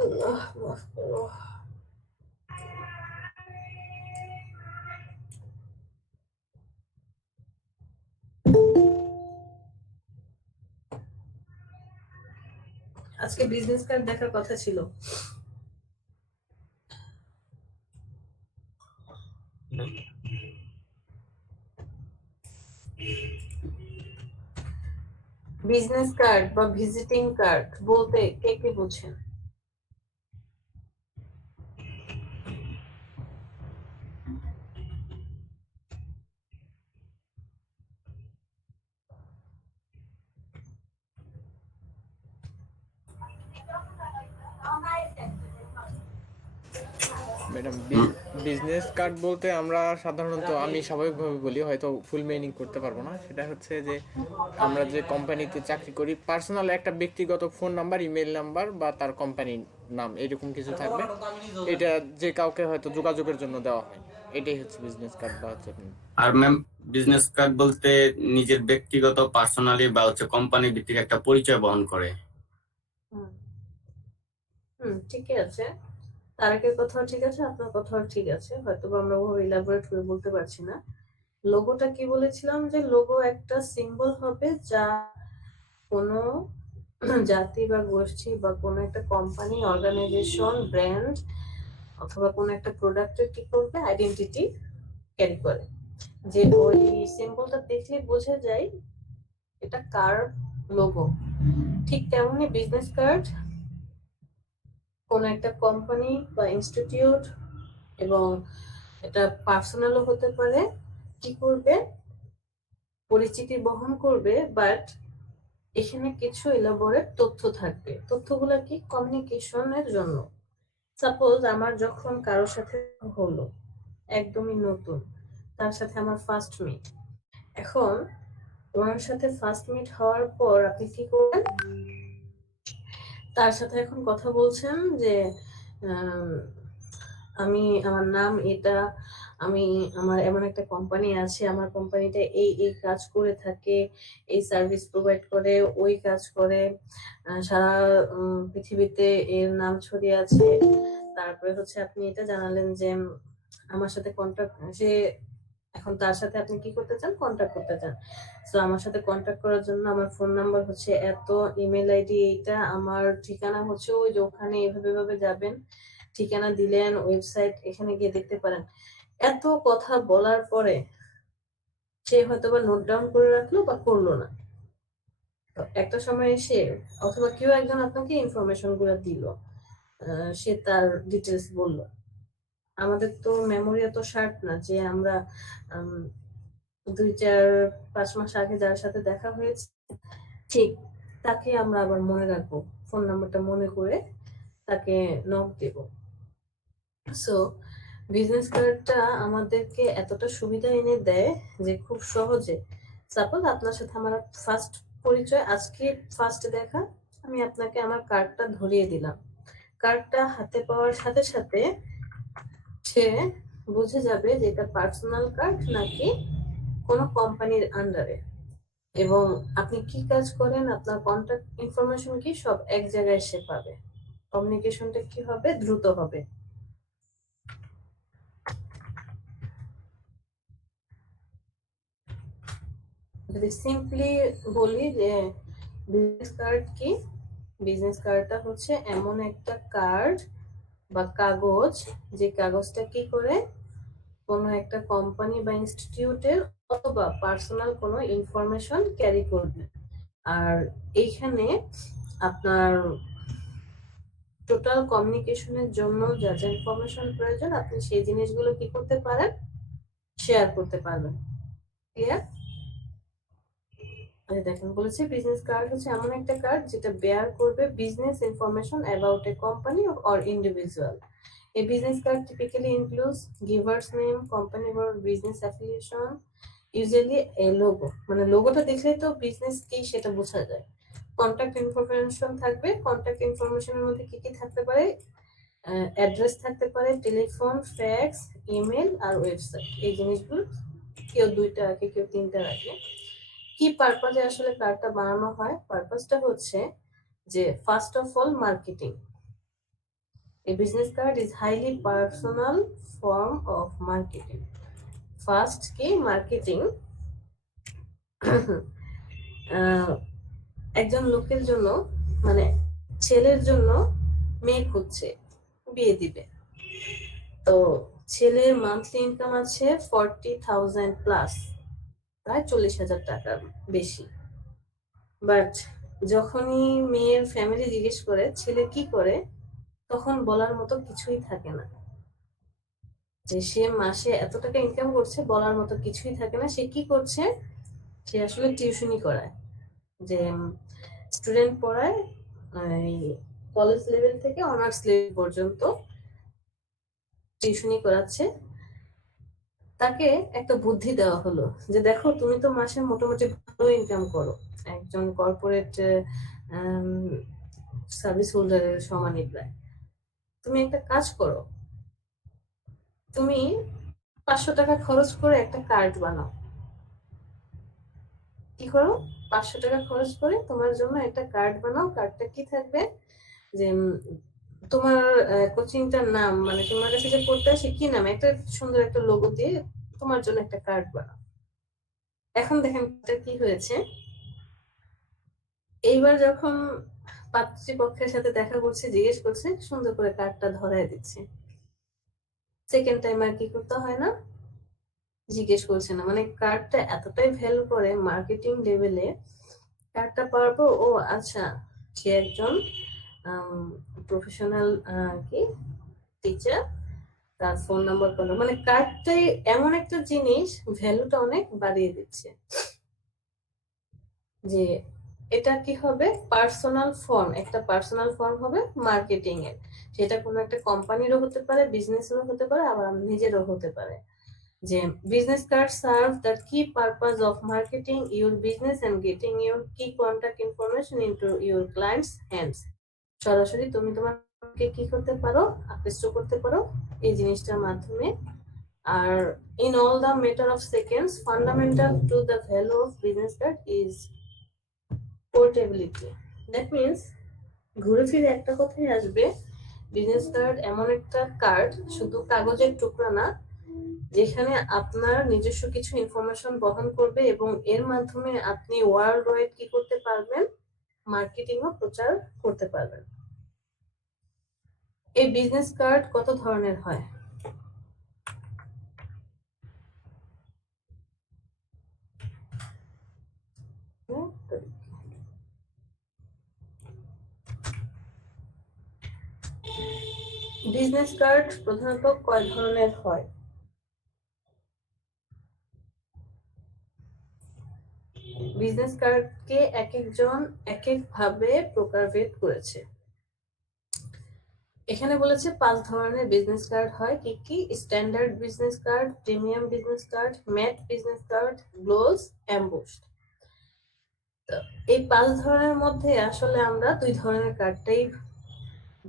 আল্লাহ মাফ করো। আজকে বিজনেস কার্ড দেখার কথা ছিল। বিজনেস কার্ড বা ভিজিটিং কার্ড বলতে কে কে বুঝেন? ম্যাডাম, বিজনেস কার্ড বলতে আমরা সাধারণত, আমি স্বাভাবিকভাবে বলি, হয়তো ফুল মিনিং করতে পারবো না, সেটা হচ্ছে যে আমরা যে কোম্পানিতে চাকরি করি, পার্সোনাল একটা ব্যক্তিগত ফোন নাম্বার, ইমেল নাম্বার বা তার কোম্পানির নাম এরকম কিছু থাকবে। এটা যে কাউকে হয়তো যোগাযোগের জন্য দেওয়া হয়, এটাই হচ্ছে বিজনেস কার্ড বা হচ্ছে। আর ম্যাম, বিজনেস কার্ড বলতে নিজের ব্যক্তিগত পার্সোনালি বা কোম্পানি ভিত্তিক একটা পরিচয় বহন করে। ঠিকই আছে। তারেকের কথাও ঠিক আছে, আপনার কথাও ঠিক আছে, হয়তো আমরা ওভাবে ইলাবোরেট করে বলতে পারছি না। লোগোটা কি বলেছিলাম, যে লোগো একটা সিম্বল হবে যা কোনো জাতি বা গোষ্ঠী বা কোনো একটা কোম্পানি, অর্গানাইজেশন, ব্র্যান্ড অথবা কোনো একটা প্রোডাক্টের কি করবে, আইডেন্টিটি ক্যারি করে। যে ওই সিম্বলটা দেখলে বোঝা যায় এটা কার লোগো। ঠিক তেমনি বিজনেস কার্ড কোন একটা কোম্পানি বা ইনস্টিটিউট, এবং এটা পার্সোনালও হতে পারে, কি করবে, পরিচিতি বহন করবে, বাট এখানে কিছু এলাবোরেট তথ্য থাকবে। তথ্যগুলো কি, কমিউনিকেশনের জন্য। সাপোজ আমার যখন কারোর সাথে হলো, একদমই নতুন, তার সাথে আমার ফার্স্ট মিট, এখন ওনার সাথে ফার্স্ট মিট হওয়ার পর আপনি কি করবেন, তার সাথে এখন কথা বলছেন যে আমি, আমার নাম এটা, আমি, আমার এমন একটা কোম্পানি আছে, আমার কোম্পানিটা এই এই কাজ করে থাকে, এই সার্ভিস প্রোভাইড করে, ওই কাজ করে, সারা পৃথিবীতে এর নাম ছড়িয়ে আছে। তারপরে হচ্ছে আপনি এটা জানালেন যে আমার সাথে কন্ট্যাক্ট, সে এখন তার সাথে আপনি কি করতে চান, কন্ট্যাক্ট করতে চান। তো আমার সাথে কন্ট্যাক্ট করার জন্য আমার ফোন নাম্বার হচ্ছে এত, ইমেল আইডি এইটা, আমার ঠিকানা হচ্ছে ওই যে ওখানে, এভাবে ভাবে যাবেন, ঠিকানা দিলেন, ওয়েবসাইট, এখানে গিয়ে দেখতে পারেন। এত কথা বলার পরে সে হয়তো বা নোট ডাউন করে রাখলো বা করলো না। একটা সময় এসে অথবা কেউ একজন আপনাকে ইনফরমেশন গুলো দিল, সে তার ডিটেলস বলল। আমাদের তো মেমোরি এত শার্প না যে আমরা 2, 4, 5 মাস আগে যার সাথে দেখা হয়েছে ঠিক তাকে আমরা আবার মনে রাখবো, ফোন নাম্বারটা মনে করে তাকে নক দেব। সো বিজনেস কার্ডটা আমাদেরকে এতটা সুবিধা এনে দেয় যে খুব সহজে, সাপোজ আপনার সাথে আমার ফার্স্ট পরিচয়, আজকে ফার্স্ট দেখা, আমি আপনাকে আমার কার্ডটা ধরিয়ে দিলাম। কার্ডটা হাতে পাওয়ার সাথে সাথে সে বুঝে যাবে যে এটা পার্সোনাল কার্ড নাকি কোনো কোম্পানির আন্ডারে, এবং আপনি কি কাজ করেন, আপনার কন্টাক্ট ইনফরমেশন কি, সব এক জায়গায় সে পাবে। কমিউনিকেশনটা কি হবে, দ্রুত হবে। যদি সিম্পলি বলি যে বিজনেস কার্ড কি, বিজনেস কার্ডটা হচ্ছে এমন একটা কার্ড বা কাগজ, যে কাগজটা কি করে, কোনো একটা কোম্পানি বা ইনস্টিটিউটের অথবা পার্সোনাল কোনো ইনফরমেশন ক্যারি করবে। আর এইখানে আপনার টোটাল কমিউনিকেশনের জন্য যা যা ইনফরমেশন প্রয়োজন, আপনি সেই জিনিসগুলো কি করতে পারেন, শেয়ার করতে পারবেন। ক্লিয়ার? দেখেন বলেছে বিজনেস কার্ড হচ্ছে এমন একটা কার্ড যেটা বেয়ার করবে business information about a company or individual. A business card typically includes giver's name, company or business affiliation, usually a logo, মানে লোগোটা দেখলেই তো বিজনেস কি সেটা বোঝা যায়। কন্ট্যাক্ট ইনফরমেশন থাকবে, কন্ট্যাক্ট ইনফরমেশনের মধ্যে কি কি থাকতে পারে, অ্যাড্রেস থাকতে পারে, টেলিফোন, ফ্যাক্স, ইমেল আর ওয়েবসাইট। এই জিনিসগুলো কেউ 2টা রাখে, কেউ 3টা রাখে। কি পারপাজে আসলে কার্ডটা বানানো হয়, পারপাসটা হচ্ছে যে first of all marketing. A business card is highly personal form of marketing. First কি মার্কেটিং একজন লোকের জন্য মানে ছেলের জন্য মেয়ে খুঁজছে, বিয়ে দিবে। তো ছেলের মান্থলি ইনকাম আছে 40,000 প্লাস, প্রায় 40,000 টাকার বেশি। বাট যখনই মেয়ের ফ্যামিলি জিজ্ঞেস করে ছেলে কি করে, তখন বলার মতো কিছুই থাকে না। যে সে মাসে এত টাকা ইনকাম করছে বলার মতো কিছুই থাকে না। সে কি করছে, সে আসলে টিউশনি করায়, যে স্টুডেন্ট পড়ায় কলেজ লেভেল থেকে অনার্স লেভেল পর্যন্ত টিউশনি করাচ্ছে। তাকে একটা বুদ্ধি দেওয়া হলো যে দেখো তুমি তো মাসে মোটামুটি ভালো ইনকাম করো, একজন কর্পোরেট সার্ভিস হোল্ডারের সমানই প্রায়। তুমি একটা কাজ করো, তুমি 500 টাকা খরচ করে একটা কার্ড বানাও। কি করো, 500 টাকা খরচ করে তোমার জন্য একটা কার্ড বানাও। কার্ডটা কি থাকবে, যে তোমার কোচিংটার নাম, মানে তোমার কাছে যে পড়তে আসে কি নাম, একটা সুন্দর একটা লোগো দিয়ে তোমার জন্য একটা কার্ড বানাও। এখন দেখেন কি হয়েছে, এইবার যখন পাত্রীপক্ষের সাথে দেখা করছে, জিজ্ঞেস করছে, সুন্দর করে কার্ডটা ধরায় দিচ্ছে। সেকেন্ড টাইম আর কি করতে হয় না, জিজ্ঞেস করছে না। মানে কার্ডটা এতটাই ভ্যালু করে মার্কেটিং লেভেলে। কার্ডটা পাওয়ার পর ও আচ্ছা, সে একজন প্রফেশনাল কি টিচার, তার ফোন নাম্বার করলো, মানে কার্ডটাই এমন একটা জিনিস ভ্যালুটা অনেক বাড়িয়ে দিচ্ছে। যে এটা কি হবে, পার্সোনাল ফর্ম, একটা পার্সোনাল ফর্ম হবে মার্কেটিং এর। সেটা কোনো একটা কোম্পানিরও হতে পারে, বিজনেসেরও হতে পারে, আবার নিজেরও হতে পারে। যে business card serve the key purpose of marketing your business and getting your key contact information into your clients' hands. সরাসরি তুমি তোমাকে কি করতে পারো, আকৃষ্ট করতে পারো এই জিনিসটার মাধ্যমে। আর in all the matter of seconds, fundamental to the value of business card is portability. That means ঘুরে ফিরে একটা কথাই আসবে, বিজনেস কার্ড এমন একটা কার্ড, শুধু কাগজের টুকরা না, যেখানে আপনার নিজস্ব কিছু ইনফরমেশন বহন করবে এবং এর মাধ্যমে আপনি ওয়ার্ল্ড ওয়াইড কি করতে পারবেন, মার্কেটিং ও প্রচার করতে পারবেন। এই বিজনেস কার্ড কত ধরনের হয়? বিজনেস কার্ড প্রধানত কয় ধরনের হয়? বিজনেস কার্ডকে এক একজন এক এক ভাবে প্রকারভেদ করেছে। এখানে বলেছে 5 ধরনের বিজনেস কার্ড হয়। কি কি? Standard business card, premium business card, matte business card, gloss, embossed. এই 5 ধরনের মধ্যে আসলে আমরা 2 ধরনের কার্ডটাই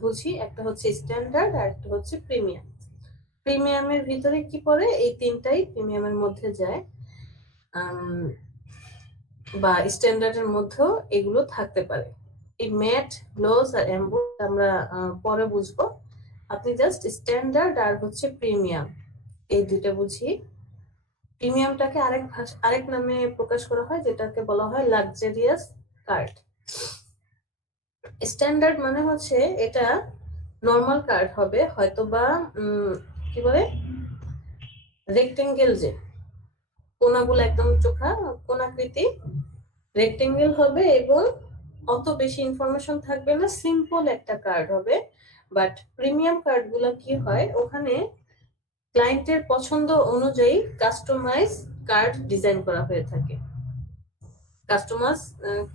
বুঝি, একটা হচ্ছে স্ট্যান্ডার্ড আর একটা হচ্ছে প্রিমিয়াম। প্রিমিয়ামের ভিতরে কি পড়ে, এই তিনটাই প্রিমিয়ামের মধ্যে যায়, বা স্ট্যান্ডার্ডের মধ্যেও এগুলো থাকতে পারে। এই ম্যাট, গ্লোজ আর এমবোস আমরা পরে বুঝবো। আপনি জাস্ট স্ট্যান্ডার্ড আর হচ্ছে প্রিমিয়াম এই দুইটা বুঝি। প্রিমিয়ামটাকে আরেক নামে প্রকাশ করা হয়, যেটাকে বলা হয় লাক্সারিয়াস কার্ড। স্ট্যান্ডার্ড মানে হচ্ছে এটা নর্মাল কার্ড হবে, হয়তোবা কি বলে রেক্টেঙ্গেল, যে কোনাগুলো একদম চোখা কোনাকৃতি রেক্টেঙ্গেল হবে এবং অত বেশি ইনফরমেশন থাকবে না, সিম্পল একটা কার্ড হবে। বাট প্রিমিয়াম কার্ড গুলো কি হয়, ওখানে ক্লায়েন্টের পছন্দ অনুযায়ী কাস্টমাইজ কার্ড ডিজাইন করা হয়ে থাকে। কাস্টমাইজ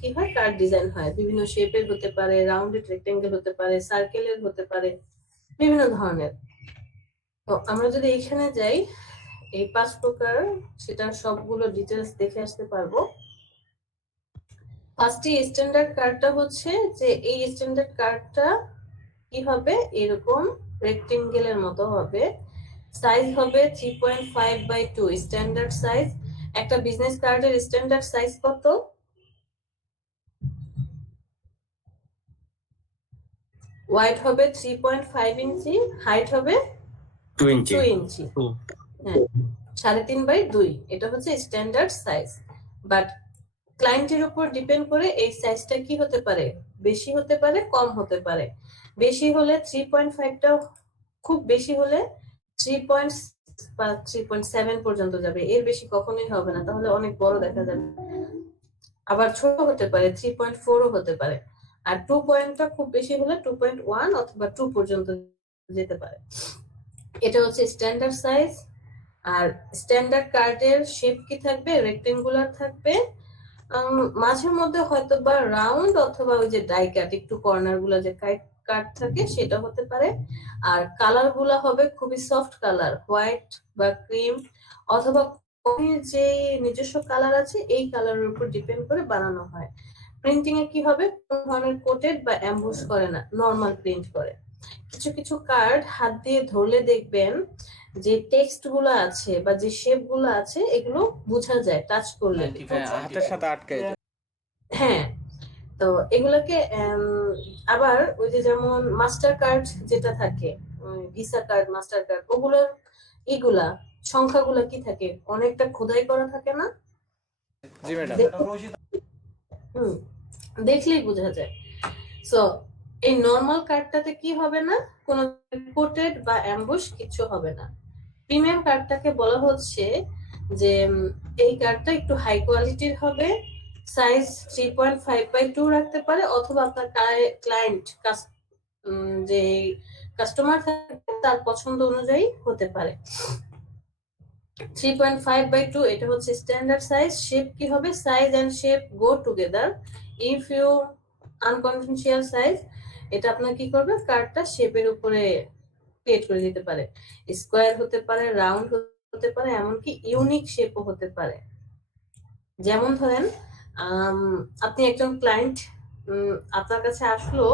কি হয়, কার্ড ডিজাইন হয়, বিভিন্ন শেপের হতে পারে, রাউন্ডেড রেক্টেঙ্গেল হতে পারে, সার্কেলের হতে পারে, বিভিন্ন ধরনের। তো আমরা যদি এখানে যাই, এই 5 প্রকার, সেটা সবগুলো ডিটেলস দেখে আসতে পারবো। ফার্স্টে স্ট্যান্ডার্ড কার্ডটা হচ্ছে যে এই স্ট্যান্ডার্ড কার্ডটা কি হবে, এরকম রেক্টেঙ্গেলের মতো হবে, সাইজ হবে 3.5/2 স্ট্যান্ডার্ড সাইজ। একটা বিজনেস কার্ডের স্ট্যান্ডার্ড সাইজ কত? ওয়াইড হবে 3.5 ইঞ্চি, হাইট হবে 2 ইঞ্চি। 2 ইঞ্চি। হ্যাঁ, 3.5/2 এটা হচ্ছে স্ট্যান্ডার্ড সাইজ। বাট ক্লায়েন্টের উপর ডিপেন্ড করে এই সাইজটা কি হতে পারে, বেশি হতে পারে, কম হতে পারে। বেশি হলে 3.5টা, খুব বেশি হলে 3. বা 3.7 পর্যন্ত যাবে, এর বেশি কখনোই হবে না, তাহলে অনেক বড় দেখা যাবে। আবার ছোট হতে পারে, 3.4ও হতে পারে। আর 2 পয়েন্টটা খুব বেশি হলে 2.1 অথবা 2 পর্যন্ত যেতে পারে। এটা হচ্ছে স্ট্যান্ডার্ড সাইজ। আর স্ট্যান্ডার্ড কার্ডের শেপ কি থাকবে, রেক্টেঙ্গুলার থাকবে, মাঝে মধ্যে হয়তো বা রাউন্ড অথবা ওই যে ডাই কাট, একটু কর্নার গুলা যে কাট থাকে সেটা হতে পারে। আর কালার গুলা হবে খুবই সফট কালার, হোয়াইট বা ক্রিম অথবা যে নিজস্ব কালার আছে এই কালারের উপর ডিপেন্ড করে বানানো হয়। প্রিন্টিং এ কি হবে, কোন ধরনের কোটেড বা এমবোস করে না, নর্মাল প্রিন্ট করে। কিছু কিছু কার্ড হাত দিয়ে ধরলে দেখবেন যে টেক্সট গুলো আছে বা যে শেপ গুলো আছে এগুলো বোঝা যায় টাচ করলে। হাতের সাথে আটকে যায়। হ্যাঁ, তো এগুলোকে আবার ওই যে যেমন মাস্টার কার্ড যেটা থাকে, ভিসা কার্ড, মাস্টার কার্ড, ওগুলোর এগুলা সংখ্যাগুলা কি থাকে, অনেকটা খোদাই করা থাকে না? জি ম্যাডাম। হুম, দেখলেই বোঝা যায়। সো এই নরমাল কার্ডটাতে কি হবে না, কোনো কোটেড বা অ্যাম্বুশ কিছু হবে না। প্রিমিয়াম কার্ডটাকে বলা হচ্ছে যে এই কার্ডটা একটু হাই কোয়ালিটির হবে, সাইজ 3.5/2 রাখতে পারে, অথবা আপনার ক্লায়েন্ট যে কাস্টমার থাকে তার পছন্দ অনুযায়ী হতে পারে। 3.5/2 এটা হচ্ছে স্ট্যান্ডার্ড সাইজ। শেপ কি হবে, size and shape go together. If you unconventional size, এটা আপনার কি করবে, কার্ডটা শেপের উপরে ক্রিয়েট করে দিতে পারে। স্কোয়ার হতে পারে, রাউন্ড হতে পারে, এমনকি ইউনিক শেপও হতে পারে। যেমন ধরেন আপনি একজন ক্লায়েন্ট আপনার কাছে আসলো,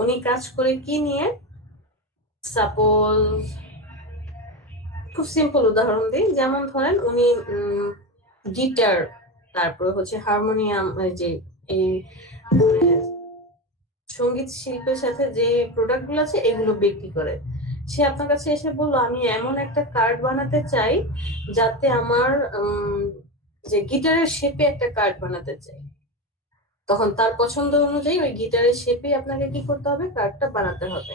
উনি কাজ করে কি নিয়ে, সাপোজ খুব সিম্পল উদাহরণ দিই, যেমন ধরেন উনি গিটার, তারপর হচ্ছে হারমোনিয়াম, যে এই সঙ্গীত শিল্পের সাথে যে প্রোডাক্ট গুলো আছে এগুলো বিক্রি করে। সে আপনার কাছে এসে বললো, আমি এমন একটা কার্ড বানাতে চাই যাতে আমার যে গিটারের শেপে একটা কার্ড বানাতে চাই। তখন তার পছন্দ অনুযায়ী ওই গিটারের শেপে আপনাকে কি করতে হবে, কার্ডটা বানাতে হবে।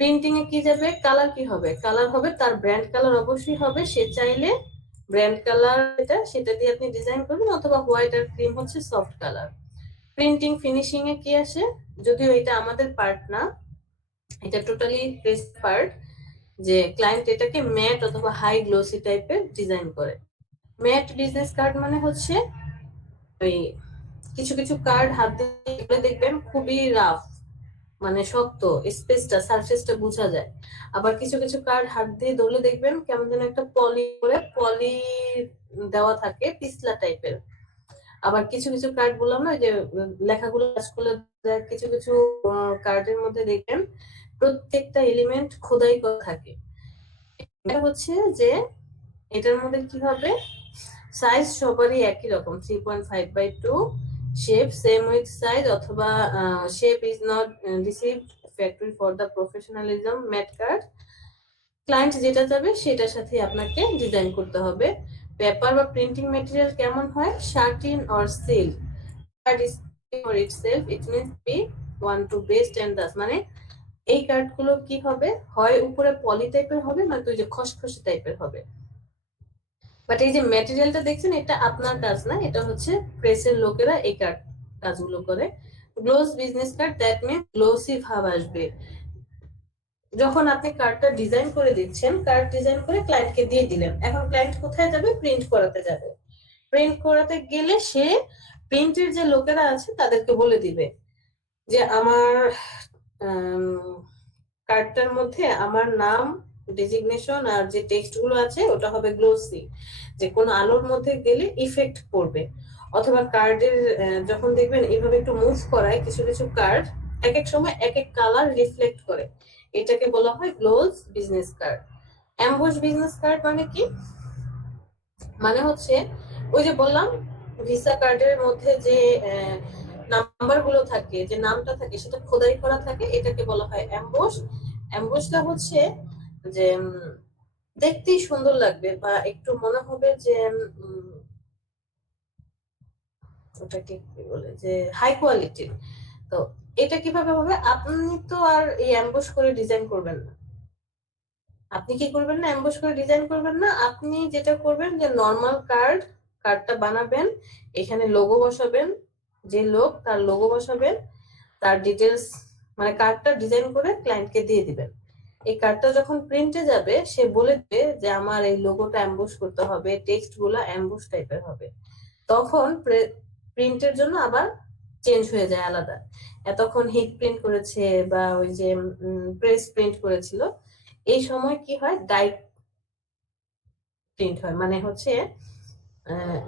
প্রিন্টিং এ কি যাবে, কালার কি হবে, কালার হবে তার ব্র্যান্ড কালার অবশ্যই হবে। সে চাইলে ব্র্যান্ড কালার এটা সেটা দিয়ে আপনি ডিজাইন করবেন, অথবা হোয়াইট আর ক্রিম হচ্ছে সফট কালার। প্রিন্টিং ফিনিশিং এ কি আসে, যদিও এটা আমাদের পার্ট না, এটা টোটালি প্রেস পার্ট, যে ক্লায়েন্ট এটাকে ম্যাট অথবা হাই গ্লোসি টাইপের ডিজাইন করে। ম্যাট বিজনেস কার্ড মানে হচ্ছে ওই কিছু কিছু কার্ড হাত দিয়ে দেখবেন খুবই রাফ, মানে শক্ত, স্পেসটা সারফেসটা বোঝা যায়। আবার কিছু কিছু কার্ড হাত দিয়ে ধরলে দেখবেন কেমন যেন একটা পলি দেওয়া থাকে, পিছলা টাইপের। আবার কিছু কিছু কার্ড বললাম না, যে লেখাগুলো কাজ করলে কিছু কিছু কার্ডের মধ্যে দেখবেন প্রত্যেকটা এলিমেন্ট খোদাই করা থাকে। এটা হচ্ছে যে এটার মধ্যে কি হবে, সাইজ সবারই একই রকম, 3.5/2, শেপ সেম উইথ সাইজ, অথবা shape is not received factory for the professionalism matte card. Client যেটা চাবে সেটার সাথে আপনাকে ডিজাইন করতে হবে। পেপার বা প্রিন্টিং ম্যাটেরিয়াল কেমন হয়, satin or silk, card is for itself, it means be one to best and thus, মানে এই কার্ডগুলো কি হবে, হয় উপরে পলি টাইপের হবে, নয়তো ওই যে খসখসে টাইপের হবে। বাট এই যে ম্যাটেরিয়ালটা দেখছেন এটা আপনার কাজ না, এটা হচ্ছে প্রেসের লোকেরা এই কাজগুলো করে। Glows business card, that means glossy ভাব আসবে। যখন আপনি কার্ডটা ডিজাইন করে দিচ্ছেন, কার্ড ডিজাইন করে ক্লায়েন্টকে দিয়ে দিলেন, এখন ক্লায়েন্ট কোথায় যাবে, প্রিন্ট করাতে যাবে। প্রিন্ট করাতে গেলে সে প্রিন্টের যে লোকেরা আছে তাদেরকে বলে দিবে যে আমার কার্ডটার মধ্যে আমার নাম, ডেজিগনেশন আর যে টেক্সট গুলো আছে ওটা হবে গ্লোসি, যে কোনো আলোর মধ্যে গেলে ইফেক্ট পড়বে। অথবা কার্ডের যখন দেখবেন এইভাবে একটু মুভ করায়, কিছু কিছু কার্ড এক এক সময় এক এক কালার রিফ্লেক্ট করে, এটাকে বলা হয় gloss business card. Ambush business card মানে কি, মানে হচ্ছে ওই যে বললাম ভিসা কার্ডের মধ্যে যে নাম্বার গুলো থাকে, যে নামটা থাকে সেটা খোদাই করা থাকে, এটাকে বলা হয় অ্যাম্বুশ। অ্যাম্বুশটা হচ্ছে যে দেখতেই সুন্দর লাগবে বা একটু মনে হবে যে ওটাকে কি বলে যে হাই কোয়ালিটির। তো এটা কিভাবে হবে, আপনি তো আর এই অ্যাম্বুশ করে ডিজাইন করবেন না। আপনি কি করবেন না, অ্যাম্বুশ করে ডিজাইন করবেন না, আপনি যেটা করবেন যে নর্মাল কার্ডটা বানাবেন, এখানে লোগো বসাবেন, যে লোক তার লোগো বসাবেন, তার ডিটেলস মানে কার্ডটা ডিজাইন করে ক্লায়েন্টকে দিয়ে দিবেন। এই কার্ডটা যখন প্রিন্টে যাবে সে বলে দেবে যে আমার এই লোগোটা অ্যাম্বুশ করতে হবে, টেক্সট গুলো অ্যাম্বুশ টাইপের হবে। তখন প্রিন্টের জন্য আবার চেঞ্জ হয়ে যায় আলাদা। এতক্ষণ হিট প্রিন্ট করেছে বা ওই যে প্রেস প্রিন্ট করেছিল, এই সময় কি হয় ডাই প্রিন্ট হয়, মানে হচ্ছে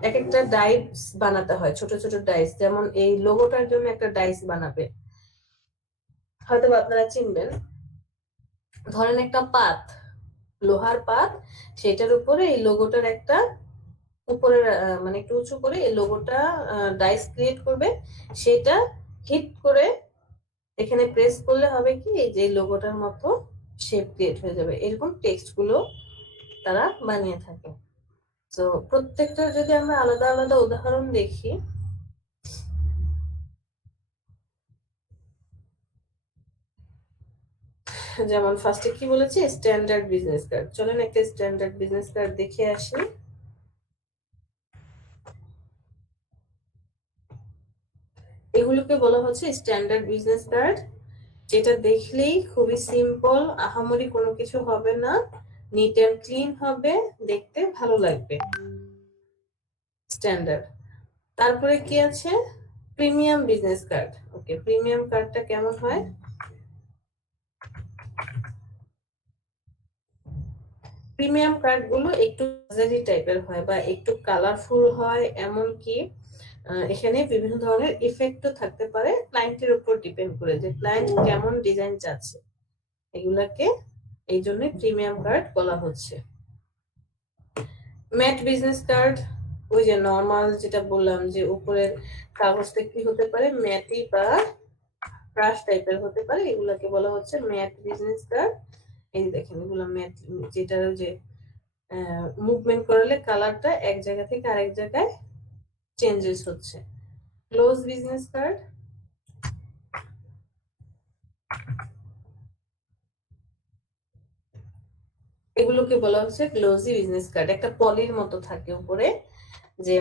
এক একটা ডাইস বানাতে হয়, ছোট ছোট ডাইস। যেমন এই লোগোটার জন্য একটা ডাইস বানাবে, হয়তো আপনারা চিনবেন। ধরেন একটা পাত, লোহার পাত, সেটার উপরে এই লোগোটার একটা উপরে মানে একটু উঁচু করে এই লোগোটা ডাইস ক্রিয়েট করবে, সেটা হিট করে এখানে প্রেস করলে হবে কি এই যে লোগোটার মতো শেপ ক্রিয়েট হয়ে যাবে। এরকম টেক্সট গুলো তারা বানিয়ে থাকে। তো প্রত্যেকটা যদি আমরা আলাদা আলাদা উদাহরণ দেখি, যেমন ফার্স্টে কি বলেছি, স্ট্যান্ডার্ড বিজনেস কার্ড। চলেন একটা স্ট্যান্ডার্ড বিজনেস কার্ড দেখে আসি। এগুলোকে বলা হচ্ছে স্ট্যান্ডার্ড বিজনেস কার্ড, যেটা দেখলেই খুবই সিম্পল, আহামরি কোনো কিছু হবে না, নিট এন্ড ক্লিন হবে, দেখতে ভালো লাগবে, স্ট্যান্ডার্ড। তারপরে কি আছে, প্রিমিয়াম বিজনেস কার্ড। ওকে, প্রিমিয়াম কার্ডটা কেমন হয়, প্রিমিয়াম কার্ড গুলো একটু লাক্সারি টাইপের হয় বা একটু কালারফুল হয়, এমনকি এখানে বিভিন্ন ধরনের ইফেক্টও থাকতে পারে, ক্লায়েন্টের উপর ডিপেন্ড করে যে ক্লায়েন্ট কেমন ডিজাইন চাচ্ছে। এগুলাকে এই জন্য প্রিমিয়াম কার্ড বলা হচ্ছে। ম্যাট বিজনেস কার্ড, ওই যে নর্মাল যেটা বললাম যে উপরের কাগজটা কি হতে পারে, ম্যাটি বা ক্রাশ টাইপের হতে পারে, এগুলাকে বলা হচ্ছে ম্যাট বিজনেস কার্ড। এই দেখেন এগুলো ম্যাট, যেটার যে মুভমেন্ট করলে কালারটা এক জায়গা থেকে আরেক জায়গায় চেঞ্জেস হচ্ছে। ক্লোজ বিজনেস কার্ড, এগুলোকে বলা হচ্ছে গ্লোজি বিজনেস কার্ড। একটা পলির মতো থাকে উপরে, যে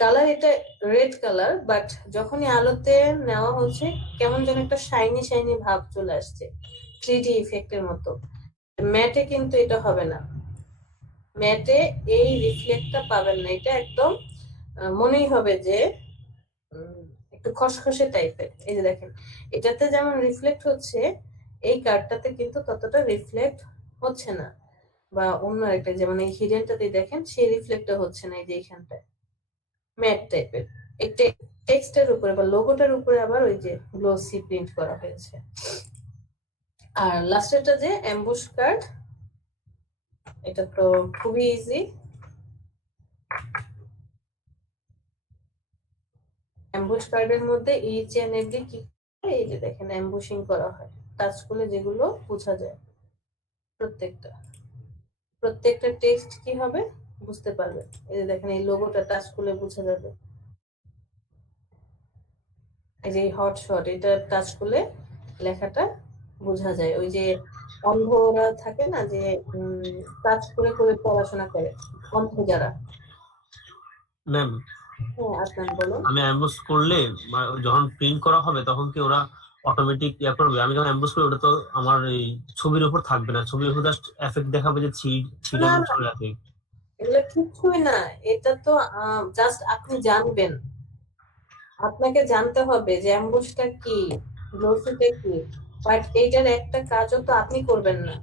কালার এটা রেড কালার, বাট যখনই আলোতে নেওয়া হচ্ছে কেমন যেন একটা শাইনি শাইনি ভাব চলে আসছে, 3D ইফেক্টের মতো। ম্যাটে কিন্তু এটা হবে না, ম্যাটে এই রিফ্লেক্টটা পাবেন না, এটা একদম মনেই হবে যে একটু খসখসে টাইপের। এই যে দেখেন এটাতে যেমন রিফ্লেক্ট হচ্ছে, এই কার্ডটাতে কিন্তু ততটা রিফ্লেক্ট হচ্ছে না, বা অন্য একটা যেমন এই হিডেনটাতে দেখেন সেই রিফ্লেক্টটা হচ্ছে না, এই যে এইখানটায় ম্যাট টাইপের। এই টেক্সটের উপরে বা লোগোটার উপরে আবার ওই যে গ্লোসি প্রিন্ট করা হয়েছে। আর লাস্টেরটা যে অ্যাম্বুশ কার্ড, এটা তো খুবই ইজি। অ্যাম্বুশ কার্ডের মধ্যে ইচ এন্ড এভরি কি, এই যে দেখেন অ্যাম্বুশিং করা হয়, টাচ করলে যেগুলো বোঝা যায়, প্রত্যেকটা প্রত্যেকটা টেক্সট কি হবে বুঝতে পারবেন। এই যে দেখেন এই লোগোটা টাচ করলে বোঝা যাবে, এই যে হটশট এটা টাচ করলে লেখাটা বোঝা যায়। ওই যে অন্ধরা থাকে না যে টাচ করে করে পড়াশোনা করে, অন্ধ যারা। ম্যাম, হ্যাঁ আপনার বলুন। আমি অ্যাম্বুস করলে যখন প্রিন্ট করা হবে তখন কি ওরা অটোমেটিক ইয়া করবে? আমি যখন অ্যাম্বুস করি ওটা তো আমার এই ছবির উপর থাকবে না, ছবির উপর জাস্ট এফেক্ট দেখাবে যে ছিটে না না, চলে আসে। এগুলো কিছুই না, এটা তো জাস্ট আপনি জানবেন, আপনাকে জানতে হবে যে অ্যাম্বুশটা কি, গ্লোসিটা কি, বাট এইটার একটা কাজও তো আপনি করবেন না।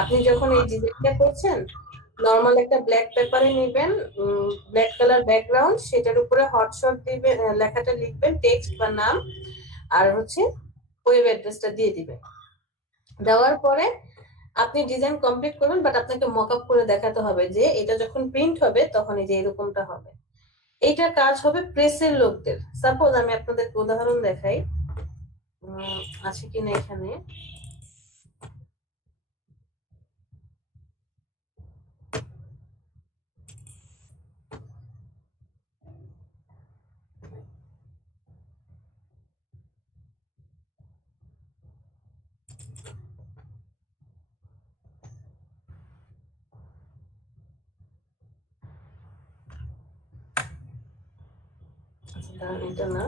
আপনি যখন এই ডিজাইনটা করছেন, নর্মাল একটা ব্ল্যাক পেপারে নেবেন, ব্ল্যাক কালার ব্যাকগ্রাউন্ড, সেটার উপরে হটশট দিবেন, লেখাটা লিখবেন, টেক্সট বা নাম, আর হচ্ছে ওয়েব অ্যাড্রেসটা দিয়ে দিবেন। দেওয়ার পরে আপনি ডিজাইন কমপ্লিট করবেন, বাট আপনাকে মক আপ করে দেখাতে হবে যে এটা যখন প্রিন্ট হবে তখন এই যে এরকমটা হবে। এইটা কাজ হবে প্রেসের লোকদের। সাপোজ আমি আপনাদেরকে উদাহরণ দেখাই, আছে কিনা এখানে। আচ্ছা, দাঁড়ান, এটা না,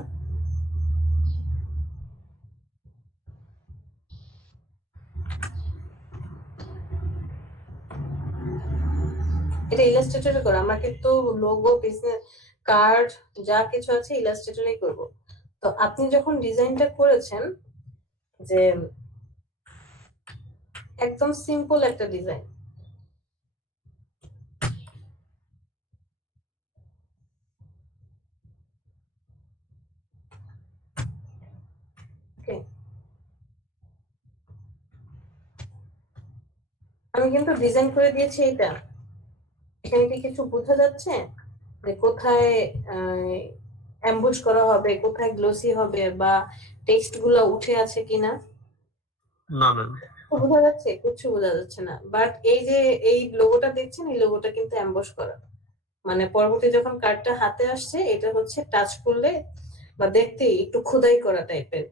এটা ইলাস্ট্রেটরে করো। আমরা কিন্তু লোগো, বিজনেস কার্ড যা কিছু আছে ইলাস্ট্রেটরেই করব। তো আপনি যখন ডিজাইনটা করেছেন, যে একদম সিম্পল একটা ডিজাইন, ওকে, আমি কিন্তু ডিজাইন করে দিয়েছি এইটা। এখানে কি কিছু বোঝা যাচ্ছে যে কোথায় অ্যাম্বুশ করা হবে, কোথায় গ্লোসি হবে, বা টেক্সট গুলো উঠে আছে কিনা? না ম্যাম। বোঝা যাচ্ছে? কিছু বোঝা যাচ্ছে না। বাট এই যে এই লোগোটা দেখছেন, এই লোগোটা কিন্তু অ্যাম্বস করা, মানে পরবর্তী যখন কার্ডটা হাতে আসছে, এটা হচ্ছে টাচ করলে বা দেখতে একটু খোদাই করা টাইপের।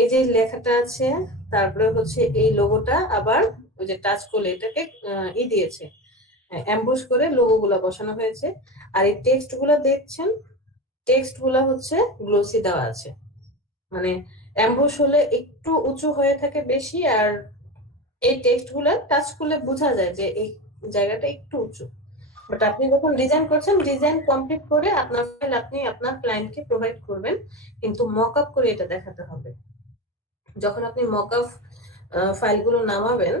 এই যে লেখাটা আছে, তারপরে হচ্ছে এই লোগোটা আবার ওই যে টাচ করলে এটাকে দিয়েছে, অ্যাম্বুশ করে লোগো গুলা বসানো হয়েছে। আর এই টেক্সট গুলা দেখছেন, টেক্সট গুলা হচ্ছে গ্লোসি দেওয়া আছে, মানে অ্যাম্বুশ হলে একটু উঁচু হয়ে থাকে বেশি, আর এই টেক্সট গুলা টাচ করলে বোঝা যায় যে এই জায়গাটা একটু উঁচু। বাট আপনি যখন ডিজাইন করছেন, ডিজাইন কমপ্লিট করে আপনার ফাইল আপনি আপনার ক্লায়েন্টকে প্রোভাইড করবেন, কিন্তু মক আপ করে এটা দেখাতে হবে। যখন আপনি মক আপ ফাইলগুলো নামাবেন,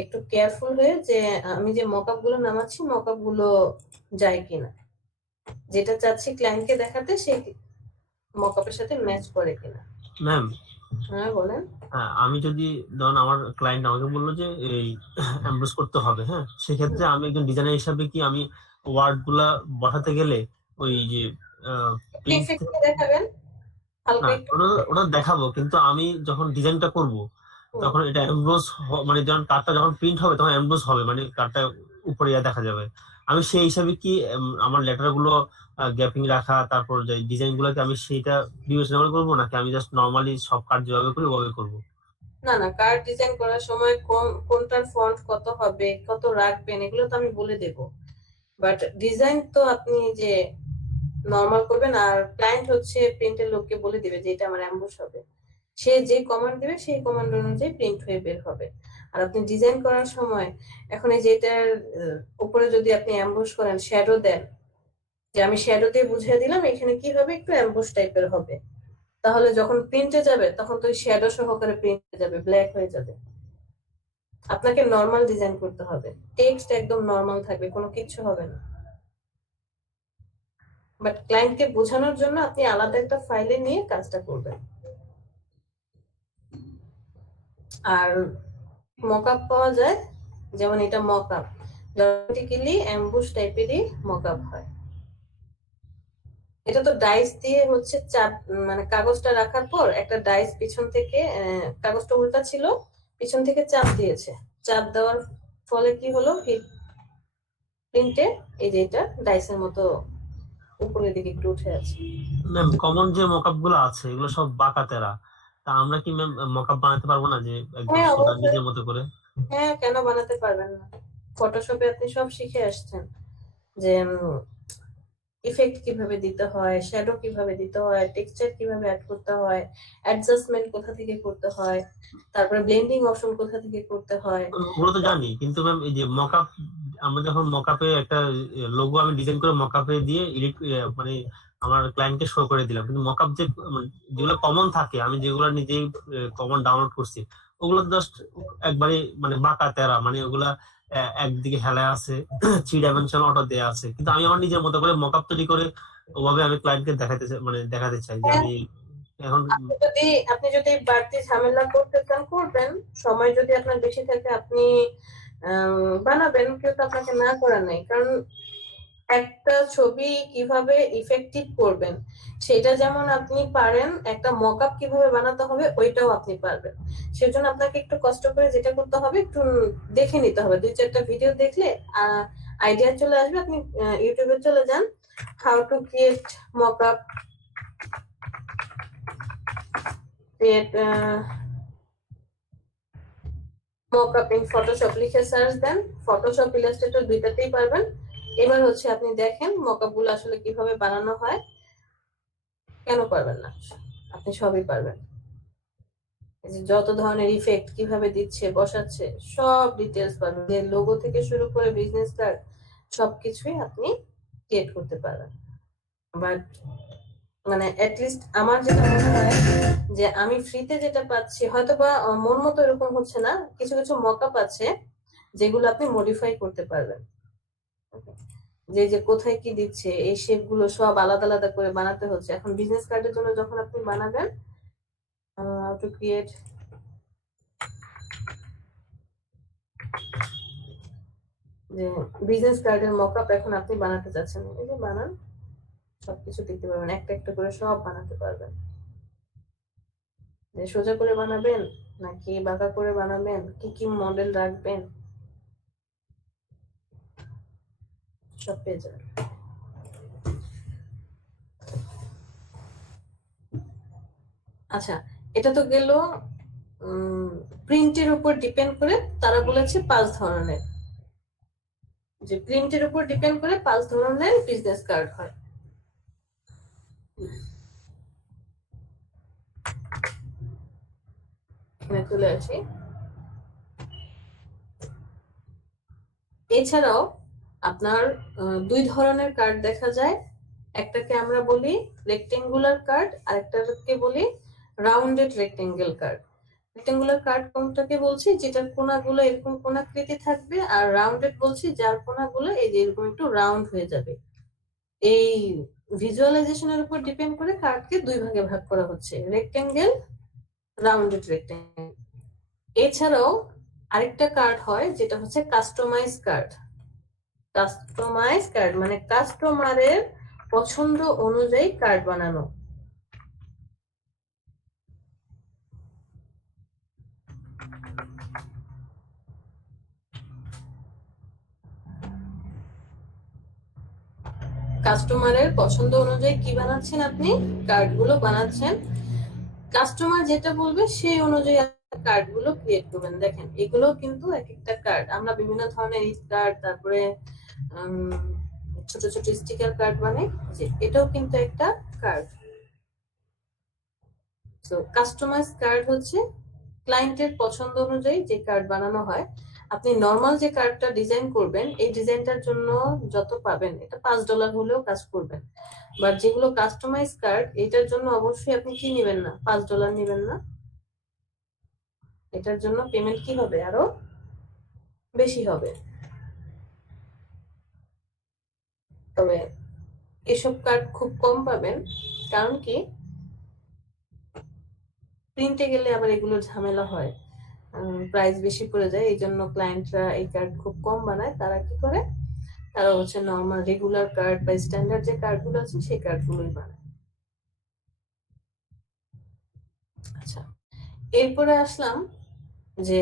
একটু কেয়ারফুল হয়ে যে আমি যে মক আপ গুলো নামাচ্ছি, মক আপ গুলো যায় কিনা, যেটা চাচ্ছি ক্লায়েন্টকে দেখাতে সেই মক আপের সাথে ম্যাচ করে কিনা। ম্যাম, হ্যাঁ বলেন। আমি যদি ধরুন আমার ক্লায়েন্ট আমাকে বললো যে এই এমব্রস করতে হবে, হ্যাঁ, সেক্ষেত্রে আমি একজন ডিজাইনার হিসাবে কি আমি ওয়ার্ড গুলা বসাতে গেলে ওই যে প্রিন্ট, দেখাবেন হালকা না একটু। ওটা দেখাবো, কিন্তু আমি যখন ডিজাইনটা করব তখন এটা এমব্রস, মানে যখন কার্ডটা যখন প্রিন্ট হবে তখন এমব্রস হবে, মানে কার্ডটা উপরে দেখা যাবে। আমি সেই হিসাবে কি আমার লেটার গুলো গ্যাপিং রাখা, তারপর যে ডিজাইন গুলোকে আমি সেইটা বিবেচনা করে করবো, নাকি আমি জাস্ট নর্মালি সব কার্ড যেভাবে করি ওভাবে করবো? না না, কার্ড ডিজাইন করার সময় কোনটার ফন্ট কত হবে, কত রাখবেন, এগুলো তো আমি বলে দেব। বাট ডিজাইন তো আপনি যে নরমাল করবেন, আর ক্লায়েন্ট হচ্ছে প্রিন্টের লোককে বলে দিবে যে এটা আমার অ্যাম্বুশ হবে। সে যে কমান্ড দিবে সেই কমান্ড অনুযায়ী প্রিন্ট হয়ে বের হবে। আর আপনি ডিজাইন করার সময় এখন এই যে এটার উপরে যদি আপনি অ্যাম্বুশ করেন, শ্যাডো দেন, যে আমি শ্যাডো দিয়ে বুঝিয়ে দিলাম এখানে কি হবে, একটু অ্যাম্বুশ টাইপের হবে, তাহলে যখন প্রিন্টে যাবে তখন তো শ্যাডো সহকারে প্রিন্টে যাবে, ব্ল্যাক হয়ে যাবে। আপনাকে নরমাল ডিজাইন করতে হবে, টেক্সট একদম নরমাল থাকবে, কোনো কিছু হবে না। বাট ক্লায়েন্টকে বোঝানোর জন্য আপনি আলাদা একটা ফাইলে নিয়ে কাজটা করবেন। আর মকআপ পাওয়া যায়, যেমন এটা মকআপ, লজিক্যালি অ্যাম্বুশ টাইপেরই মকআপ হয়। এটা তো ডাইস দিয়ে হচ্ছে চাপ, মানে কাগজটা রাখার পর একটা ডাইস পিছন থেকে, কাগজটা উল্টা ছিল, পিছন থেকে চাপ দিয়েছে, চাপ দেওয়ার ফলে কি হলো, প্রিন্টে এই যে এটা ডাইসের মতো উপরের দিকে একটু উঠে আছে। ম্যাম, কমন যে মকআপ গুলো আছে এগুলো সব বাঁকা তেরা, তা আমরা কি ম্যাম মকআপ বানাতে পারবো না যে একদম হ্যাঁ সোজা অবশ্যই, নিজের মতো করে? হ্যাঁ কেন বানাতে পারবেন না, ফটোশপে আপনি সব শিখে আসছেন যে ইফেক্ট কিভাবে দিতে হয়, শ্যাডো কিভাবে দিতে হয়, টেক্সচার কিভাবে অ্যাড করতে হয়, অ্যাডজাস্টমেন্ট কোথা থেকে করতে হয়, তারপরে ব্লেন্ডিং অপশন কোথা থেকে করতে হয়। ওগুলো তো জানি, কিন্তু ম্যাম এই যে মকআপ, আমরা যখন মকআপে একটা লোগো আমি ডিজাইন করে মকআপে দিয়ে এডিট, মানে আমার ক্লায়েন্টকে শো করে দিলাম, কিন্তু মকআপ যে মানে যেগুলো কমন থাকে আমি যেগুলো নিজেই কমন ডাউনলোড করছি, ওগুলো জাস্ট একবারে মানে বাঁকা তেরা, মানে ওগুলা একদিকে হেলায় আছে, 3 ডাইমেনশন অটো দেয়া আছে, কিন্তু আমি আমার নিজের মতো করে মকআপ তৈরি করে ওভাবে আমি ক্লায়েন্টকে দেখাতে চাই, মানে দেখাতে চাই যে আমি এখন। আপনি যদি বাড়তি ঝামেলা করতে চান করবেন, সময় যদি আপনার বেশি থাকে আপনি বানাবেন, কেউ তো আপনাকে না করা নাই। কারণ একটা ছবি কিভাবে ইফেক্টিভ করবেন সেটা যেমন আপনি পারেন, একটা মকআপ কিভাবে বানাতে হবে ওইটাও আপনি পারবেন। সেজন্য আপনাকে একটু কষ্ট করে যেটা করতে হবে, একটু দেখে নিতে হবে, 2-4টা ভিডিও দেখলে আইডিয়া চলে আসবে। আপনি ইউটিউবে চলে যান, how to create mockup, create mockup in Photoshop লিখে সার্চ দেন, ফটোশপ ইলাস্ট্রেটর দুইটাতেই পারবেন। এবার হচ্ছে আপনি দেখেন মকআপ গুলো আসলে কিভাবে বানানো হয়। কেন পারবেন না? আপনি সবই পারবেন। এই যে যত ধরনের ইফেক্ট কিভাবে দিচ্ছে বসাচ্ছে সব ডিটেলস পাবেন, যে লোগো থেকে শুরু করে বিজনেস কার্ড সবকিছুই আপনি ক্রিয়েট করতে পারবেন। বাট মানে অ্যাটলিস্ট আমার যেটা মনে হয় যে আমি ফ্রিতে যেটা পাচ্ছি, হয়তো বা মন মতো এরকম হচ্ছে না, কিছু কিছু মকআপ আছে যেগুলো আপনি মডিফাই করতে পারবেন। যে যে কোথায় কি দিচ্ছে এই শেপ গুলো সব আলাদা আলাদা করে বানাতে হচ্ছে। এখন বিজনেস কার্ডের জন্য যখন আপনি বানাবেন, হাউ টু ক্রিয়েট যে বিজনেস কার্ডের মকআপ এখন আপনি বানাতে চাচ্ছেন, এই যে বানান, সবকিছু দেখতে পারবেন, একটা একটা করে সব বানাতে পারবেন। যে সোজা করে বানাবেন নাকি বাঁকা করে বানাবেন, কি কি মডেল রাখবেন, সব পেয়ে যাবেন। আচ্ছা, এটা তো গেল প্রিন্টের উপর ডিপেন্ড করে। তারা বলেছে 5 ধরনের, যে প্রিন্টের উপর ডিপেন্ড করে 5 ধরনের বিজনেস কার্ড হয়। এখানে চলে আসি। এছাড়াও আপনার 2 ধরনের কার্ড দেখা যায়, একটাকে আমরা বলি রেক্টেঙ্গুলার কার্ড, আর একটাকে বলি rounded rectangle card. Rectangular card কোনটাকে বলছি, যেটার কোনাগুলো এরকম কোনাকৃতি থাকবে, আর রাউন্ডেড বলছি যার কোনাগুলো এই যে এরকম একটু রাউন্ড হয়ে যাবে। এই ভিজুয়ালাইজেশনের উপর ডিপেন্ড করে কার্ডকে 2 ভাগে ভাগ করা হচ্ছে, রেক্টেঙ্গেল, রাউন্ডেড রেক্টেঙ্গেল। এছাড়াও আরেকটা কার্ড হয় যেটা হচ্ছে কাস্টমাইজ কার্ড। কাস্টমাইজ কার্ড মানে কাস্টমারের পছন্দ অনুযায়ী কার্ড বানানো। কাস্টমারের পছন্দ অনুযায়ী কি বানাচ্ছেন আপনি, কার্ডগুলো বানাচ্ছেন। কাস্টমার যেটা বলবে সেই অনুযায়ী কার্ডগুলো ক্রিয়েট করবেন। দেখেন এগুলো কিন্তু এক একটা কার্ড, আমরা বিভিন্ন ধরনের কার্ড, তারপরে ছোট ছোট স্টিকার কার্ড বানাই, যে এটাও কিন্তু একটা কার্ড। তো কাস্টমাইজ কার্ড হচ্ছে ক্লায়েন্টের পছন্দ অনুযায়ী যে কার্ড বানানো হয়। আপনি নর্মাল যে কার্ডটা ডিজাইন করবেন, এই ডিজাইনটার জন্য যত পাবেন এটা $5 হলেও কাজ করবেন। বাট যেগুলো কাস্টমাইজ কার্ড, এটার জন্য অবশ্যই আপনি কি নেবেন না, $5 নেবেন না, এটার জন্য পেমেন্ট কি হবে, আরো বেশি হবে। তবে এসব কার্ড খুব কম পাবেন, কারণ কি প্রিন্টে গেলে আবার এগুলো ঝামেলা হয়, প্রাইস বেশি পড়ে যায়। এই জন্য ক্লায়েন্টরা এই কার্ড খুব কম বানায়। তারা কি করে, তারা হচ্ছে নর্মাল রেগুলার কার্ড বা স্ট্যান্ডার্ড যে কার্ডগুলো আছে সেই কার্ডগুলোই বানায়। আচ্ছা, এরপরে আসলাম যে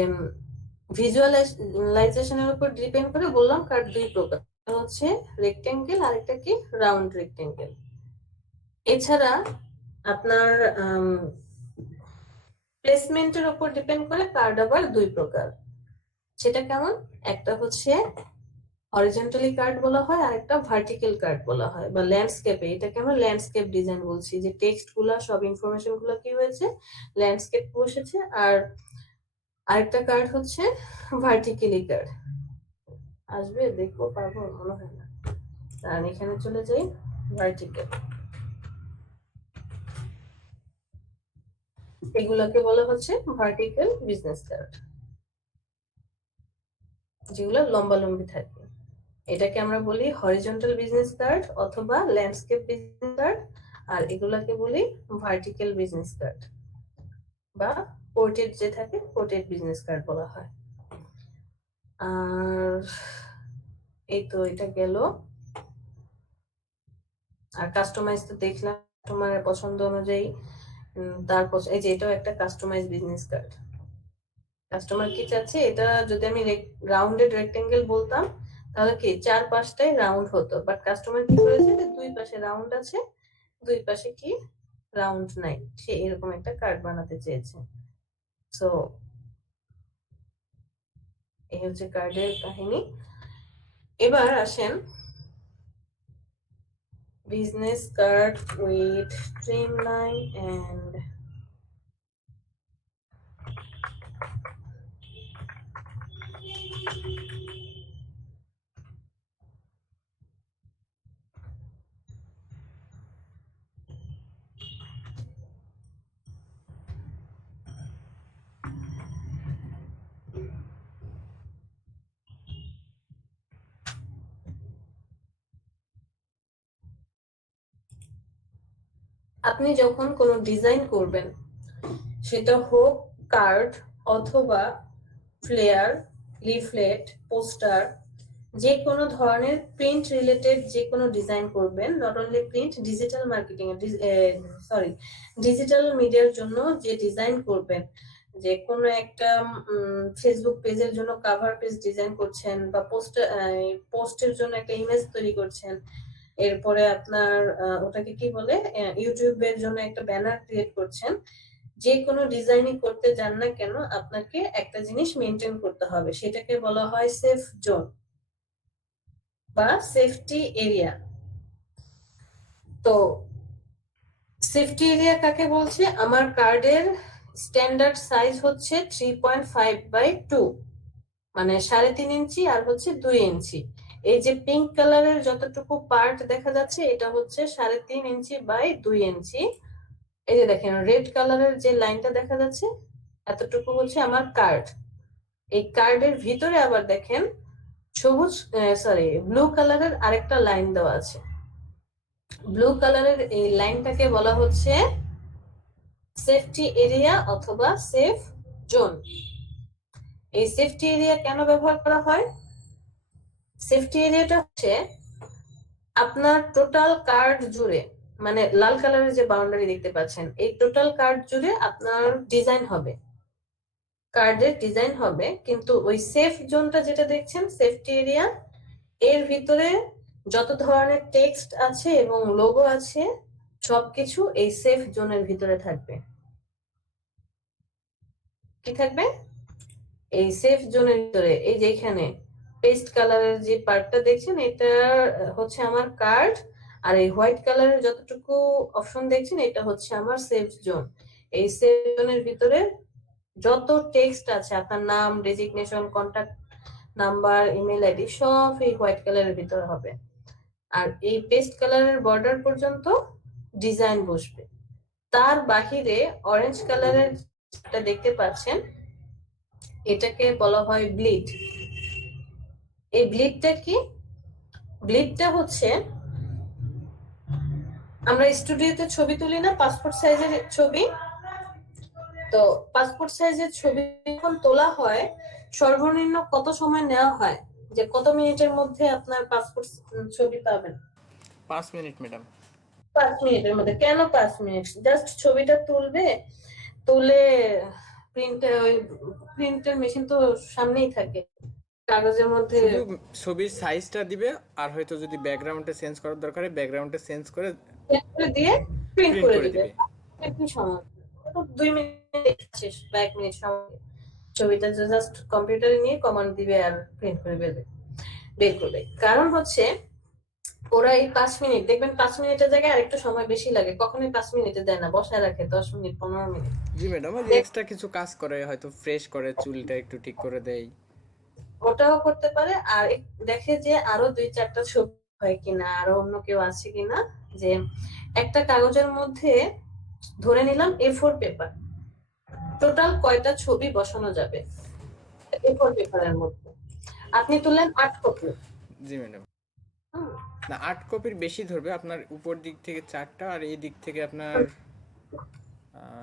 ভিজুয়ালাইজেশনের উপর ডিপেন্ড করে বললাম কার্ড 2 প্রকার, হচ্ছে রেক্টেঙ্গেল আর একটা কি রাউন্ড রেক্টেঙ্গেল। এছাড়া আপনার প্লেসমেন্টের উপর ডিপেন্ড করে কার্ড আবার 2 প্রকার। সেটা কেমন, একটা হচ্ছে হরিজন্টালি কার্ড বলা হয়, আর একটা ভার্টিক্যাল কার্ড বলা হয়, বা ল্যান্ডস্কেপে, এটাকে আমরা ল্যান্ডস্কেপ ডিজাইন বলছি, যে টেক্সট গুলা সব ইনফরমেশন গুলো কি হয়েছে ল্যান্ডস্কেপ বসেছে। আর আরেকটা কার্ড হচ্ছে ভার্টিক্যালি কার্ড। আসবে দেখবো, পারবো মনে হয় না, আর এখানে চলে যাই ভার্টিক্যাল। এগুলোকে বলা হচ্ছে ভার্টিক্যাল বিজনেস কার্ড, যেগুলো লম্বালম্বি থাকে। এটাকে আমরা বলি হরিজন্টাল বিজনেস কার্ড অথবা ল্যান্ডস্কেপ বিজনেস কার্ড, আর এগুলাকে বলি ভার্টিক্যাল বিজনেস কার্ড বা পোর্ট্রেট যে থাকে পোর্ট্রেট বিজনেস কার্ড বলা হয়। আর এই তো এটা গেল। আর কাস্টমাইজ তো দেখলাম কাস্টমারের পছন্দ অনুযায়ী তারপর এই যে এটাও একটা কাস্টমাইজ বিজনেস কার্ড। কাস্টমার কি চাচ্ছে, এটা যদি আমি রাউন্ডেড রেক্টেঙ্গেল বলতাম তাহলে কি 4 পাশটাই রাউন্ড হতো, বাট কাস্টমার কি করেছে যে 2 পাশে রাউন্ড আছে, 2 পাশে কি রাউন্ড নাই, সে এরকম একটা কার্ড বানাতে চেয়েছে। সো এই হচ্ছে কার্ডের কাহিনী। এবার আসেন business card with streamline and আপনি যখন কোনো ডিজাইন করবেন, সেটা হোক কার্ড অথবা ফ্লেয়ার, লিফলেট, পোস্টার, যে কোনো ধরনের প্রিন্ট রিলেটেড যে কোনো ডিজাইন করবেন, not only print, digital marketing sorry digital মিডিয়ার জন্য যে ডিজাইন করবেন, যে কোনো একটা ফেসবুক পেজের জন্য কাভার পেজ ডিজাইন করছেন বা পোস্টের জন্য একটা ইমেজ তৈরি করছেন, এরপরে আপনার ওটাকে কি বলে ইউটিউবের জন্য একটা ব্যানার ক্রিয়েট করছেন, যে কোনো ডিজাইনিং করতে যান না কেন আপনাকে একটা জিনিস মেনটেন করতে হবে, সেটাকে বলা হয় সেফ জোন বা সেফটি এরিয়া। তো সেফটি এরিয়া কাকে বলছে, আমার কার্ডের স্ট্যান্ডার্ড সাইজ হচ্ছে 3.5/2, মানে 3.5 ইঞ্চি আর হচ্ছে 2 ইঞ্চি। এই যে পিঙ্ক কালারের যতটুকু পার্ট দেখা যাচ্ছে এটা হচ্ছে 3.5 ইঞ্চি বাই 2 ইঞ্চি। এই যে দেখেন রেড কালারের যে লাইনটা দেখা যাচ্ছে এতটুকু হচ্ছে আমার কার্ড। এই কার্ডের ভিতরে আবার দেখেন সবুজ ব্লু কালারের আরেকটা লাইন দেওয়া আছে। ব্লু কালারের এই লাইনটাকে বলা হচ্ছে সেফটি এরিয়া অথবা সেফ জোন। এই সেফটি এরিয়া কেন ব্যবহার করা হয়, সেফটি এরিয়াটা হচ্ছে আপনার টোটাল কার্ড জুড়ে, মানে লাল কালারের যে বাউন্ডারি দেখতে পাচ্ছেন, এই টোটাল কার্ড জুড়ে আপনার ডিজাইন হবে, কার্ডের ডিজাইন হবে, কিন্তু ওই সেফ জোনটা যেটা দেখছেন সেফটি এরিয়া, এর ভিতরে যত ধরনের টেক্সট আছে এবং লোগো আছে সবকিছু এই সেফ জোনের ভিতরে থাকবে। কি থাকবে, এই সেফ জোনের ভিতরে। এই যে এখানে পেস্ট কালারের যে পার্টটা দেখছেন এটা হচ্ছে আমার কার্ড, আর এই হোয়াইট কালারের যতটুকু অপশন দেখছেন এটা হচ্ছে আমার সেফ জোন। এই সেফ জোনের ভিতরে যত টেক্সট আছে, আপনার নাম, designation, contact number, email ID সব এই হোয়াইট কালারের ভিতরে হবে, আর এই পেস্ট কালারের বর্ডার পর্যন্ত ডিজাইন বসবে। তার বাহিরে অরেঞ্জ কালারের যেটা দেখতে পাচ্ছেন এটাকে বলা হয় ব্লিড। এই ব্লিডটা কি, ব্লিডটা হচ্ছে আমরা স্টুডিওতে ছবি তুলি না পাসপোর্ট সাইজের ছবি, তো পাসপোর্ট সাইজের ছবি যখন তোলা হয় সর্বনিম্ন কত সময় নেওয়া হয়, যে কত মিনিটের মধ্যে আপনার পাসপোর্ট ছবি পাবেন? 5 মিনিট ম্যাডাম। 5 মিনিটের মধ্যে। কেন 5 মিনিট? জাস্ট ছবিটা তুলবে, তুলে প্রিন্টের মেশিন তো সামনেই থাকে, কাগজের মধ্যে শুধু ছবির সাইজটা দিবে, আর হয়তো যদি ব্যাকগ্রাউন্ডে চেঞ্জ করার দরকার হয় ব্যাকগ্রাউন্ডে চেঞ্জ করে দিয়ে প্রিন্ট প্রিন্ট করে করে দিবে। দিবে। একটু সময়, 2 মিনিট শেষ বা 1 মিনিট সময়, ছবিটা জাস্ট কম্পিউটারে নিয়ে কমান্ড দিবে আর প্রিন্ট করে বের করবে। কারণ হচ্ছে ওরা এই 5 মিনিট দেখবেন, 5 মিনিটের জায়গায় আরেকটু সময় বেশি লাগে, কখনোই 5 মিনিটে দেয় না, বসায় রাখে 10 মিনিট 15 মিনিট। জি ম্যাডাম, ওই এক্সট্রা কিছু কাজ করে, হয়তো ফ্রেশ করে, চুলটা একটু ঠিক করে দেয়, ওটাও করতে পারে, আর দেখে যে আরো 2-4টা ছবি হয় কিনা, আরো অন্য কেউ আছে কিনা। যে একটা কাগজের মধ্যে ধরে নিলাম A4 পেপার, টোটাল কয়টা ছবি বসানো যাবে A4 পেপারের মধ্যে, আপনি তুললেন 8 কপি। জি ম্যাডাম। না, 8 কপির বেশি ধরবে, আপনার উপর দিক থেকে 4টা আর এই দিক থেকে আপনার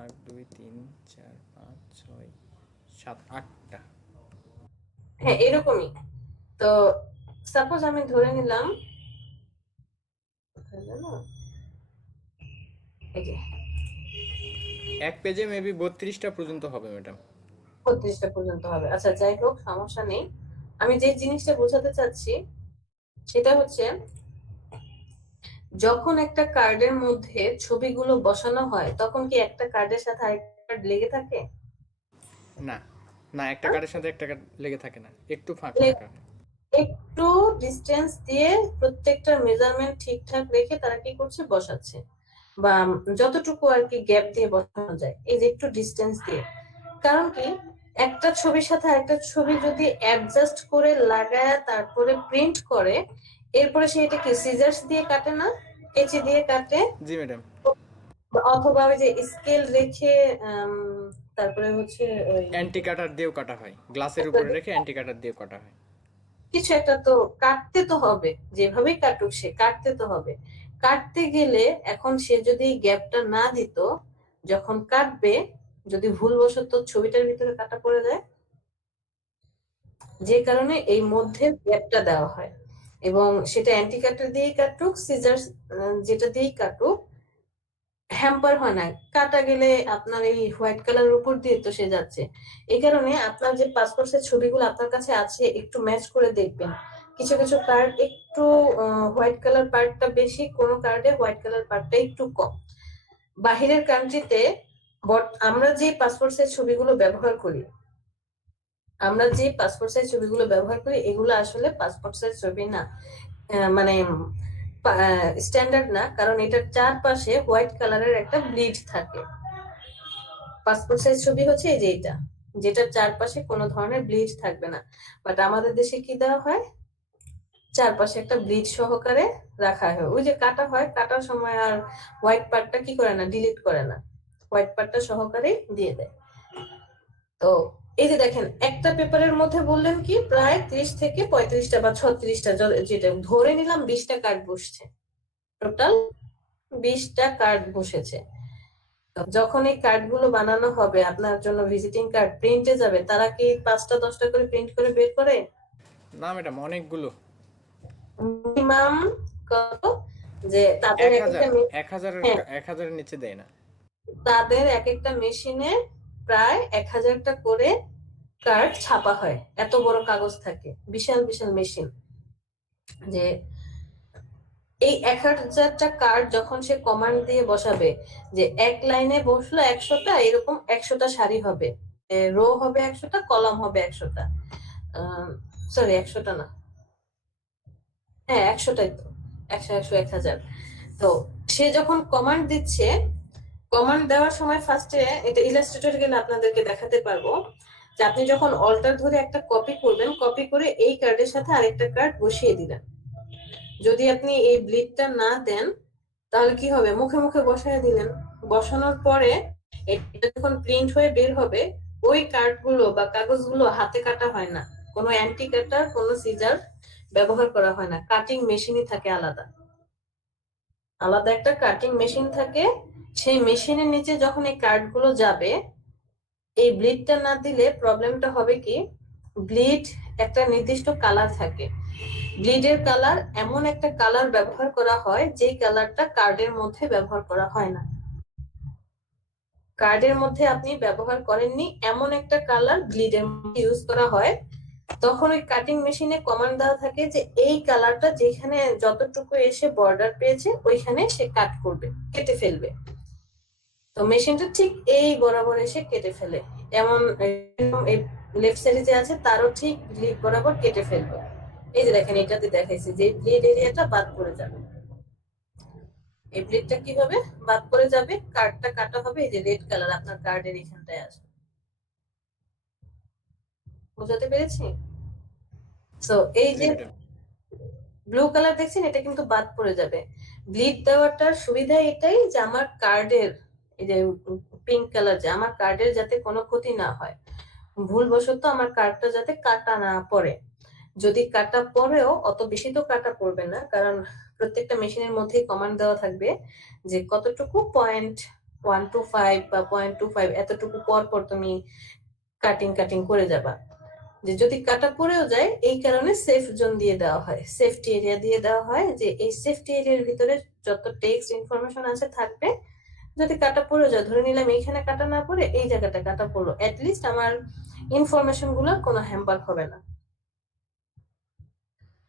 1 2 3 4 5 6 7 8টা। হ্যাঁ এরকমই। তো সাপোজ আমি ধরে নিলাম এই যে এক পেজে মেবি 32টা পর্যন্ত হবে ম্যাডাম। 32টা পর্যন্ত হবে। আচ্ছা যাই হোক, সমস্যা নেই। আমি যে জিনিসটা বোঝাতে চাচ্ছি সেটা হচ্ছে, যখন একটা কার্ডের মধ্যে ছবিগুলো বসানো হয় তখন কি একটা কার্ডের সাথে আরেকটা কার্ড লেগে থাকে? না না, একটা কার্ডের সাথে একটা কার্ড লেগে থাকে না, একটু ফাঁক লে- রাখা হয়। একটু ডিস্টেন্স দিয়ে প্রত্যেকটা মেজারমেন্ট ঠিকঠাক রেখে তারা কি করছে, বসাচ্ছে, বা যতটুকু আর কি গ্যাপ দিয়ে বসানো যায়, এই যে একটু ডিস্টেন্স দিয়ে। কারণ কি, একটা ছবির সাথে আরেকটা ছবি যদি অ্যাডজাস্ট করে লাগায় তারপরে প্রিন্ট করে, এরপরে সে এটা কি সিজার্স দিয়ে কাটে না, কেচি দিয়ে কাটে, জি ম্যাডাম। অথবা ওই যে স্কেল রেখে তারপরে হচ্ছে ওই অ্যান্টি কাটার দিয়েও কাটা হয়, গ্লাসের উপরে রেখে অ্যান্টি কাটার দিয়েও কাটা হয়। কিছু একটা তো কাটতে তো হবে, যেভাবেই কাটুক সে কাটতে তো হবে। কাটতে গেলে এখন সে যদি গ্যাপটা না দিত, যখন কাটবে, যদি ভুলবশত ছবিটার ভিতরে কাটা পড়ে যায়, যে কারণে এই মধ্যে গ্যাপটা দেওয়া হয়। এবং সেটা অ্যান্টি কাটার দিয়েই কাটুক, সিজার যেটা দিয়েই কাটুক, হ্যাম্পার হয় না, কাটা গেলে আপনার এই হোয়াইট কালার উপর দিয়ে তো সে যাচ্ছে। এই কারণে আপনার যে পাসপোর্টের ছবিগুলো আপনার কাছে আছে একটু ম্যাচ করে দেখবেন। কিছু কিছু কার্ড একটু হোয়াইট কালার পার্টটা বেশি, কোনো কার্ডে হোয়াইট কালার পার্টটা একটু কম। বাহিরের কান্ট্রিতে আমরা যে পাসপোর্ট সাইজ ছবিগুলো ব্যবহার করি, এগুলো আসলে পাসপোর্ট সাইজ ছবি না, মানে স্ট্যান্ডার্ড না, কারণ এটার চারপাশে হোয়াইট কালারের একটা ব্লিড থাকে। পাসপোর্ট সাইজ ছবি হচ্ছে এই যে এটা, যেটার চারপাশে কোনো ধরনের ব্লিড থাকবে না। বাট আমাদের দেশে কি দেওয়া হয়, চারপাশে একটা ব্লিড সহকারে রাখা হয়। ওই যে কাটা হয়, কাটার সময় আর হোয়াইট পার্টটা কি করে না, ডিলিট করে না, হোয়াইট পার্টটা সহকারে দিয়ে দেয়। তো এই যে দেখেন, একটা পেপারের মধ্যে বললেন কি প্রায় 30 থেকে 35টা বা 36টা, যেটা ধরে নিলাম 20টা কার্ড বসছে, টোটাল 20টা কার্ড বসেছে। যখন এই কার্ডগুলো বানানো হবে আপনার জন্য, ভিজিটিং কার্ড প্রিন্টে যাবে, তারা কি 5টা 10টা করে প্রিন্ট করে বের করে? না ম্যাডাম, অনেকগুলো। মিনিমাম কত, যে তাদের এক এক হাজার একটা এক হাজারের হ্যাঁ, 1000-এর নিচে দেয় না। তাদের এক একটা মেশিনে প্রায় 1000টা করে কার্ড ছাপা হয়। এত বড় কাগজ থাকে, বিশাল বিশাল মেশিন। যে এই 1000টা কার্ড যখন সে কমান্ড দিয়ে বসাবে, যে এক লাইনে বসলো 100টা, এরকম 100টা সারি হবে, রো হবে 100টা, কলাম হবে 100টা, সরি 100টা না, হ্যাঁ 100টাই তো, 100 100 1000। তো সে যখন কমান্ড দিচ্ছে, কমান্ড দেওয়ার সময় ফার্স্টে, এটা ইলাস্ট্রেটরে গেলে আপনাদেরকে দেখাতে পারবো, যে আপনি যখন অল্টার ধরে একটা কপি করবেন, কপি করে এই কার্ডের সাথে আরেকটা কার্ড বসিয়ে দিলেন, যদি আপনি এই ব্লিডটা না দেন তাহলে কি হবে, মুখে মুখে বসায় দিলেন, বসানোর পরে এটা যখন প্রিন্ট হয়ে বের হবে, ওই কার্ডগুলো বা কাগজগুলো হাতে কাটা হয় না, কোনো অ্যান্টি কাটার, কোনো সিজার ব্যবহার করা হয় না, কাটিং মেশিনই থাকে আলাদা, আলাদা একটা কাটিং মেশিন থাকে। সেই মেশিনের নিচে যখন এই কার্ডগুলো যাবে, এই ব্লিডটা না দিলে প্রবলেমটা হবে কি, ব্লিড একটা নির্দিষ্ট কালার থাকে, ব্লিডের কালার এমন একটা কালার ব্যবহার করা হয় যে কালারটা কার্ডের মধ্যে ব্যবহার করা হয় না, কার্ডের মধ্যে আপনি ব্যবহার করেননি এমন একটা কালার ব্লিডের মধ্যে ইউজ করা হয়। তখন ওই কাটিং মেশিনে কমান্ড দেওয়া থাকে যে এই কালারটা যেখানে যতটুকু এসে বর্ডার পেয়েছে ওইখানে সে কাট করবে, কেটে ফেলবে। তো মেশিনটা ঠিক এই বরাবর এসে কেটে ফেলে, এমন লেফট সাইডে যে আছে তারও ঠিক ব্লিড বরাবর কেটে ফেলবে। এই যে দেখেন, এটাতে দেখাইছে যে ব্লিড এরিয়াটা বাদ পড়ে যাবে, এই ব্লিডটা কি হবে, বাদ পড়ে যাবে, কার্ডটা কাটা হবে, এই যে রেড কালার আপনার কার্ডের এখানটায় আসবে। বুঝাতে পেরেছি? সো এই জি যে ম্যাডাম। ব্লু কালার দেখছেন, এটা কিন্তু বাদ পড়ে যাবে। ব্লিড দেওয়াটার সুবিধা এটাই যে আমার কার্ডের, এই যে পিঙ্ক কালার, যে আমার কার্ডের যাতে কোনো ক্ষতি না হয়, ভুলবশত আমার কার্ডটা যাতে কাটা না পড়ে। যদি কাটা পড়েও অত বেশি তো কাটা পড়বে না, কারণ প্রত্যেকটা মেশিনের মধ্যেই কমান্ড দেওয়া থাকবে যে কতটুকু 0.125 বা 0.25 এতটুকু পর পর তুমি কাটিং কাটিং করে যাবা। যে যদি কাটা পড়েও যায়, এই কারণে সেফ জোন দিয়ে দেওয়া হয়, সেফটি এরিয়া দিয়ে দেওয়া হয়, যে এই সেফটি এরিয়ার ভিতরে যত টেক্সট ইনফরমেশন আছে থাকবে, যদি কাটা পড়ে যায়, ধরে নিলাম এইখানে কাটা না পড়ে এই জায়গাটা কাটা পড়লো, লিস্ট আমার ইনফরমেশন গুলো কোনো হ্যাম্পার হবে না।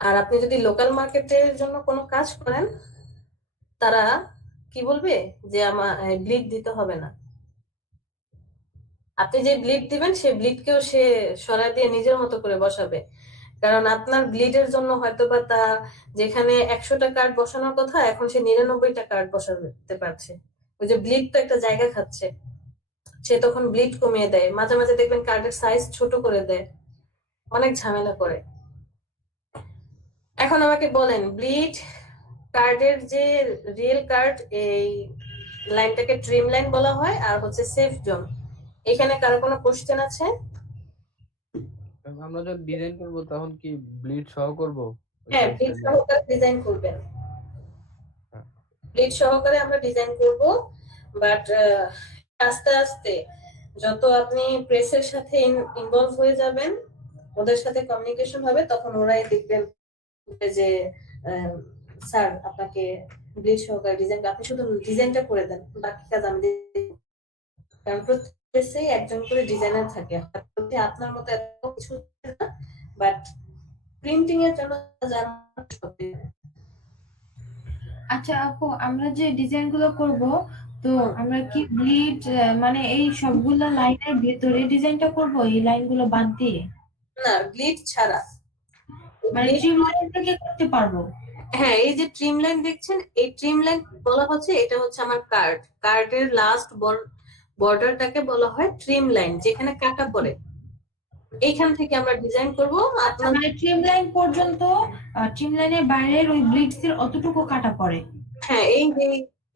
আর আপনি যদি লোকাল মার্কেটের জন্য কোনো কাজ করেন, তারা কি বলবে যে আমার ব্লিড দিতে হবে না। আপনি যে ব্লিড দিবেন সেই ব্লিডকেও সে সরা দিয়ে নিজের মতো করে বসাবে, কারণ আপনার ব্লিডের জন্য হয়তোবা তা যেখানে 100টা কার্ড বসানোর কথা এখন সে 99টা কার্ড বসাতে পারছে। ওই যে ব্লিড তো একটা জায়গা খাচ্ছে, সে তখন ব্লিড কমিয়ে দেয়, মাঝে মাঝে দেখবেন কার্ডের সাইজ ছোট করে দেয়, অনেক ঝামেলা করে। এখন আমাকে বলেন, ব্লিড কার্ডের যে রিয়েল কার্ড, এই লাইনটাকে ট্রিম লাইন বলা হয়, আর হচ্ছে সেফ জোন, এখানে কারো কোনো কোশ্চেন আছে? আমরা যখন ডিজাইন করব তখন কি ব্লিড সহ করব? হ্যাঁ, ব্লিড সহকারে ডিজাইন করবেন, হ্যাঁ। ব্লিড সহকারে আমরা ডিজাইন করব, বাট আস্তে আস্তে যত আপনি প্রেসের সাথে ইনভলভ হয়ে যাবেন, ওদের সাথে কমিউনিকেশন হবে, তখন ওরাই দেখবেন যে স্যার আপনাকে ব্লিড সহকারে ডিজাইন, আপনি শুধু ডিজাইনটা করে দেন, বাকি কাজ আমি দেখব। কারণ প্রত্যেক একজন করে ডিজাইনার থাকে, আপনার মতো এত কিছু না, বাট প্রিন্টিং এর জন্য জানা। আচ্ছা আপু, আমরা যে ডিজাইন গুলো করব, তো আমরা কি ব্লিড মানে এই সবগুলো লাইনের ভেতরে ডিজাইনটা করব, এই লাইনগুলো বাদ দিয়ে? না, ব্লিড ছাড়া, মানে ট্রিম লাইন থেকে করতে পারবো? হ্যাঁ, এই যে ট্রিম লাইন দেখছেন, এই ট্রিম লাইন বলা হচ্ছে, এটা হচ্ছে আমার কার্ডের লাস্ট বর্ডারটাকে বলা হয় ট্রিম লাইন, যেখানে কাটা পড়ে, এইখান থেকে আমরা ডিজাইন করব। আচ্ছা, মানে ট্রিম লাইন পর্যন্ত, ট্রিম লাইনের বাইরের ওই ব্লিডস এর অতটুকু কাটা পড়ে? হ্যাঁ,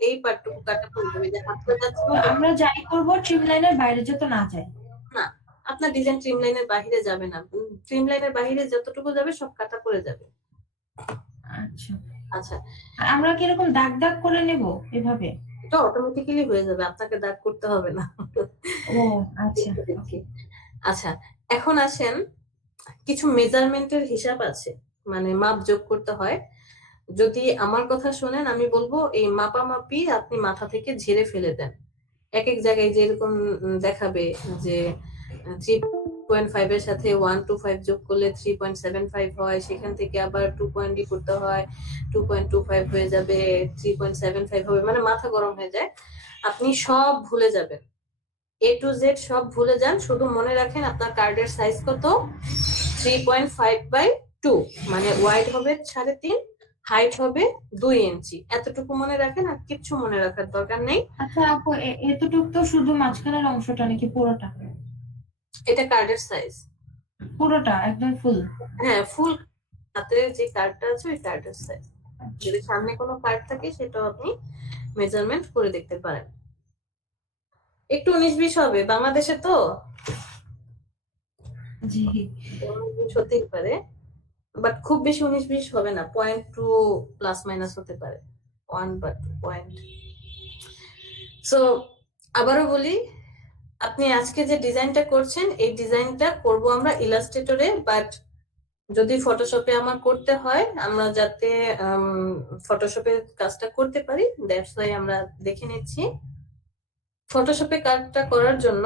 এই পার্টটুকু কাটা পড়বে, যে হাতটা যাচ্ছে তো আমরা যাই করব ট্রিম লাইনের বাইরে যত না যায়। না, আপনার ডিজাইন ট্রিম লাইনের বাইরে যাবে না, ট্রিম লাইনের বাইরে যতটুকু যাবে সব কাটা পড়ে যাবে। আচ্ছা আচ্ছা, আর আমরা কি এরকম দাগ দাগ করে নেব এভাবে? এটা অটোমেটিক্যালি হয়ে যাবে, আপনাকে দাগ করতে হবে না। ও আচ্ছা। আচ্ছা, এখন আসেন, কিছু মেজারমেন্টের হিসাব আছে, মানে মাপ যোগ করতে হয়। যদি আমার কথা শোনেন, আমি বলবো এই মাপামাপি আপনি মাথা থেকে ঝেড়ে ফেলে দেন। এক এক জায়গায় যেরকম দেখাবে যে 3.5 এর সাথে 125 যোগ করলে 3.75 হয়, সেখান থেকে আবার 2 করতে হয়, 2.25 হয়ে যাবে, 3.75 হবে, মানে মাথা গরম হয়ে যায়। আপনি সব ভুলে যাবেন, A to Z সব ভুলে যান, শুধু মনে রাখেন আপনার কার্ডের সাইজ কত, 3.5/2, মানে ওয়াইড হবে 3.5, হাইট হবে 2 ইঞ্চি, এতটুকু মনে রাখেন, আর কিচ্ছু মনে রাখার দরকার নেই। আচ্ছা আপু, এতটুকু তো শুধু মাঝখানের অংশটা নাকি পুরোটা? এটা কার্ডের সাইজ, পুরোটা একদম ফুল? হ্যাঁ, ফুল হাতের যে কার্ডটা আছে ওই কার্ডের সাইজ। যদি সামনে কোনো কার্ড থাকে সেটাও আপনি মেজারমেন্ট করে দেখতে পারেন। একটু 19-20 হবে, বাংলাদেশে তো জি। 19-20 হতেই পারে, বাট খুব বেশি 19-20 হবে না, 0.2 প্লাস মাইনাস হতে পারে, 1 বা 2 পয়েন্ট। সো আবারও বলি, আপনি আজকে যে ডিজাইনটা করছেন, এই ডিজাইনটা করব আমরা ইলাস্ট্রেটরে, বাট যদি ফটোশপে আমার করতে হয়, আমরা যাতে ফটোশপে কাজটা করতে পারি, দ্যাটস ওয়াই আমরা দেখে নিচ্ছি। ফটোশপে কাজটা করার জন্য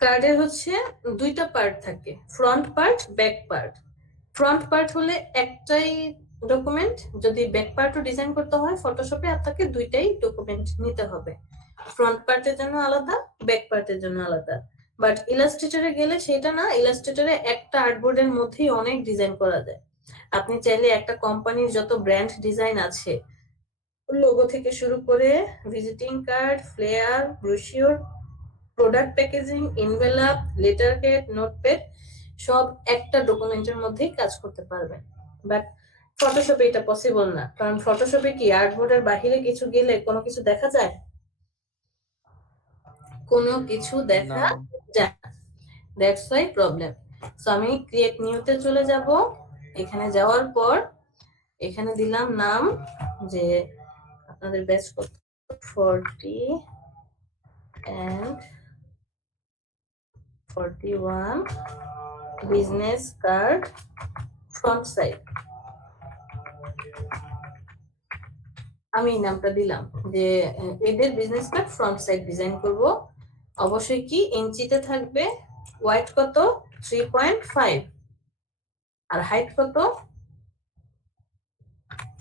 কার্ডের হচ্ছে দুইটা পার্ট থাকে, front part, back part. Front part হলে একটাই ডকুমেন্ট, যদি ব্যাক পার্টও ডিজাইন করতে হয় ফটোশপে, আপনাকে দুইটাই ডকুমেন্ট নিতে হবে, ফ্রন্ট পার্টের জন্য আলাদা, ব্যাক পার্টের জন্য আলাদা। বাট ইলাস্ট্রেটরে গেলে সেটা না, ইলাস্ট্রেটরে একটা আর্টবোর্ডের মধ্যেই অনেক ডিজাইন করা যায়। আপনি চাইলে একটা কোম্পানির যত ব্র্যান্ড ডিজাইন আছে, লোগো থেকে শুরু করে visiting card, flyer, brochure, product packaging, envelope, letter head, notepad, সব একটা ডকুমেন্টের মধ্যেই কাজ করতে পারবেন। বাট ফটোশপে এটা পসিবল না, কারণ ফটোশপে কি আর্টবোর্ডের বাহিরে কিছু গেলে কোনো কিছু দেখা যায়? কোনো কিছু দেখা যায় না, দ্যাটস ওয়াই প্রবলেম। সো আমি ক্রিয়েট নিউতে চলে যাব, এখানে যাওয়ার পর এখানে দিলাম নাম, যে আপনাদের ব্যাচ কত, 40 and 41 business card front side. আমি এই নামটা দিলাম যে এদের business card front side design করব। অবশ্যই কি ইঞ্চিতে থাকবে, ওয়াইড কত 3.5 আর হাইট কত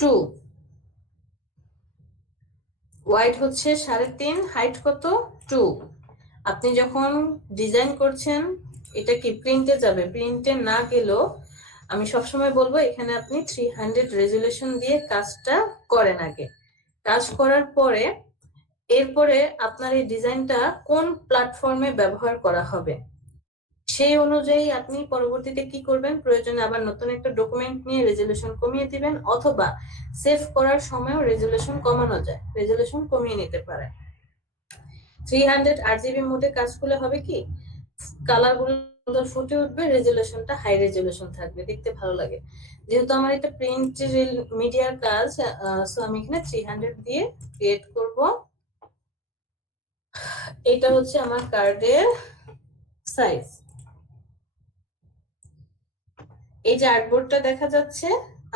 2, ওয়াইড হচ্ছে 3.5, হাইট কত 2। আপনি যখন ডিজাইন করছেন এটা কি প্রিন্টে যাবে, প্রিন্টে না গেলেও আমি সবসময় বলবো এখানে আপনি 300 রেজুলেশন দিয়ে কাজটা করেন আগে। কাজ করার পরে এরপরে আপনার এই ডিজাইনটা কোন প্ল্যাটফর্মে ব্যবহার করা হবে সেই অনুযায়ী আপনি পরবর্তীতে কি করবেন, প্রয়োজনে আবার নতুন একটা ডকুমেন্ট নিয়ে রেজুলেশন কমিয়ে দিবেন, অথবা সেভ করার সময়ও রেজুলেশন কমানো যায়, রেজুলেশন কমিয়ে নিতে পারেন। 300 RGB মোডে কাজ করলে হবে কি কালার গুলো ফুটে উঠবে, রেজুলেশনটা হাই রেজুলেশন থাকবে, দেখতে ভালো লাগে। যেহেতু আমার এটা প্রিন্ট মিডিয়ার কাজ, সো আমি এখানে 300 দিয়ে ক্রিয়েট করব। এটা হচ্ছে আমার কার্ডের সাইজ। এই যে আর্টবোর্ডটা দেখা যাচ্ছে,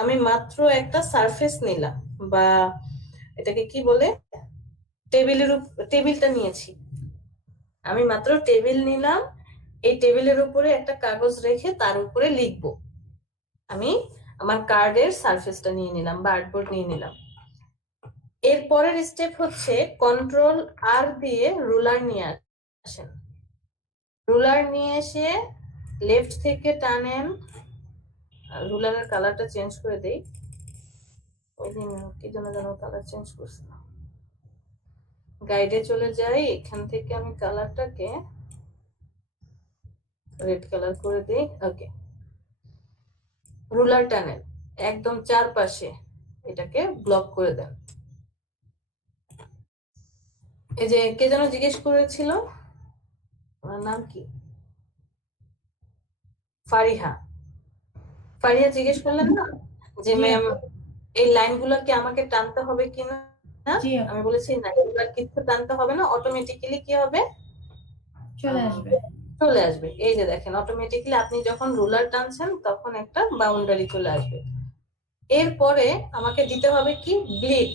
আমি মাত্র একটা সারফেস নিলাম, বা এটাকে কি বলে, টেবিলটা নিয়েছি। আমি মাত্র টেবিল নিলাম, এই টেবিলের উপরে একটা কাগজ রেখে তার উপরে লিখবো। আমি আমার কার্ডের সারফেসটা নিয়ে নিলাম বা আর্টবোর্ড নিয়ে নিলাম। এরপরের স্টেপ হচ্ছে Ctrl+R দিয়ে রুলার নিয়ে আসেন। রুলার নিয়ে এসে লেফট থেকে টানেন, রুলারের কালারটা চেঞ্জ করে দেই, ওই দিন কি জন্য যেন কালার চেঞ্জ করছে না। গাইডে চলে যাই, এখান থেকে আমি কালারটাকে রেড কালার করে দিই। ওকে, রুলার টানেন একদম চারপাশে, এটাকে ব্লক করে দেন। এই যে কে যেন জিজ্ঞেস করেছিল, ওনার নাম কি, ফারিহা। ফারিহা জিজ্ঞেস করলেন না যে ম্যাম এই লাইনগুলো কি আমাকে টানতে হবে কিনা। জি আমি বলেছি না, এগুলো কিছু টানতে হবে না, অটোমেটিক্যালি কি হবে, চলে আসবে। চলে আসবে। এই যে দেখেন, অটোমেটিক্যালি আপনি যখন রুলার টানছেন তখন একটা বাউন্ডারি চলে আসবে। এরপরে আমাকে দিতে হবে কি ব্লিড,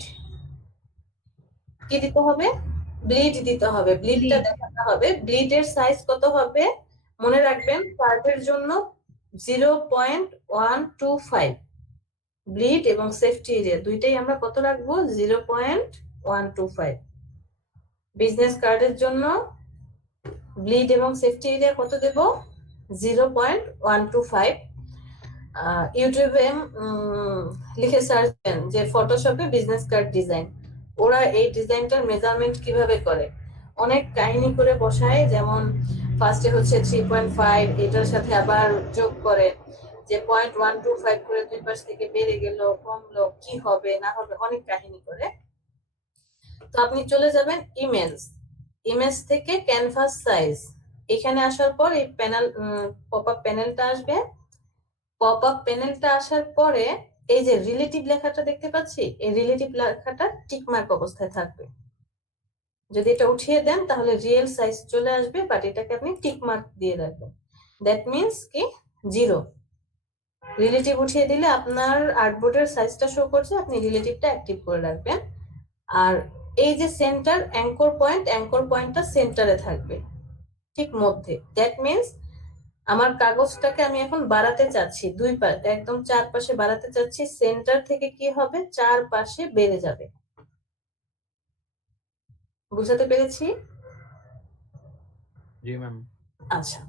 কি দিতে হবে, ব্লিড দিতে হবে, ব্লিডটা দেখাতে হবে। ব্লিডের সাইজ কত হবে মনে রাখবেন, কার্ডের জন্য 0.125, ব্লিড এবং সেফটি এরিয়া দুইটাই আমরা কত রাখবো, 0.125। বিজনেস কার্ডের জন্য ব্লিড এবং সেফটি এরিয়া কত দেব, 0.125। ইউটিউবে লিখে সার্চ দেন যে ফটোশপে বিজনেস কার্ড ডিজাইন, ওরা এই ডিজাইনটার মেজারমেন্ট কিভাবে করে, অনেক কাহিনী করে বসায়। যেমন ফার্স্টে হচ্ছে 3.5, এটার সাথে আবার যোগ করে যে 0.125 করে দুই পাশ থেকে বেড়ে গেল কমলো, কি হবে না হবে, অনেক কাহিনী করে। তো আপনি চলে যাবেন ইমেজ থেকে ক্যানভাস সাইজ, এখানে আসার পর এই প্যানেল পপ আপ প্যানেলটা আসবে। পপ আপ প্যানেলটা আসার পরে এই যে রিলেটিভ লেখাটা দেখতে পাচ্ছি, এই রিলেটিভ লেখাটা টিক মার্ক অবস্থায় থাকবে। যদি এটা উঠিয়ে দেন তাহলে রিয়েল সাইজ চলে আসবে, বাট এটাকে আপনি টিক মার্ক দিয়ে রাখবেন। দ্যাট মিন্স কি 0। রিলেটিভ উঠিয়ে দিলে আপনার আর্টবোর্ডের সাইজটা শো করছে, আপনি রিলেটিভটা অ্যাক্টিভ করে রাখবেন। আর এই যে সেন্টার অ্যাঙ্কর পয়েন্টটা সেন্টারে থাকবে ঠিক মধ্যে। দ্যাট মিন্স আমার কাগজটাকে আমি এখন বাড়াতে চাচ্ছি, দুই পাশ একদম চারপাশে বাড়াতে চাচ্ছি, সেন্টার থেকে কি হবে চারপাশে বেড়ে যাবে। বুঝাতে পেরেছি? জি ম্যাম। আচ্ছা,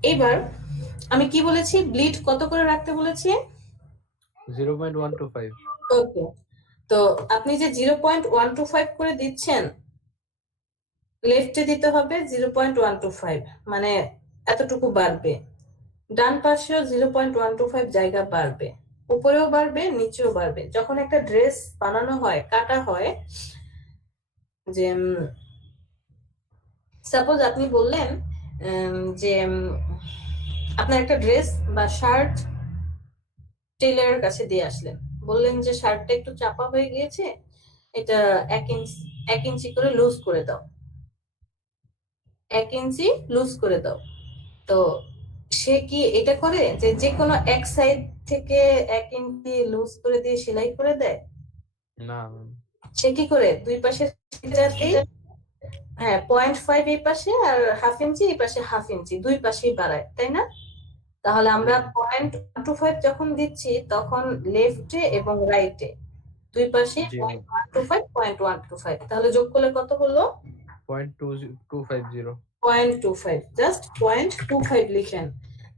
এবার আমি কি বলেছি, ব্লিড কত করে রাখতে বলেছি, 0.125। ওকে। তো আপনি যে 0.125 করে দিচ্ছেন, লেফটে দিতে হবে 0.125, মানে এতটুকু বাড়বে। ডান পাশেও 0.125 জায়গা বাড়বে, উপরেও বাড়বে নিচেও বাড়বে। যখন একটা ড্রেস বানানো হয়, কাটা হয়, যে সাপোজ আপনি বললেন যে আপনার একটা ড্রেস বা শার্ট টেইলারের কাছে দিয়ে আসলেন, বললেন যে শার্টটা একটু চাপা হয়ে গিয়েছে, এটা 1 ইঞ্চি করে লুজ করে দাও, 1 ইঞ্চি লুজ করে দাও। তো সে কি এটা করে যে কোনো এক সাইড থেকে 1 ইঞ্চি লুজ করে দিয়ে সেলাই করে দেয়? না ম্যাম। সে কি করে দুই পাশে হ্যাঁ 0.5 এই পাশে আর হাফ ইঞ্চি এই পাশে হাফ ইঞ্চি দুই পাশেই বাড়ায়, তাই না? তাহলে আমরা 0.125 যখন দিচ্ছি তখন লেফটে এবং রাইটে দুই পাশে জি ম্যাম। 0.125 তাহলে যোগ করলে কত হলো? 0.250 0.25 জাস্ট 0.25 লিখেন।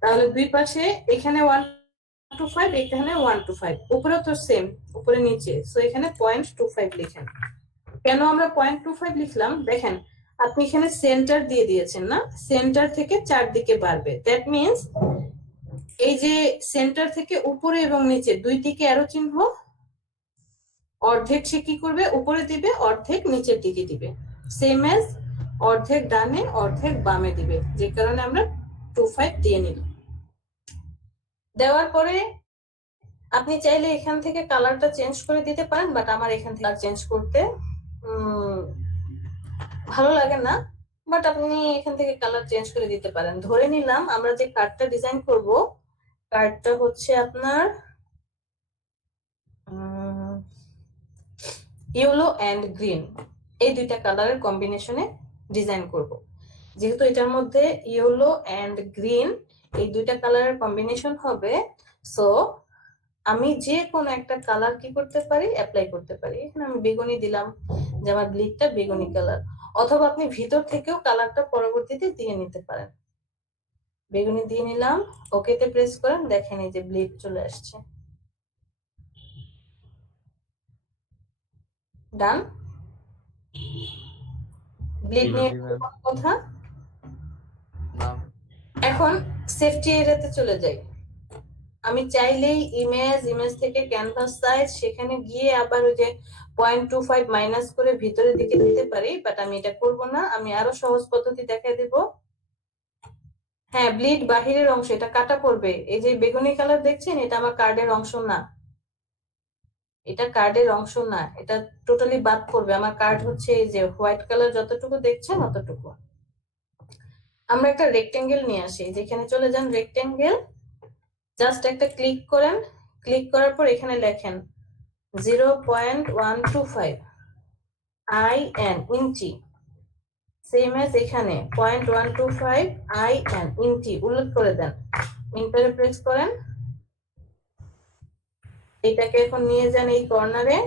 তাহলে দুই পাশে এখানে 125 এখানে 125 উপরেও তো সেম উপরে নিচে, সো এখানে 0.25 লিখেন। কেন আমরা 0.25 লিখলাম দেখেন, আপনি এখানে সেন্টার দিয়ে দিয়েছেন না, সেন্টার থেকে চারদিকে বাড়বে, দ্যাট মিন্স এই যে সেন্টার থেকে উপরে এবং নিচে দুই দিকে অ্যারো চিহ্ন, অর্ধেক সে কি করবে উপরে দিবে, অর্ধেক নিচের দিকে দিবে, সেম অ্যাজ অর্ধেক ডানে অর্ধেক বামে দিবে, যে কারণে আমরা 25 দিয়ে নিলাম। দেওয়ার পরে আপনি চাইলে এখান থেকে কালারটা চেঞ্জ করে দিতে পারেন, বাট আমার এখান থেকে চেঞ্জ করতে ভালো লাগে না, বাট আপনি এখান থেকে কালার চেঞ্জ করে দিতে পারেন। ধরে নিলাম আমরা যে কার্ডটা ডিজাইন করব, কার্ডটা হচ্ছে আপনার ইয়েলো এন্ড গ্রিন, এই দুইটা কালারের কম্বিনেশনে ডিজাইন করব। যেহেতু এটার মধ্যে ইয়েলো এন্ড গ্রিন এই দুইটা কালারের কম্বিনেশন হবে, সো আমি যে কোনো একটা কালার কি করতে পারি, অ্যাপ্লাই করতে পারি। এখানে আমি বেগুনি দিলাম, যে আমার ব্লিডটা বেগুনি কালার, অথবা আপনি ভিতর থেকেও কালারটা পরবর্তীতে দিয়ে নিতে পারেন। বেগুনি দিয়ে নিলাম, ওকেতে প্রেস করেন, দেখেন এই যে ব্লিড চলে আসছে। ডান। ব্লিড নিয়ে কথা। না এখন সেফটি এরিয়াতে চলে যাই। আমি চাইলেই ইমেজ থেকে ক্যানভাস সাইজ সেখানে গিয়ে আবার ওই যে 0.25 মাইনাস করে ভিতরের দিকে দিতে পারি, বাট আমি এটা করব না। আমি আরো সহজ পদ্ধতি দেখাই দেব। হ্যাঁ, ব্লিড বাহিরের অংশ, এটা কাটা পড়বে। এই যে বেগুনি কালার দেখছেন, এটা আমার কার্ডের অংশ না, এটা কার্ডের অংশ না, এটা টোটালি বাদ পড়বে। আমার কার্ড হচ্ছে এই যে হোয়াইট কালার যতটুকু দেখছেন অতটুকু। আমরা একটা রেক্টেঙ্গেল নিয়ে আসি, যেখানে চলে যান রেক্টেঙ্গেল, জাস্ট একটা ক্লিক করেন, ক্লিক করার পর এখানে লেখেন 0.125 IN ইঞ্চি, সেম অ্যাজ এখানে 0.125 IN ইঞ্চি উল্লেখ করে দেন, ইন্টারে প্রেস করেন। এটাকে এখন নিয়ে যান এই কর্নারে,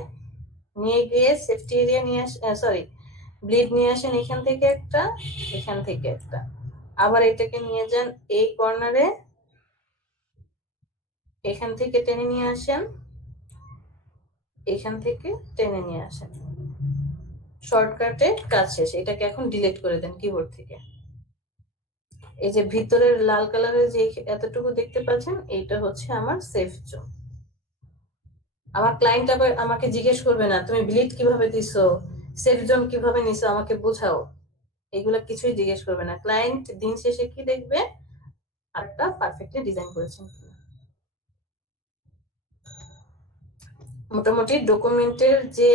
নিয়ে গিয়ে সেফটি এরিয়া নিয়ে সরি ব্লিড নিয়ে আসেন এখান থেকে একটা, এখান থেকে একটা, আবার এটাকে নিয়ে যান এই কর্নারে, এখান থেকে টেনে নিয়ে আসেন, এখান থেকে টেনে নিয়ে আসেন। শর্টকাটে কাজ শেষ। এটাকে এখন ডিলিট করে দেন কিবোর্ড থেকে। এই যে ভিতরের লাল কালারের যে এতটুকু দেখতে পাচ্ছেন, এইটা হচ্ছে আমার সেফ জোন। আমার ক্লায়েন্ট আবার আমাকে জিজ্ঞেস করবে না তুমি ব্লিড কিভাবে দিছো, সেফ জোন কিভাবে নিছো, আমাকে বোঝাও, এগুলা কিছুই জিজ্ঞেস করবে না। ক্লায়েন্ট দিন শেষে কি দেখবে, আরটা পারফেক্টলি ডিজাইন করেছেন কিনা। মোটামুটি ডকুমেন্টের যে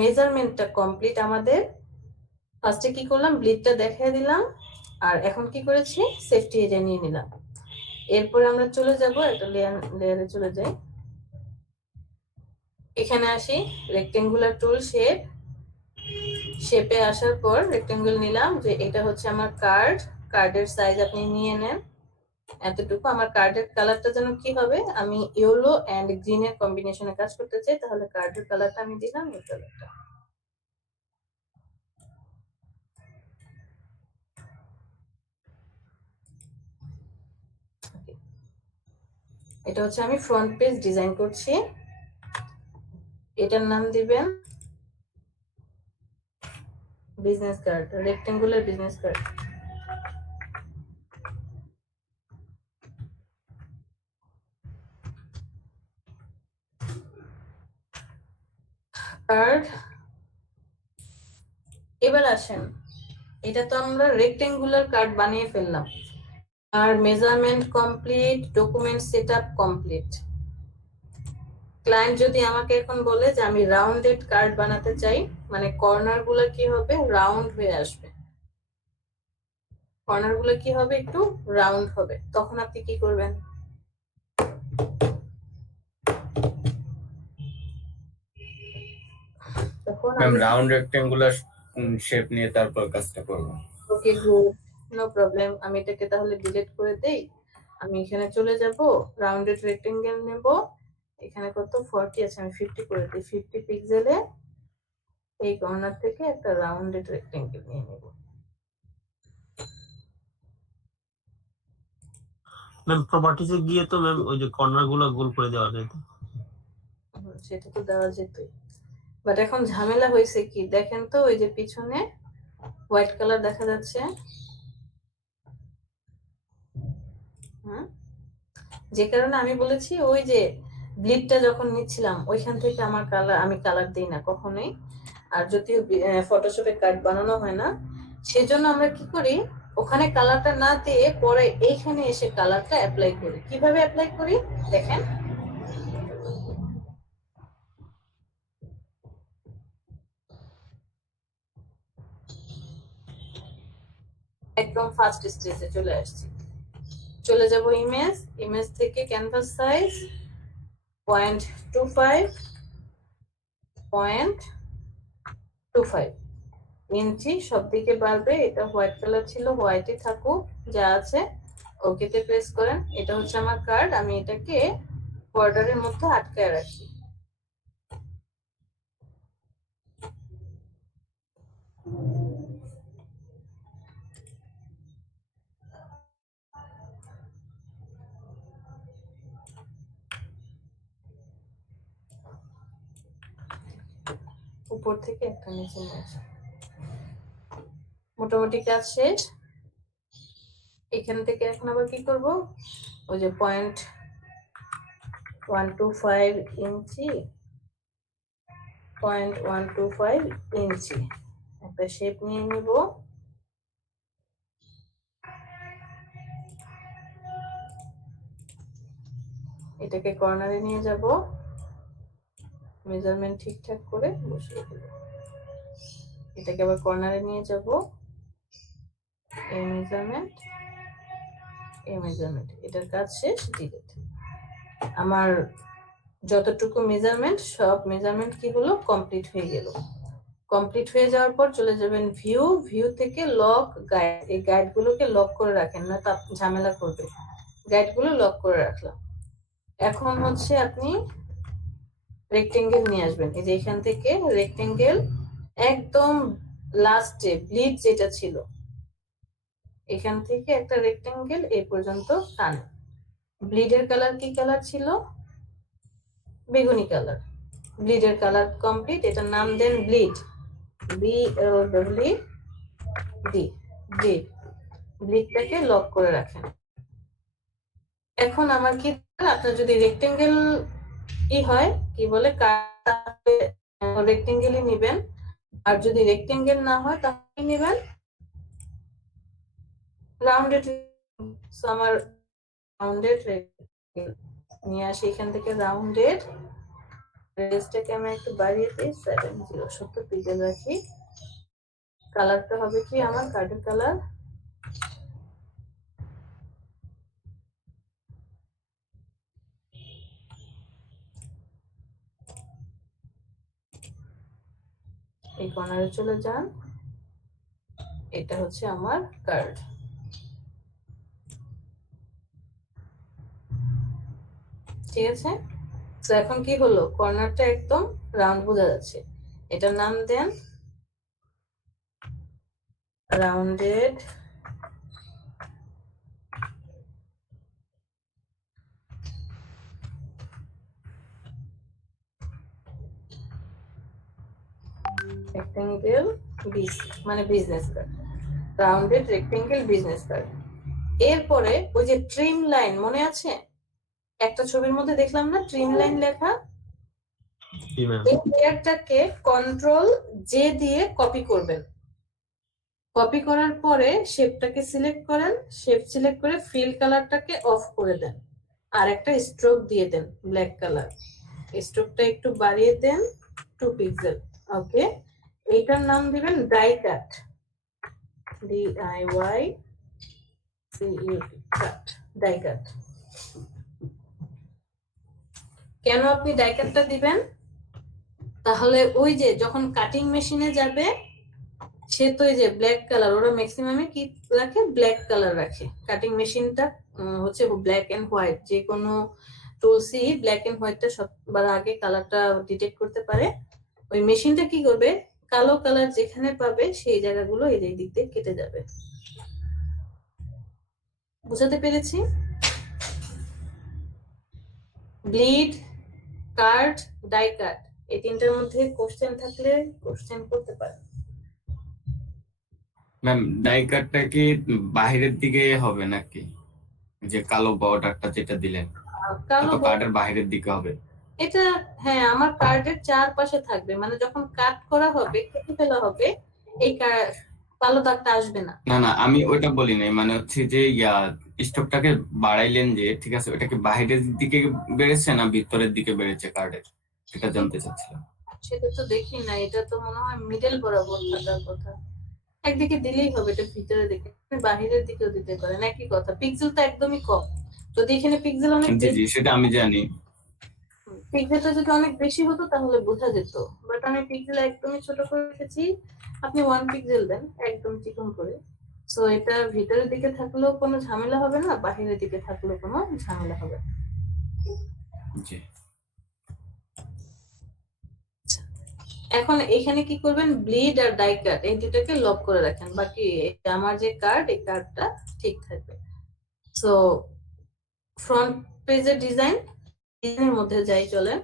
মেজারমেন্টটা কমপ্লিট আমাদের। ফার্স্টে কি করলাম, ব্লিডটা দেখাই দিলাম, আর এখন কি করেছি, সেফটি এরিয়া নিয়ে নিলাম। এরপরে আমরা চলে যাব একটা লেয়ারে চলে যাই, এখানে আসি রেক্টেঙ্গুলার টুল শেপে আসার পর রেক্টেঙ্গল নিলাম, যে এটা হচ্ছে আমার কার্ডের সাইজ আপনি নিয়ে নেন এতটুকু। আমার কার্ডের কালারটা যেন কি হবে, আমি ইয়েলো এন্ড গ্রিন এর কম্বিনেশনে কাজ করতে চাই, তাহলে কার্ডের কালারটা আমি দিলাম এই কালারটা। এটা হচ্ছে আমি ফ্রন্ট পেজ ডিজাইন করছি, এটার নাম দিবেন business card, rectangular business card. Card. এবার আসেন, এটা তো আমরা রেক্টেঙ্গুলার কার্ড বানিয়ে ফেললাম, আর measurement complete, document setup complete. Client যদি আমাকে এখন বলে যে আমি রাউন্ডেড কার্ড বানাতে চাই, মানে কর্নার গুলো কি হবে, রাউন্ড হয়ে আসবে, কর্নার গুলো কি হবে, একটু রাউন্ড হবে, তখন আপনি কি করবেন, তখন ম্যাম আমি রাউন্ড রেক্টেঙ্গুলার শেপ নিয়ে তারপর কাজটা করবো। Okay good, no problem. আমি এটাকে তাহলে ডিলিট করে দেই। আমি এখানে চলে যাব, রাউন্ডেড রেক্টেঙ্গেল নেব। এখানে কত 40 আছে, আমি 50 করে দিই। 50 পিক্সেলে এই কর্নার থেকে একটা রাউন্ডেড রেক্টেঙ্গেল নিয়ে নেব। ম্যাম প্রপার্টিজে গিয়ে তো ম্যাম ওই যে কর্নার গুলো গোল করে দেওয়া যায় তো। সেটা তো দেওয়া যেতই, বাট এখন ঝামেলা হয়েছে কি দেখেন তো, ওই যে পিছনে হোয়াইট কালার দেখা যাচ্ছে, যে কারণে আমি বলেছি ওই যে ব্লিডটা যখন নিচ্ছিলাম ওইখান থেকে আমার কালার, আমি কালার দিই না কখনোই। আর যদিও ফটোশপে কার্ড বানানো হয় না, সেজন্য আমরা কি করি, ওখানে কালারটা না দিয়ে পরে এইখানে এসে কালারটা অ্যাপ্লাই করি। কিভাবে অ্যাপ্লাই করি দেখেন, একদম ফার্স্ট স্টেজে চলে আসছি। চলে যাব ইমেজ, ইমেজ থেকে ক্যানভাস সাইজ 0.25 ইঞ্চি, সব দিকে বাড়বে। এটা হোয়াইট কালার ছিল, হোয়াইটই থাকুক যা আছে। ওকেতে প্রেস করেন। এটা হচ্ছে আমার কার্ড, আমি এটাকে বর্ডারের মধ্যে আটকায় রাখি। উপর থেকে একটা নিচে নিয়ে আসি। মোটামুটি কাজ শেষ। এখান থেকে এখন আবার কি করব, ওই যে 0.125 ইঞ্চি, 0.125 ইঞ্চি একটা শেপ নিয়ে নিব। এটাকে কর্নারে নিয়ে যাব, মেজারমেন্ট ঠিকঠাক করে বসিয়ে দেব। এটাকে আবার কর্নারে নিয়ে যাব, এই মেজারমেন্ট, এই মেজারমেন্ট, এটার কাজ শেষ। ডিলিট। আমার যতটুকু মেজারমেন্ট, সব মেজারমেন্ট কি হলো, কমপ্লিট হয়ে গেল। কমপ্লিট হয়ে যাওয়ার পর চলে যাবেন ভিউ, ভিউ থেকে লক গাইড, এই গাইডগুলোকে লক করে রাখেন না, তা ঝামেলা করবে। গাইডগুলো লক করে রাখলাম। এখন হচ্ছে আপনি রেক্টেঙ্গেল নিয়ে আসবেন। এই যে এখান থেকে রেক্টেঙ্গেল একদম লাস্টে ব্লিড যেটা ছিল, এখান থেকে একটা রেক্টেঙ্গেল এই পর্যন্ত টানেন। ব্লিডের কালার কি কালার ছিল, বেগুনি কালার। ব্লিডের colour complete. এটার নাম দেন ব্লিড, BLEED, ব্লিড। ব্লিডটাকে লক করে রাখেন। এখন আমার কি, আপনার যদি রেক্টেঙ্গেল হয় কি বলে, রেক্টেঙ্গেলই নিবেন। আর যদি রেক্টেঙ্গেল না হয় তাহলে নেবেন রাউন্ডেড। আমার রাউন্ডেড নিয়ে আসি, এখান থেকে রাউন্ডেড রেঞ্জটাকে আমি একটু বাড়িয়ে দিই, 70 পিক্সেল রাখি। কালারটা হবে কি আমার কার্ডের কালার, এই কর্নারে চলে যান। এটা হচ্ছে আমার কার্ড। ঠিক আছে, তো এখন কি হলো, কর্নারটা একদম রাউন্ড বোঝা যাচ্ছে। এটার নাম দেন রাউন্ডেড রেক্টেঙ্গেল মানে business card, rounded rectangle business card. এরপরে ওই যে ট্রিম লাইন মনে আছে, একটা ছবির মধ্যে দেখলাম না ট্রিম লাইন লেখা, জি ম্যাম। এই লেয়ারটাকে কন্ট্রোল জে দিয়ে কপি করবেন। কপি করার পরে শেপটাকে সিলেক্ট করেন, শেপ সিলেক্ট করে ফিল কালারটাকে অফ করে দেন, আর একটা স্ট্রোক দিয়ে দেন ব্ল্যাক কালার। স্ট্রোকটা একটু বাড়িয়ে দেন 2 পিক্সেল। ওকে, এইটার নাম দিবেন ডাই কাট, DIYCUT, কাট, ডাই কাট। কেন আপনি ডাই কাটটা দিবেন, তাহলে ওই যে যখন কাটিং মেশিনে যাবে, সে তো এই যে ব্ল্যাক কালার, ওরা ম্যাক্সিমামে কি রাখে, ব্ল্যাক কালার রাখে। কাটিং মেশিনটা হচ্ছে ব্ল্যাক এন্ড হোয়াইট, যে কোনো টুলসই ব্ল্যাক এন্ড হোয়াইটটা সবার আগে কালারটা ডিটেক্ট করতে পারে। ওই মেশিনটা কি করবে, কালো কালার যেখানে পাবে সেই জায়গাগুলো এই দিক দিয়ে কেটে যাবে। বুঝাতে পেরেছি? ব্লিড, কাট, ডাই কাট, এই তিনটার মধ্যে কোশ্চেন থাকলে কোশ্চেন করতে পারে। ম্যাম, ডাই কাটটা কি বাহিরের দিকে হবে নাকি? যে কালো বর্ডারটা যেটা দিলেন, কালো কার্ডের বাহিরের দিকে হবে? এটা হ্যাঁ, আমার কার্ডের চারপাশে থাকবে, মানে যখন কাট করা হবে, কেটে ফেলা হবে, এই কালো দাগটা আসবে না। না না, আমি ওইটা বলি নাই, মানে হচ্ছে যে স্টকটাকে বাড়াইলেন যে, ঠিক আছে, ওটা কি বাহিরের দিকে বেড়েছে না ভিতরের দিকে বেড়েছে কার্ডের, সেটা জানতে চাচ্ছিলাম। সেটা তো দেখি না, এটা তো মনে হয় মিডল বরাবর থাকার কথা। একদিকে দিলেই হবে, এটা ভিতরের দিকে, আপনি বাহিরের দিকেও দিতে পারেন, একই কথা। পিক্সেল তো একদমই কম, যদি এখানে পিক্সেল অনেক জি জি, সেটা আমি জানি। পিক্সেলটা যদি অনেক বেশি হতো তাহলে বোঝা যেত, বাট আমি পিক্সেল একদমই ছোট করে রেখেছি। আপনি 1 পিক্সেল দেন একদম চিকন করে, সো এটা ভিতরের দিকে থাকলেও কোনো ঝামেলা হবে না, বাহিরের দিকে থাকলেও কোনো ঝামেলা হবে না। জি। এখন এখানে কি করবেন, ব্লিড আর ডাই কাট এই দুটাকে লক করে রাখেন, বাকি আমার যে কার্ড, এই কার্ডটা ঠিক থাকবে। সো ফ্রন্ট পেজের ডিজাইনের মধ্যে যাই চলেন।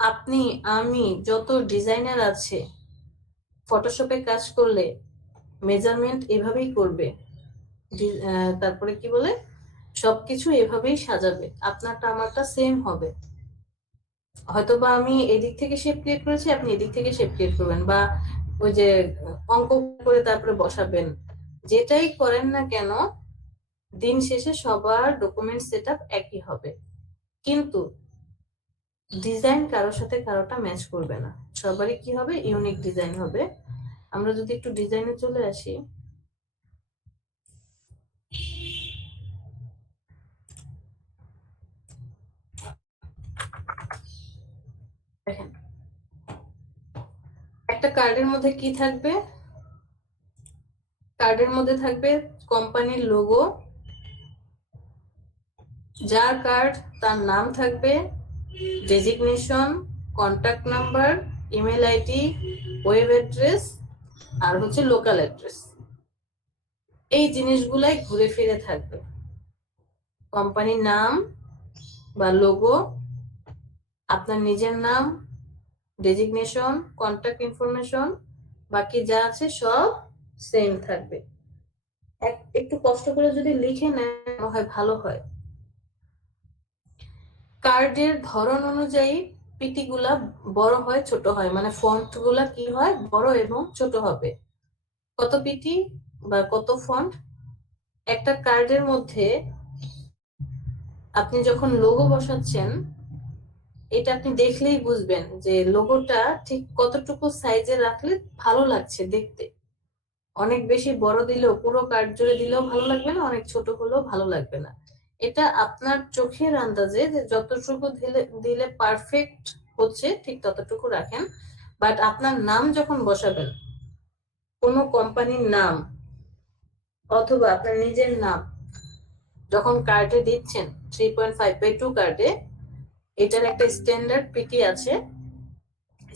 আপনি, আমি, যত ডিজাইনার আছে ফটোশপে কাজ করলে মেজারমেন্ট এভাবেই করবে, তারপরে কি বলে, সবকিছু এভাবেই সাজাবে, আপনারটা আমারটা সেম হবে। হয়তোবা আমি এদিক থেকে শেপ ক্রিয়েট করেছি, আপনি এদিক থেকে শেপ ক্রিয়েট করবেন, বা ওই যে অঙ্ক করে তারপরে বসাবেন, যেটাই করেন না কেন দিন শেষে সবার ডকুমেন্ট সেটআপ একই হবে, কিন্তু ডিজাইন কারোর সাথে কারোটা ম্যাচ করবে না, সবারই কি হবে, ইউনিক ডিজাইন হবে। আমরা যদি একটু ডিজাইনে চলে আসি, দেখেন একটা কার্ডের মধ্যে কি থাকবে, কার্ডের মধ্যে থাকবে কোম্পানির লোগো, যার কার্ড তার নাম থাকবে, designation, contact number, email ID, web address, আর হচ্ছে লোকাল অ্যাড্রেস। এই জিনিসগুলাই ঘুরে ফিরে থাকবে, কোম্পানির নাম বা লোগো, আপনার নিজের নাম, ডেজিগনেশন, কন্টাক্ট ইনফরমেশন, বাকি যা আছে সব সেম থাকবে। একটু কষ্ট করে যদি লিখে নেন হয় ভালো হয়। কার্ডের ধরন অনুযায়ী পিটি গুলা বড় হয় ছোট হয়, মানে ফন্ট গুলা কি হয়, বড় এবং ছোট হবে। কত পিটি বা কত ফন্ট, একটা কার্ডের মধ্যে আপনি যখন লোগো বসাচ্ছেন, এটা আপনি দেখলেই বুঝবেন যে লোগোটা ঠিক কতটুকু সাইজে রাখলে ভালো লাগছে দেখতে। অনেক বেশি বড় দিলেও, পুরো কার্ড জুড়ে দিলেও ভালো লাগবে না, অনেক ছোট হলেও ভালো লাগবে না। এটা আপনার চোখের আন্দাজে যে যতটুকু দিলে পারফেক্ট হচ্ছে ঠিক ততটুকু রাখেন। বাট আপনার নাম যখন বসাবেন, কোনো কোম্পানির নাম অথবা আপনার নিজের নাম যখন কার্ডে দিচ্ছেন, 3.5/2 কার্ডে, এটার একটা স্ট্যান্ডার্ড পিটি আছে।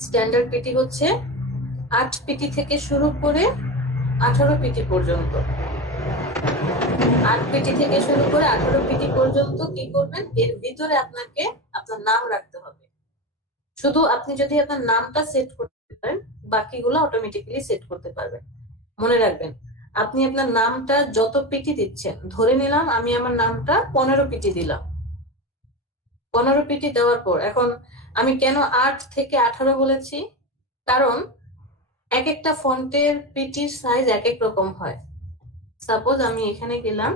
স্ট্যান্ডার্ড পিটি হচ্ছে 8 পিটি থেকে শুরু করে 18 পিটি পর্যন্ত। 8 পিটি থেকে শুরু করে 18 পিটি পর্যন্ত কি করবেন, এর ভিতরে আপনাকে আপনার নাম রাখতে হবে। শুধু আপনি যদি আপনার নামটা সেট করতে পারেন, বাকিগুলো অটোমেটিক্যালি সেট করতে পারবেন। মনে রাখবেন, আপনি আপনার নামটা যত পিটি দিচ্ছেন, ধরে নিলাম আমি আমার নামটা 15 পিটি দিলাম, 15 পিটি দেওয়ার পর এখন আমি কেন 8 থেকে 18 বলেছি, কারণ এক একটা ফন্টের পিটির সাইজ এক এক রকম হয়। সাপোজ আমি এখানে গেলাম,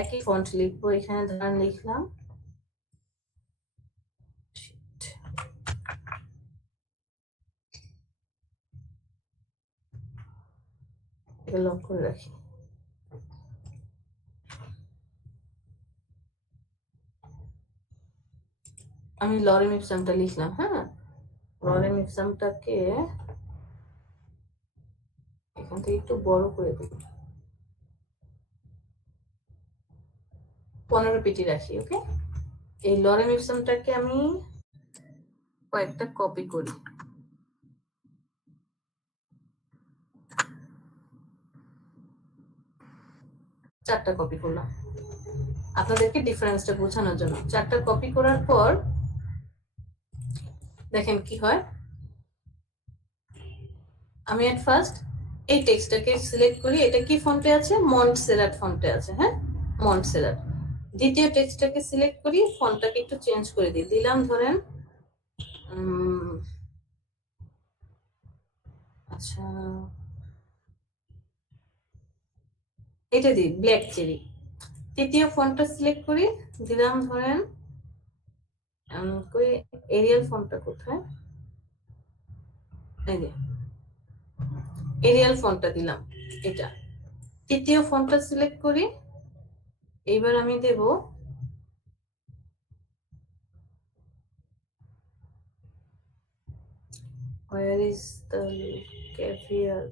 একই ফন্ট লিখবো, এখানে ধরেন লিখলাম লক করে রাখি, আমি লরেম ইপসনটা লিখলাম, হ্যাঁ, লরেম ইপসামটাকে এখান থেকে একটু বড় করে দিই, 15 পিটি রাখি। ওকে, এই লরেম ইপসামটাকে আমি কয়েকটা কপি করি। চারটা কপি করলাম আপনাদেরকে ডিফারেন্সটা বোঝানোর জন্য। চারটা কপি করার পর দেখেন কি হয়। আমি এট ফার্স্ট এই টেক্সটটাকে সিলেক্ট করি, এটা কি ফন্টে আছে, মন্টসেরাট ফন্টে আছে। হ্যাঁ, মন্টসেরাট। দ্বিতীয় টেক্সটটাকে সিলেক্ট করি, ফন্টটাকে একটু চেঞ্জ করে দিই, দিলাম ধরেন আচ্ছা এটা দিই ব্ল্যাক চেরি। তৃতীয় ফন্টটা সিলেক্ট করি, দিলাম ধরেন কই এরিয়াল ফন্টটা কোথায়, এই যে এরিয়াল ফন্টটা দিলাম এটা। তৃতীয় ফন্টটা সিলেক্ট করি, এইবার আমি দেব where is the caviar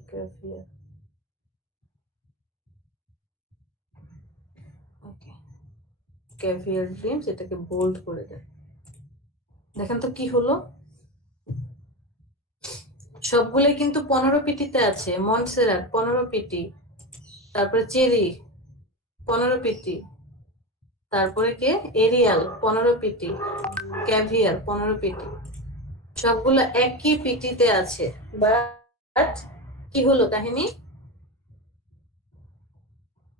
okay caviar dreams, এটাকে বোল্ড করে দেন। দেখেন তো কি হলো, সবগুলোই কিন্তু 15 পিটিতে আছে। মন্টসেরাট 15 পিটি, তারপরে চেরি 15 পিটি, তারপরে কে এরিয়াল 15 পিটি, ক্যাভিয়ার 15 পিটি, সবগুলো একই পিটিতে আছে। বাট কি হলো কাহিনী,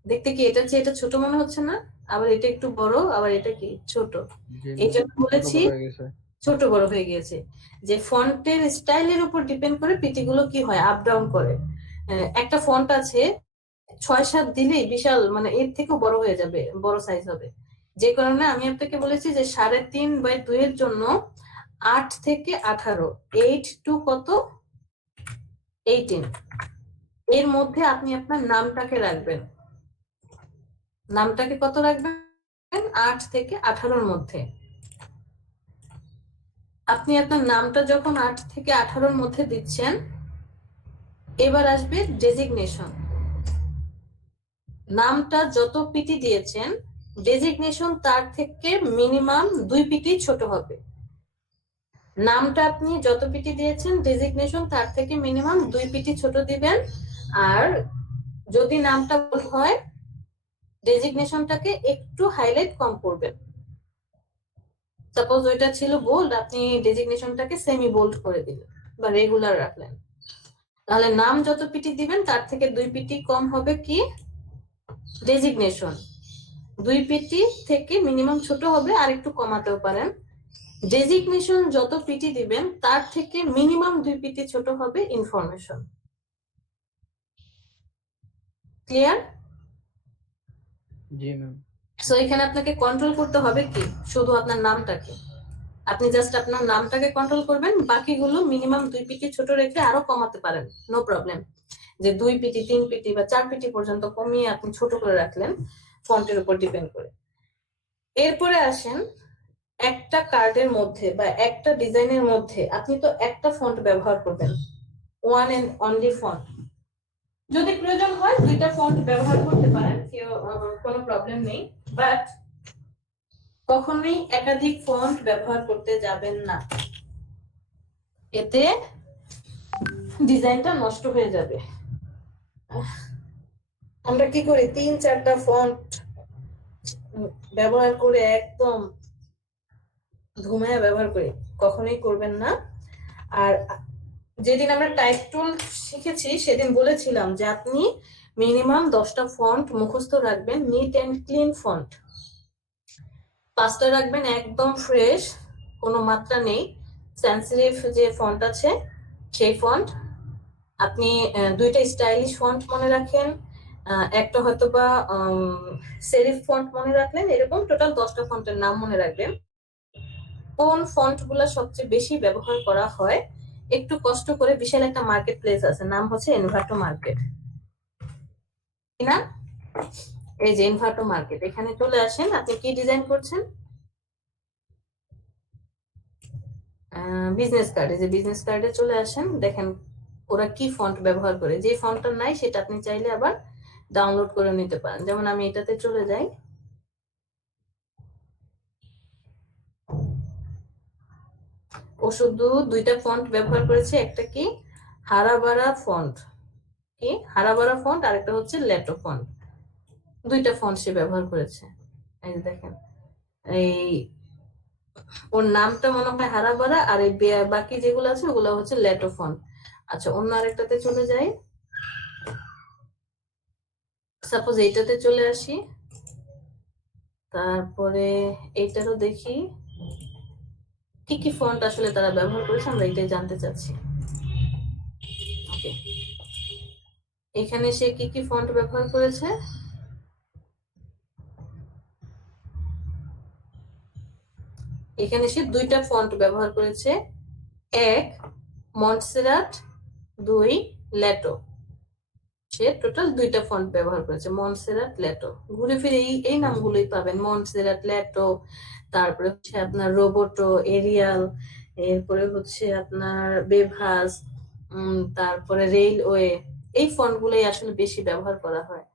দেখতে কি এটা চেয়ে এটা ছোট মনে হচ্ছে না, আবার এটা একটু বড়, আবার এটা কি ছোট। এই জন্য বলেছি ছোট বড় হয়ে গিয়েছে, যে ফন্টের স্টাইলের উপর ডিপেন্ড করে পিটিগুলো কি হয়, আপ ডাউন করে। একটা ফন্ট আছে 6-7 দিলেই বিশাল, মানে এর থেকেও বড় হয়ে যাবে, বড় সাইজ হবে। যে কারণে আমি আপনাকে বলেছি যে 3.5/2 এর জন্য 8 থেকে 18, 8 to কত 18, এর মধ্যে আপনি আপনার নামটাকে রাখবেন। নামটাকে কত রাখবেন, 8 থেকে 18-র মধ্যে। আপনি আপনার নামটা যখন 8 থেকে 18-র মধ্যে দিচ্ছেন, এবার আসবে ডেজিগনেশন। নামটা যত পিটি দিয়েছেন, ডেজিগনেশন তার থেকে মিনিমাম 2 পিটি ছোট হবে। নামটা আপনি যত পিটি দিয়েছেন, ডেজিগনেশন তার থেকে মিনিমাম 2 পিটি ছোট দিবেন। আর যদি নামটা ভুল হয়, ডেজিগনেশনটাকে একটু হাইলাইট কম করবেন। সাপোজ ওইটা ছিল বোল্ড, আপনি ডেজিগনেশনটাকে সেমি বোল্ড করে দিলেন বা রেগুলার রাখলেন, তাহলে নাম যত পিটি দিবেন তার থেকে 2 পিটি কম হবে কি ডেজিগনেশন। 2 পিটি থেকে মিনিমাম ছোট হবে, আর একটু কমাতেও পারেন। ডেজিগনেশন যত পিটি দিবেন তার থেকে মিনিমাম 2 পিটি ছোট হবে ইনফরমেশন। ক্লিয়ার? জি ম্যাম। সো এখানে আপনাকে কন্ট্রোল করতে হবে কি শুধু আপনার নামটাকে। আপনি জাস্ট আপনার নামটাকে কন্ট্রোল করবেন, বাকিগুলো মিনিমাম 2 পিটি ছোট রেখে আরো কমাতে পারেন, নো প্রবলেম। যে 2 পিটি 3 পিটি বা 4 পিটি পর্যন্ত কমিয়ে আপনি ছোট করে রাখলেন, ফন্টের উপর ডিপেন্ড করে। এরপরে আসেন একটা কার্ডের মধ্যে বা একটা ডিজাইনের মধ্যে আপনি তো একটা ফন্ট ব্যবহার করবেন, ওয়ান এন্ড অনলি ফন্ট। যদি প্রয়োজন হয় 2টা ফন্ট ব্যবহার করতে পারেন, কোনো প্রবলেম নেই। বাট কখনোই একাধিক ফন্ট ব্যবহার করতে যাবেন না, এতে ডিজাইনটা নষ্ট হয়ে যাবে। আমরা কি করি, 3-4টা ফন্ট ব্যবহার করে একদম ধুমায়া ব্যবহার করি, কখনোই করবেন না। আর যেদিন আমরা টাইপ টুল শিখেছি সেদিন বলেছিলাম যে আপনি মিনিমাম 10টা ফন্ট মুখস্থ রাখবেন, নিট এন্ড ক্লিন ফন্ট। 5টা রাখবেন একদম ফ্রেশ, কোনো মাত্রা নেই, সেন্সিটিভ যে ফন্ট আছে সেই ফন্ট। আপনি 2টা স্টাইলিশ ফন্ট মনে রাখেন, একটা হয়তো বা সেরিফ ফন্ট মনে রাখলেন, এরকম টোটাল 10টা ফন্টের নাম মনে রাখবেন। কোন ফন্ট গুলা সবচেয়ে বেশি ব্যবহার করা হয়, একটু কষ্ট করে, বিশাল একটা মার্কেট প্লেস আছে, নাম হচ্ছে এনভাটো মার্কেট, না? এই যে এনভাটো মার্কেট, এখানে চলে আসেন। আপনি কি ডিজাইন করছেন? বিজনেস কার্ড, এই যে বিজনেস কার্ডে চলে আসেন, দেখেন ওরা কি ফন্ট ব্যবহার করে। যে ফন্টটা নাই সেটা আপনি চাইলে আবার ডাউনলোড করে নিতে পারেন। যেমন আমি এটাতে চলে যাই, ও শুধু দুইটা ফন্ট ব্যবহার করেছে, একটা কি হারাবারা ফন্ট, কি হারাবারা ফন্ট, আর একটা হচ্ছে লেটো ফন্ট। দুইটা ফন্ট সে ব্যবহার করেছে। এই যে দেখেন, এই ওর নামটা মনে হয় হারাবারা, আর এই বাকি যেগুলো আছে ওগুলো হচ্ছে লেটো ফন্ট। আচ্ছা, অন্য আরেকটাতে চলে যাই, সাপোজ এইটাতে চলে আসি, তারপরে এইটারও দেখি কি কি ফন্ট আসলে তারা ব্যবহার করেছে, আমরা এটাই জানতে চাচ্ছি। Okay. এখানে সে কি কি ফন্ট ব্যবহার করেছে, এখানে সে দুইটা ফন্ট ব্যবহার করেছে, এক মন্টসেরাট, দুই লেটো। সে টোটাল দুইটা ফন্ট ব্যবহার করেছে, মন্টসেরাট, লেটো। ঘুরে ফিরে এই নামগুলোই পাবেন, মন্টসেরাট, লেটো, তারপরে হচ্ছে আপনার রোবোটো, এরিয়াল, এরপরে হচ্ছে আপনার বেভাস, তারপরে রেইলওয়ে। এই ফন্ট গুলোই আসলে বেশি ব্যবহার করা হয়।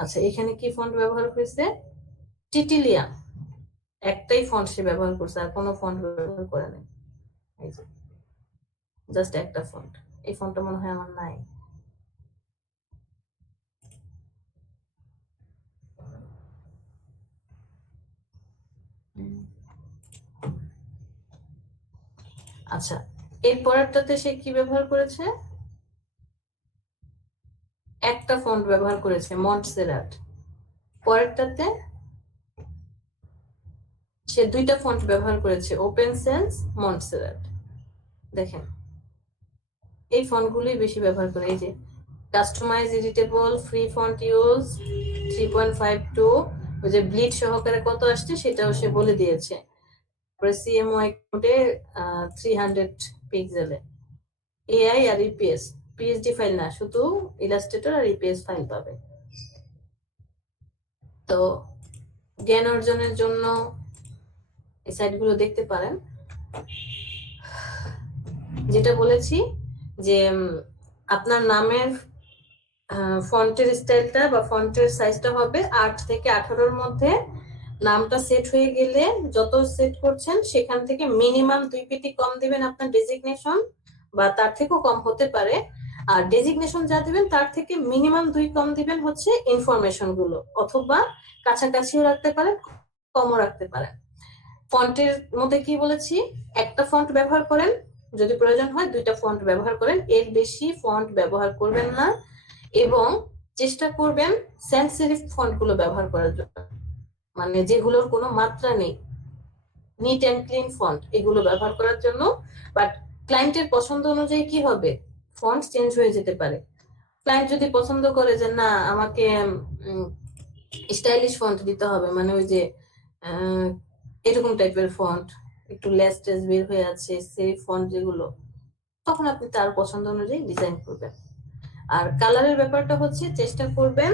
আচ্ছা, এখানে কি ফন্ট ব্যবহার হয়েছে, টিটিলিয়া, একটাই ফন্ট সে ব্যবহার করছে, আর কোনো ফন্ট ব্যবহার করে নাই। এই যে জাস্ট একটা ফন্ট, এই ফন্টটা মনে হয় আমার নাই। আচ্ছা, এর পরেরটাতে সে কি ব্যবহার করেছে, একটা ফন্ট ব্যবহার করেছে, মন্টসেরাট। পরেরটাতে সে দুইটা ফন্ট ব্যবহার করেছে, ওপেন সেন্স, মন্টসেরাট। দেখেন এই ফন্টগুলোই বেশি ব্যবহার করে। এই যে customise editable, free font use 3.52, ওই যে ব্লিড সহকারে কত আসছে সেটাও সে বলে দিয়েছে। তারপরে সিএমওয়াই কোডে 300 পিক্সেলে, এআই আর ইপিএস, পিএসডি ফাইল না, শুধু ইলাস্ট্রেটর আর ইপিএস ফাইল পাবে। তো জ্ঞান অর্জনের জন্য এই সাইটগুলো দেখতে পারেন। যেটা বলেছি যে আপনার নামের ফন্টের স্টাইলটা বা ফন্টের সাইজটা হবে 8 থেকে 18-র মধ্যে। নামটা সেট হয়ে গেলে যত সেট করছেন সেখান থেকে মিনিমাম 2 পিটি কম দিবেন আপনার ডেজিগনেশন, বা তার থেকেও কম হতে পারে। আর ডেজিগনেশন যা দিবেন তার থেকে মিনিমাম 2 কম দিবেন হচ্ছে ইনফরমেশন গুলো, অথবা কাছাকাছিও রাখতে পারেন, কমও রাখতে পারেন। ফন্টের মধ্যে কি বলেছি, একটা ফন্ট ব্যবহার করেন, যদি প্রয়োজন হয় দুইটা ফন্ট ব্যবহার করেন, এর বেশি ফন্ট ব্যবহার করবেন না। এবং চেষ্টা করবেন সেন্স সেরিফ ফন্ট গুলো ব্যবহার করার জন্য, মানে যেগুলোর কোনো মাত্রা নেই, নিট অ্যান্ড ক্লিন ফন্ট, এগুলো ব্যবহার করার জন্য। বাট ক্লায়েন্টের পছন্দ অনুযায়ী কি হবে, ফন্ট চেঞ্জ হয়ে যেতে পারে। ক্লায়েন্ট যদি পছন্দ করে যে না আমাকে স্টাইলিশ ফন্ট দিতে হবে, মানে ওই যে এরকম টাইপের ফন্ট, একটু লেস টেস বের হয়ে আছে সেই ফন্ট যেগুলো, তখন আপনি তার পছন্দ অনুযায়ী ডিজাইন করবেন। আর কালারের ব্যাপারটা হচ্ছে চেষ্টা করবেন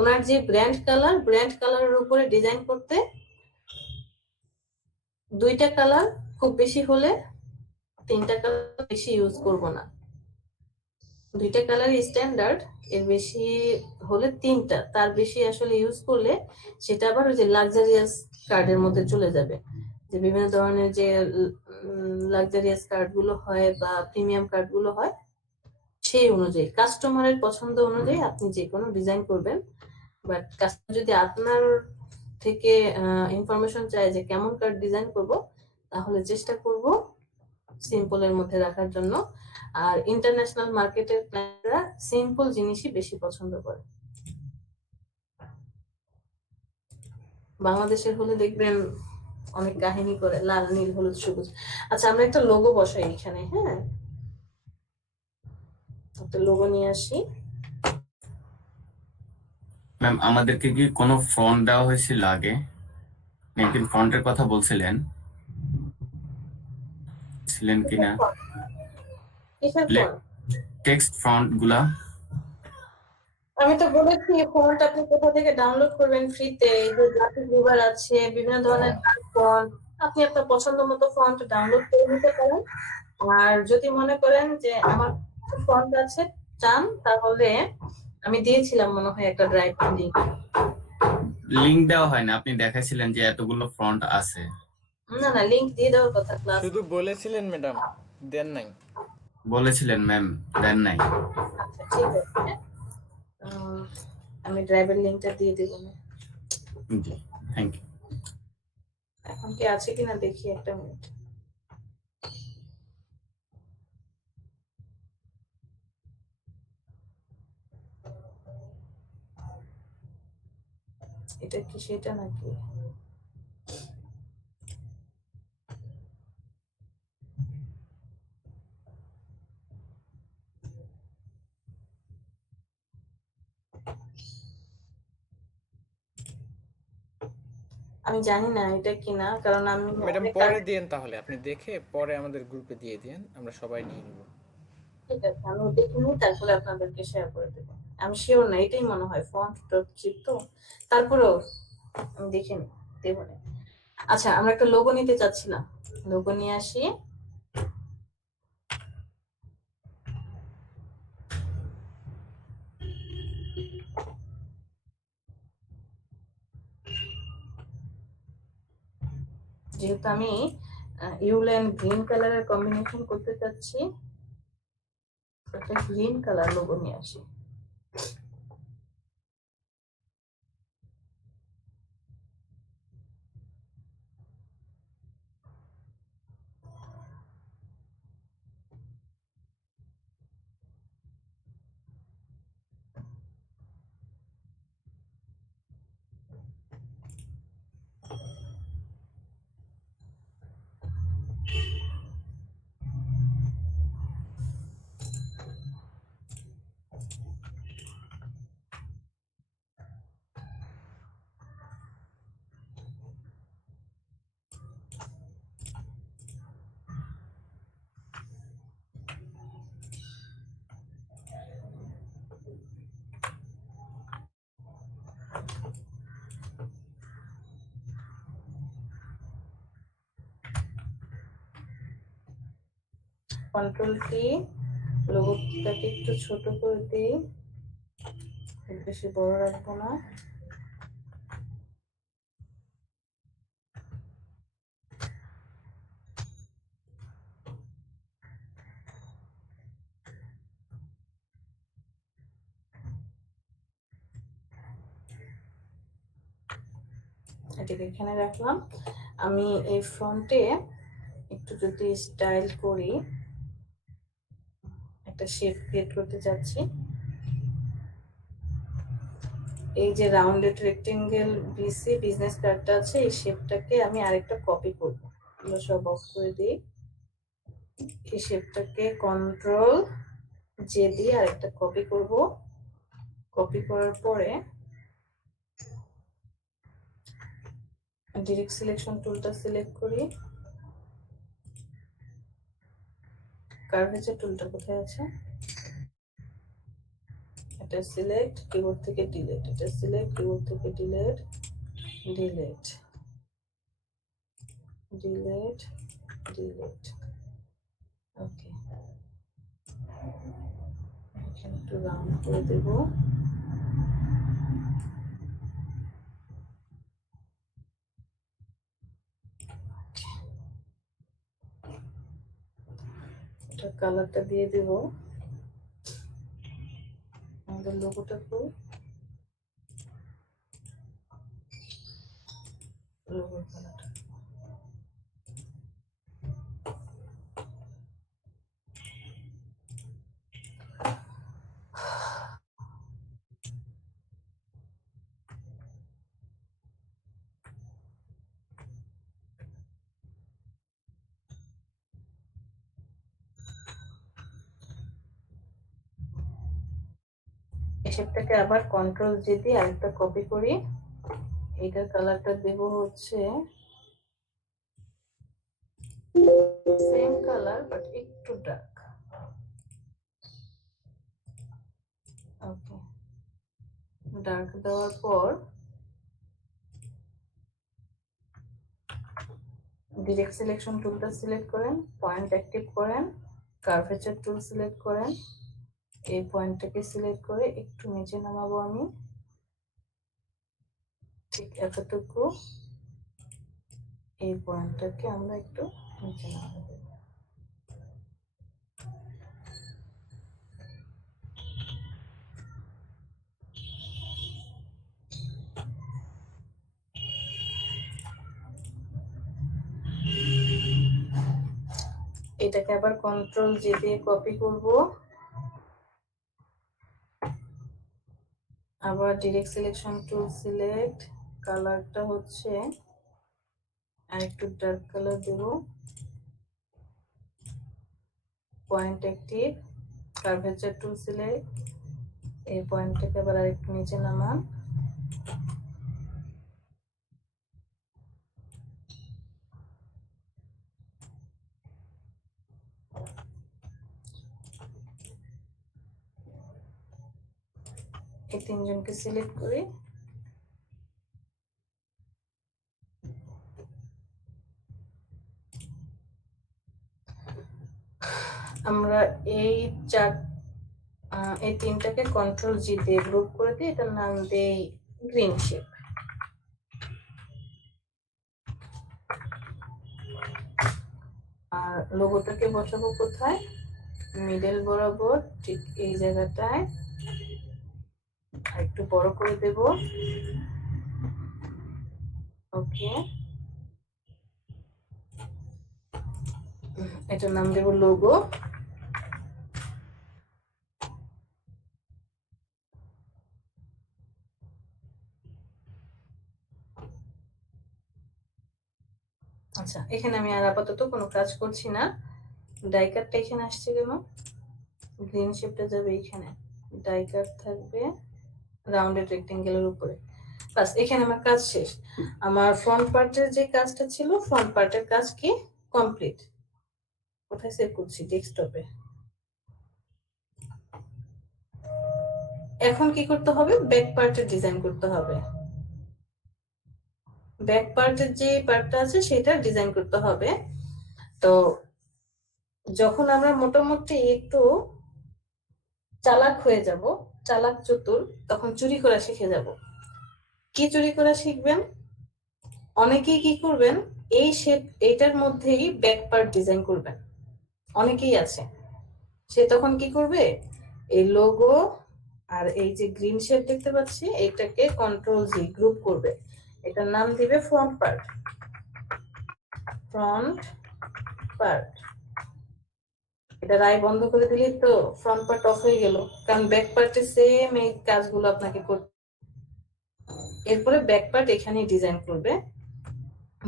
ওনার যে ব্র্যান্ড কালারের উপরে ডিজাইন করতে। দুইটা কালার, খুব বেশি হলে 3টা কালার, বেশি ইউজ করব না। দুইটা কালার স্ট্যান্ডার্ড, এর বেশি হলে 3টা, তার বেশি আসলে ইউজ করলে সেটা আবার ওই যে লাক্সারিয়াস কার্ডের মধ্যে চলে যাবে। যে বিভিন্ন ধরনের যে লাক্সারিয়াস কার্ড গুলো হয় বা প্রিমিয়াম কার্ড গুলো হয়, সেই অনুযায়ী কাস্টমারের পছন্দ অনুযায়ী আপনি যে কোনো ডিজাইন করবেন। বাট কাস্টমার যদি আপনার থেকে ইনফরমেশন চায় যে কেমন কার্ড ডিজাইন করব, তাহলে চেষ্টা করব সিম্পলের মধ্যে রাখার জন্য। আর ইন্টারন্যাশনাল মার্কেটের ক্লায়েন্টরা সিম্পল জিনিসই বেশি পছন্দ করে। বাংলাদেশের হলে দেখবেন অনেক কাহিনী করে, লাল নীল হলুদ সবুজ। আচ্ছা, আমরা একটা লোগো বসাই এখানে। হ্যাঁ, একটা লোগো নিয়ে আসি। ম্যাম, আমাদেরকে কি কোনো ফন্ট দেওয়া হয়েছিল আগে? একদিন ফন্টের কথা বলছিলেন কিনা, কিসের ফন্ট? টেক্সট ফন্ট গুলা? আমি তো বলেছি ফন্ট আপনি কোথা থেকে ডাউনলোড করবেন ফ্রিতে। এই যে গ্রাফিক রিভার আছে, বিভিন্ন ধরনের ফন্ট, আপনি আপনার পছন্দ মতো ফন্ট ডাউনলোড করে নিতে পারেন। আর যদি মনে করেন যে আমার ফন্ট আছে চান, তাহলে আমি দিয়েছিলাম মনে হয় একটা ড্রাইভ লিংক। লিংক দেওয়া হয় না, আপনি দেখাইছিলেন যে এতগুলো ফ্রন্ট আছে। না না, লিংক দিয়ে দেওয়ার কথা ক্লাস। শুধু বলেছিলেন ম্যাডাম, দেন নাই। বলেছিলেন ম্যাম, দেন নাই। আচ্ছা ঠিক আছে, আমি ড্রাইভের লিংকটা দিয়ে দেবো না। জি, থ্যাংক ইউ। এখন কি আছে কিনা দেখি, একটা মিনিট। এটা কি সেটা নাকি? আমি জানি না এটা কিনা, কারণ আমি ম্যাডাম অনেক পরে দিয়েন, তাহলে আপনি দেখে পরে আমাদের গ্রুপে দিয়ে দিয়েন, আমরা সবাই নিয়ে নিব। ঠিক আছে, আমি দেখে নিই, তারপরে আপনাদেরকে শেয়ার করে দেবো। আমি শিওর না, এটাই মনে হয় ফন্ট ডট চিপ তো, তারপরেও আমি দেখে নিই, দেবো না। আচ্ছা, আমরা একটা লোগো নিতে চাচ্ছিলাম, লোগো নিয়ে আসি। যেহেতু আমি ইউল এন্ড গ্রিন কালারের কম্বিনেশন করতে চাচ্ছি, একটা গ্রিন কালার লোগো নিয়ে আসি। কন্ট্রোল টি, লোগোটাকে একটু ছোট করে দিই, খুব বেশি বড় রাখবো না। এটাকে এখানে রাখলাম। আমি এই ফ্রন্টে একটু যদি স্টাইল করি, একটা শেপ ক্রিয়েট করতে চাচ্ছি। এই যে রাউন্ডেড রেক্টেঙ্গেল বিসি বিজনেস কার্ডটা আছে, এই শেপটাকে আমি আরেকটা কপি করব। এগুলো সব অফ করে দিই। এই শেপটাকে কন্ট্রোল জে দিয়ে আরেকটা কপি করব। কপি করার পরে ডিরেক্ট সিলেকশন টুলটা সিলেক্ট করি। কার্ভেচার টুলটা কোথায় আছে? এটা সিলেক্ট, কিবোর্ড থেকে ডিলিট, এটা সিলেক্ট, কিবোর্ড থেকে ডিলিট, ডিলিট, ডিলিট, ডিলিট। ওকে, এখানে একটু রাউন্ড করে দেব। এটা কালারটা দিয়ে দেব। আমাদের লোগোটা তো লোগোর কালারটা, এই শেপটাকে আবার কন্ট্রোল জে দিয়ে আরেকটা কপি করি। এটার কালারটা দেব হচ্ছে সেম কালার বাট একটু ডার্ক। ওকে, ডার্ক দেওয়ার পর ডিরেক্ট সিলেকশন টুলটা সিলেক্ট করেন, পয়েন্ট অ্যাক্টিভ করেন, কার্ভেচার টুল সিলেক্ট করেন, এই পয়েন্টটাকে সিলেক্ট করে একটু নিচে নামাবো আমি, ঠিক এতটুকু। এই পয়েন্টটাকে আমরা একটু নিচে নামাবো। এটাকে আবার কন্ট্রোল জি দিয়ে কপি করব, আবার ডিরেক্ট সিলেকশন টুল সিলেক্ট, কালারটা হচ্ছে আর একটু ডার্ক কালার দেব, point active, curvature tool select, এই পয়েন্টটাকে আবার আরেকটু নিচে নামান, এই তিনজনকে সিলেক্ট করি। আমরা এই এই তিনটাকে কন্ট্রোল জি দিয়ে গ্রুপ করে দিই, এটার নাম দেই গ্রিন শেপ। আর লোগোটাকে বসাবো কোথায়? মিডল বরাবর, ঠিক এই জায়গাটায়, একটু বড় করে দেব। ওকে, এটার নাম দেব লোগো। আচ্ছা, এখানে আমি আর আপাতত কোনো কাজ করছি না। ডাই কাটটা এখানে আসছে কেন? গ্রিন শেপটা যাবে এখানে, ডাই কাট থাকবে রাউন্ডেড রেক্টেঙ্গেলের উপরে। বাস, এখানে আমার কাজ শেষ। আমার ফ্রন্ট পার্টের যে কাজটা ছিল, ফ্রন্ট পার্টের কাজ কি কমপ্লিট। কোথায় সেভ করছি? ডেস্কটপে। এখন কি করতে হবে? ব্যাক পার্টের ডিজাইন করতে হবে। ব্যাক পার্টের যে পার্টটা আছে সেটা ডিজাইন করতে হবে। তো যখন আমরা মোটামুটি একটু চালাক হয়ে যাব, চালাক চতুর, তখন চুরি করা শিখে যাব। কি চুরি করা শিখবেন? অনেকেই কি করবেন, এই শেপ এইটার মধ্যেই ব্যাক পার্ট ডিজাইন করবেন, অনেকেই আছে। সে তখন কি করবে, এই লোগো আর এই যে গ্রিন শেপ দেখতে পাচ্ছি, এটাকে কন্ট্রোল জি গ্রুপ করবে, এটার নাম দিবে ফ্রন্ট পার্ট। ফ্রন্ট পার্ট, এটা রায় বন্ধ করে দিলে তো ফ্রন্ট পার্ট অফ হয়ে গেল, কারণ ব্যাক পার্টে সেম এই কাজগুলো আপনাকে করতে। এরপরে ব্যাক পার্ট এখানেই ডিজাইন করবে,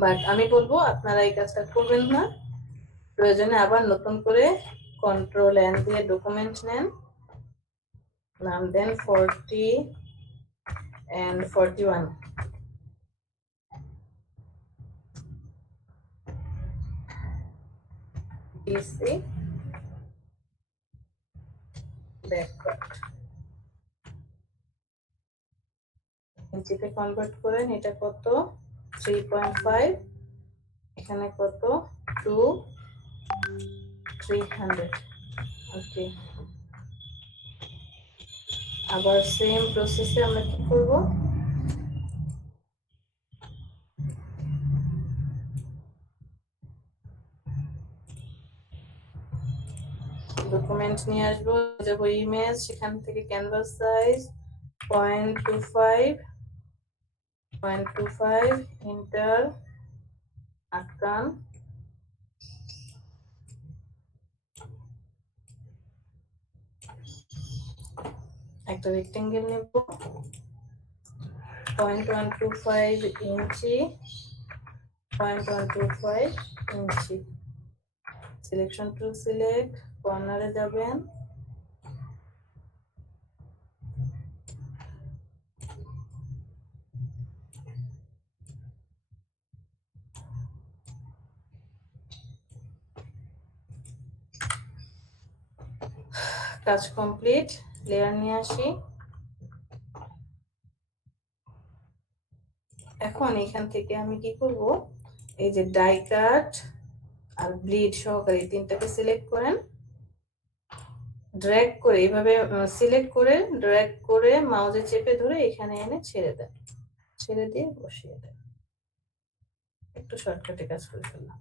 বাট আমি বলবো আপনারা এই কাজটা করবেন না। প্রয়োজনে আবার নতুন করে কন্ট্রোল এন দিয়ে ডকুমেন্ট নেন, নাম দেন 40 and 41, DC ব্যাক পার্ট। ইঞ্চিতে কনভার্ট করেন, এটা কত? 3.5, এখানে কত? 2, 300। ওকে, আবার সেম প্রসেসে আমরা কি করব? ডকুমেন্ট নিয়ে আসবো, যাবো ইমেজ, সেখান থেকে ক্যানভাস সাইজ 0.25, ইন্টার, আটকান, একটা রেক্টেঙ্গেল নেব 0.125 ইঞ্চি, 0.125 ইঞ্চি। সিলেকশন টুল সিলেক্ট, কর্নারে যাবেন, কাজ কমপ্লিট। লেয়ার নিয়ে আসি। এখন এখান থেকে আমি কি করব, এই যে ডাই কাট আর ব্লিড সহকারে এই তিনটাকে সিলেক্ট করেন, ড্র্যাগ করে এইভাবে সিলেক্ট করে ড্র্যাগ করে মাউসে চেপে ধরে এখানে এনে ছেড়ে দেন, ছেড়ে দিয়ে বসিয়ে দেন। একটু শর্টকাটে কাজ করে ফেললাম।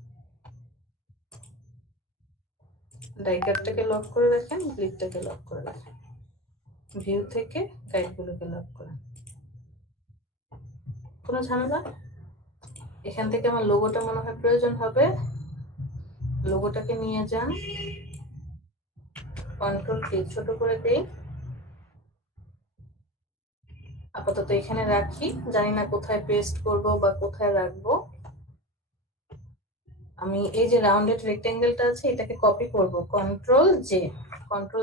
ডাই কাটটাকে লক করে রাখেন, ব্লিডটাকে লক করে রাখেন, ভিউ থেকে গাইডগুলোকে লক করেন। কোনো ঝামেলা? এখান থেকে আমার লোগোটা মনে হয় প্রয়োজন হবে, লোগোটাকে নিয়ে যান, কন্ট্রোল কি ছোট করে দেই, আপাতত এখানে রাখি, জানি না কোথায় পেস্ট করব বা কোথায় রাখবো। আমি এই যে রাউন্ডেড রেক্টেঙ্গেলটা আছে এটাকে কপি করব, কন্ট্রোল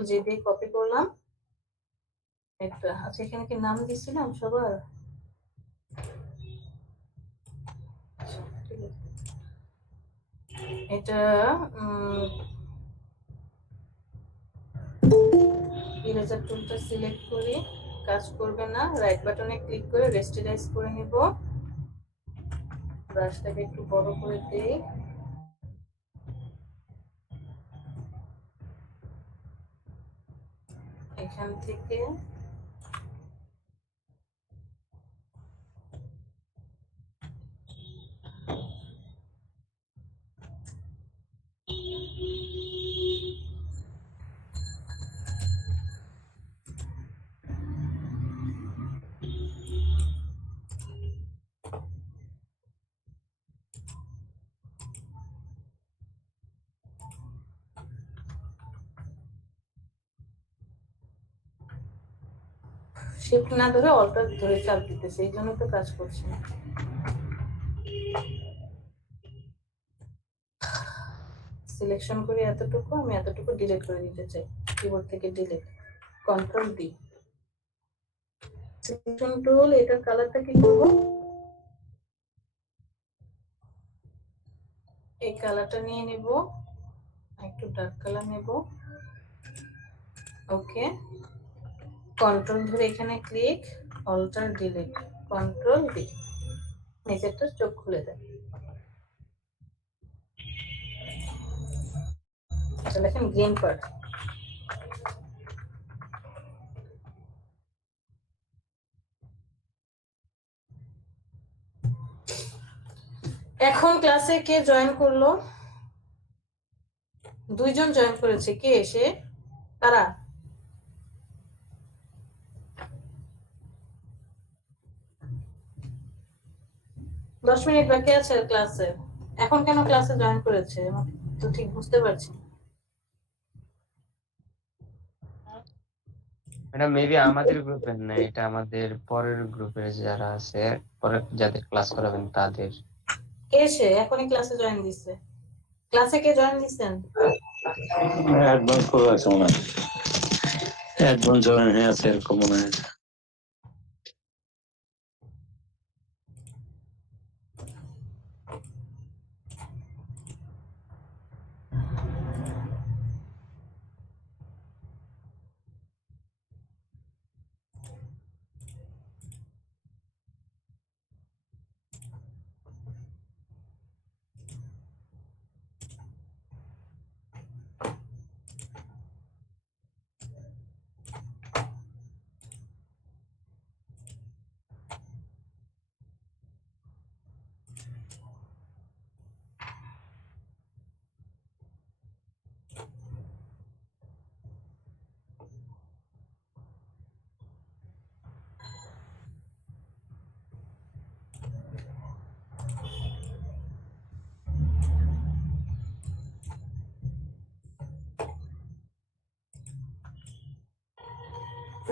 জে দিয়ে কপি করলাম। এটা আচ্ছা, এখানে কি নাম দিছিলাম সবার? আচ্ছা, ঠিক আছে। এটা ইরেজার টুলটা সিলেক্ট করি, কাজ করবে না, রাইট বাটনে ক্লিক করে রেস্টেরাইজ করে নিব, ব্রাশটাকে একটু বড় করে দেই, এখান থেকে শিফট না ধরে অল্টার ধরে চাপ দিতেছে, এই জন্য তো কাজ করছে না। সিলেকশন করে এতটুকু, আমি এতটুকু ডিলিট করে দিতে চাই, কিবোর্ড থেকে delete, control D, selection tool. এটার কালারটা কি করব, এই কালারটা নিয়ে নেব, একটু ডার্ক কালার নেব, ওকে, কন্ট্রোল ধরে এখানে click, alter delete, control D, নিচেরটা চোখ খুলে দেয়। লেখেন গ্রিন পার্ট, এখন ক্লাসে কে জয়েন করলো? দুইজন জয়েন করেছে, কে এসে কারা? দশ মিনিট বাকি আছে ক্লাসে, এখন কেন ক্লাসে জয়েন করেছে তো ঠিক বুঝতে পারছি না। এটা মেবি আমাদের গ্রুপের না, এটা আমাদের পরের গ্রুপের যারা আছে, পরে যাদের ক্লাস করাবেন তাদের। কে এসে এখনই ক্লাসে জয়েন দিচ্ছে? ক্লাসে কে জয়েন দিচ্ছেন? অ্যাডভান্স করা আছে মনে হয়, অ্যাডভান্স জয়েন হয়ে আছে এরকম মনে হয়।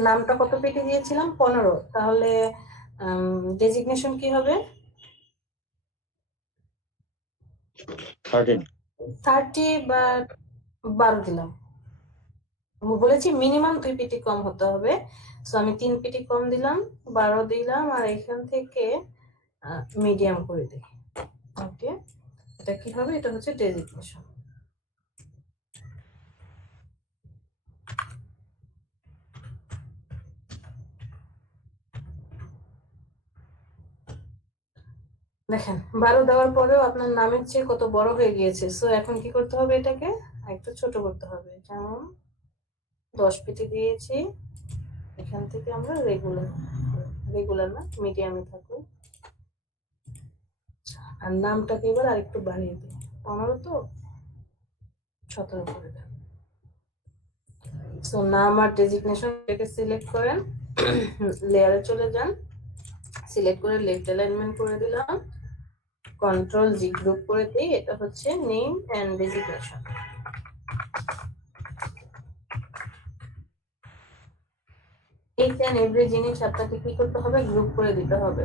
নামটা কত পেটে দিয়েছিলাম? 15, তাহলে ডেজিগনেশন কি হবে? 30 বা 12 দিলাম, বলেছি মিনিমাম 2 পিটি কম হতে হবে, সো আমি 3 পিটি কম দিলাম, 12 দিলাম, আর এখান থেকে মিডিয়াম করে দিই। ওকে, এটা কি হবে? এটা হচ্ছে ডেজিগনেশন। দেখেন 12 দেওয়ার পরেও আপনার নামের চেয়ে কত বড় হয়ে গিয়েছে। সো এখন কি করতে হবে, এটাকে একটু ছোট করতে হবে। যেমন 10 পিটি দিয়েছি, এখান থেকে আমরা রেগুলার না মিডিয়ামে থাকুক। আর নামটাকে এবার আরেকটু বাড়িয়ে দিই, 15 তো 17 করে দেন। সো নাম আর ডেজিগনেশন এটাকে সিলেক্ট করেন, লেয়ারে চলে যান, সিলেক্ট করে লেফট অ্যালাইনমেন্ট করে দিলাম, কন্ট্রোল জি গ্রুপ করে দিই, এটা হচ্ছে name and designation. Each and every জিনিস আপনাকে কি করতে হবে, গ্রুপ করে দিতে হবে।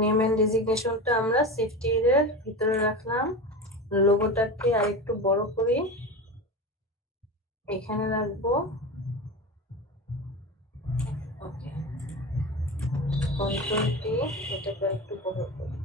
নেম এন্ড ডেজিগনেশনটা আমরা সেফটি এর ভিতরে রাখলাম, লোগোটাকে আরেকটু বড় করি, এখানে রাখবো। ওকে, কন্ট্রোল টি, এটাকে একটু বড় করি।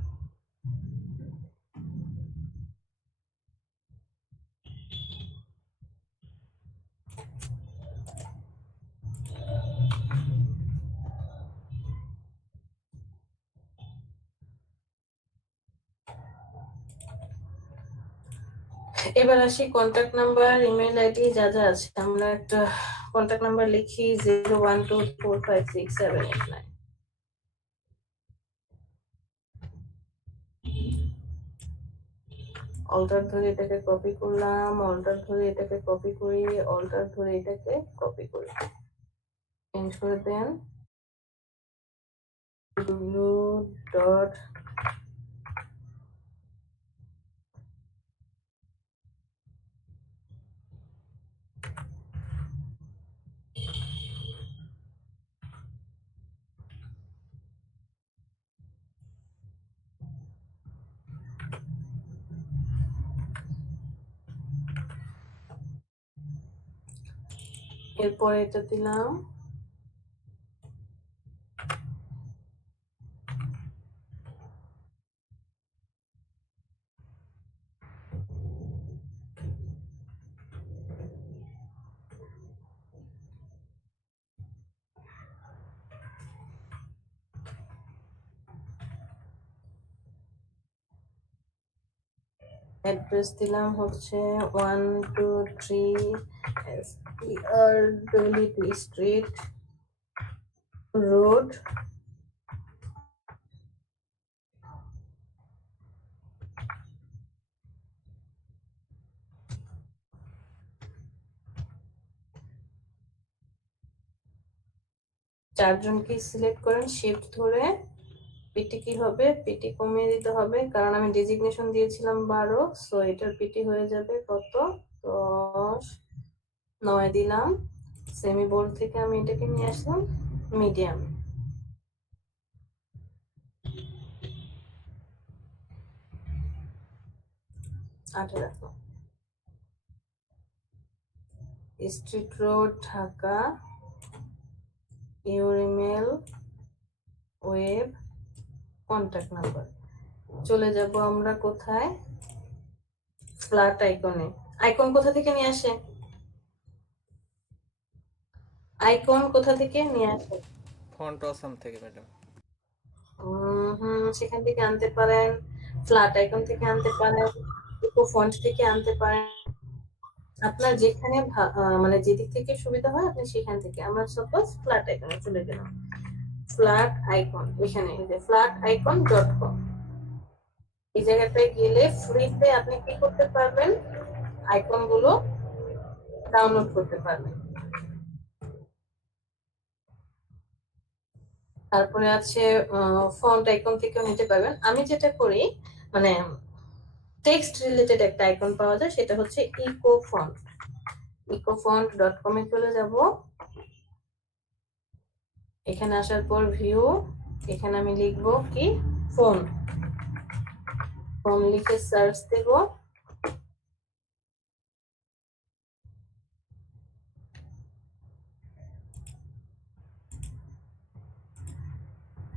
এবার আসি কন্ট্যাক্ট নাম্বার, ইমেল আইডি যা যা আছে, আমরা একটা কন্ট্যাক্ট নাম্বার লিখি 0124567889। অল্টার ধরে এটাকে কপি করলাম, অল্টার ধরে এটাকে কপি করি, অল্টার ধরে এটাকে কপি করি, চেঞ্জ করে দেন। ডট এরপরে এটা দিলাম, অ্যাড্রেস দিলাম হচ্ছে 123 SPR ডলিটি স্ট্রিট রোড, চারজনকে সিলেক্ট করেন, শিফট ধরে পিটি কি হবে, পিটি কমিয়ে দিতে হবে, কারণ আমি ডেজিগনেশন দিয়েছিলাম 12, সো এটার পিটি হয়ে যাবে কত, 10, 9 দিলাম। সেমি বোল্ড থেকে আমি এটাকে নিয়ে আসলাম মিডিয়াম। আটা রাখলাম, street road Dhaka, your email, web, contact number. চলে যাব আমরা কোথায়, ফ্ল্যাট আইকনে। আইকন কোথা থেকে নিয়ে আসে, আইকন কোথা থেকে নিয়ে আসে, ফন্ট অসাম থেকে ম্যাডাম। সেখান থেকে আনতে পারেন, ফ্ল্যাট আইকন থেকে আনতে পারেন, ইকো ফন্ট থেকে আনতে পারেন, আপনার যেখানে মানে যেদিক থেকে সুবিধা হয় আপনি সেখান থেকে। আমরা সাপোজ ফ্ল্যাট আইকনে চলে গেলাম, ফ্ল্যাট আইকন, এখানে এই যে flaticon.com, এই জায়গাটায় গেলে ফ্রিতে আপনি কি করতে পারবেন, আইকন গুলো ডাউনলোড করতে পারবেন। তারপরে আছে ফন্ট আইকন থেকেও নিতে পারবেন। আমি যেটা করি, মানে টেক্সট রিলেটেড একটা আইকন পাওয়া যায়, সেটা হচ্ছে ecofont.com এ চলে যাব। এখানে আসার পর ভিউ, এখানে আমি লিখবো কি ফোন, ফোন লিখে সার্চ দেব।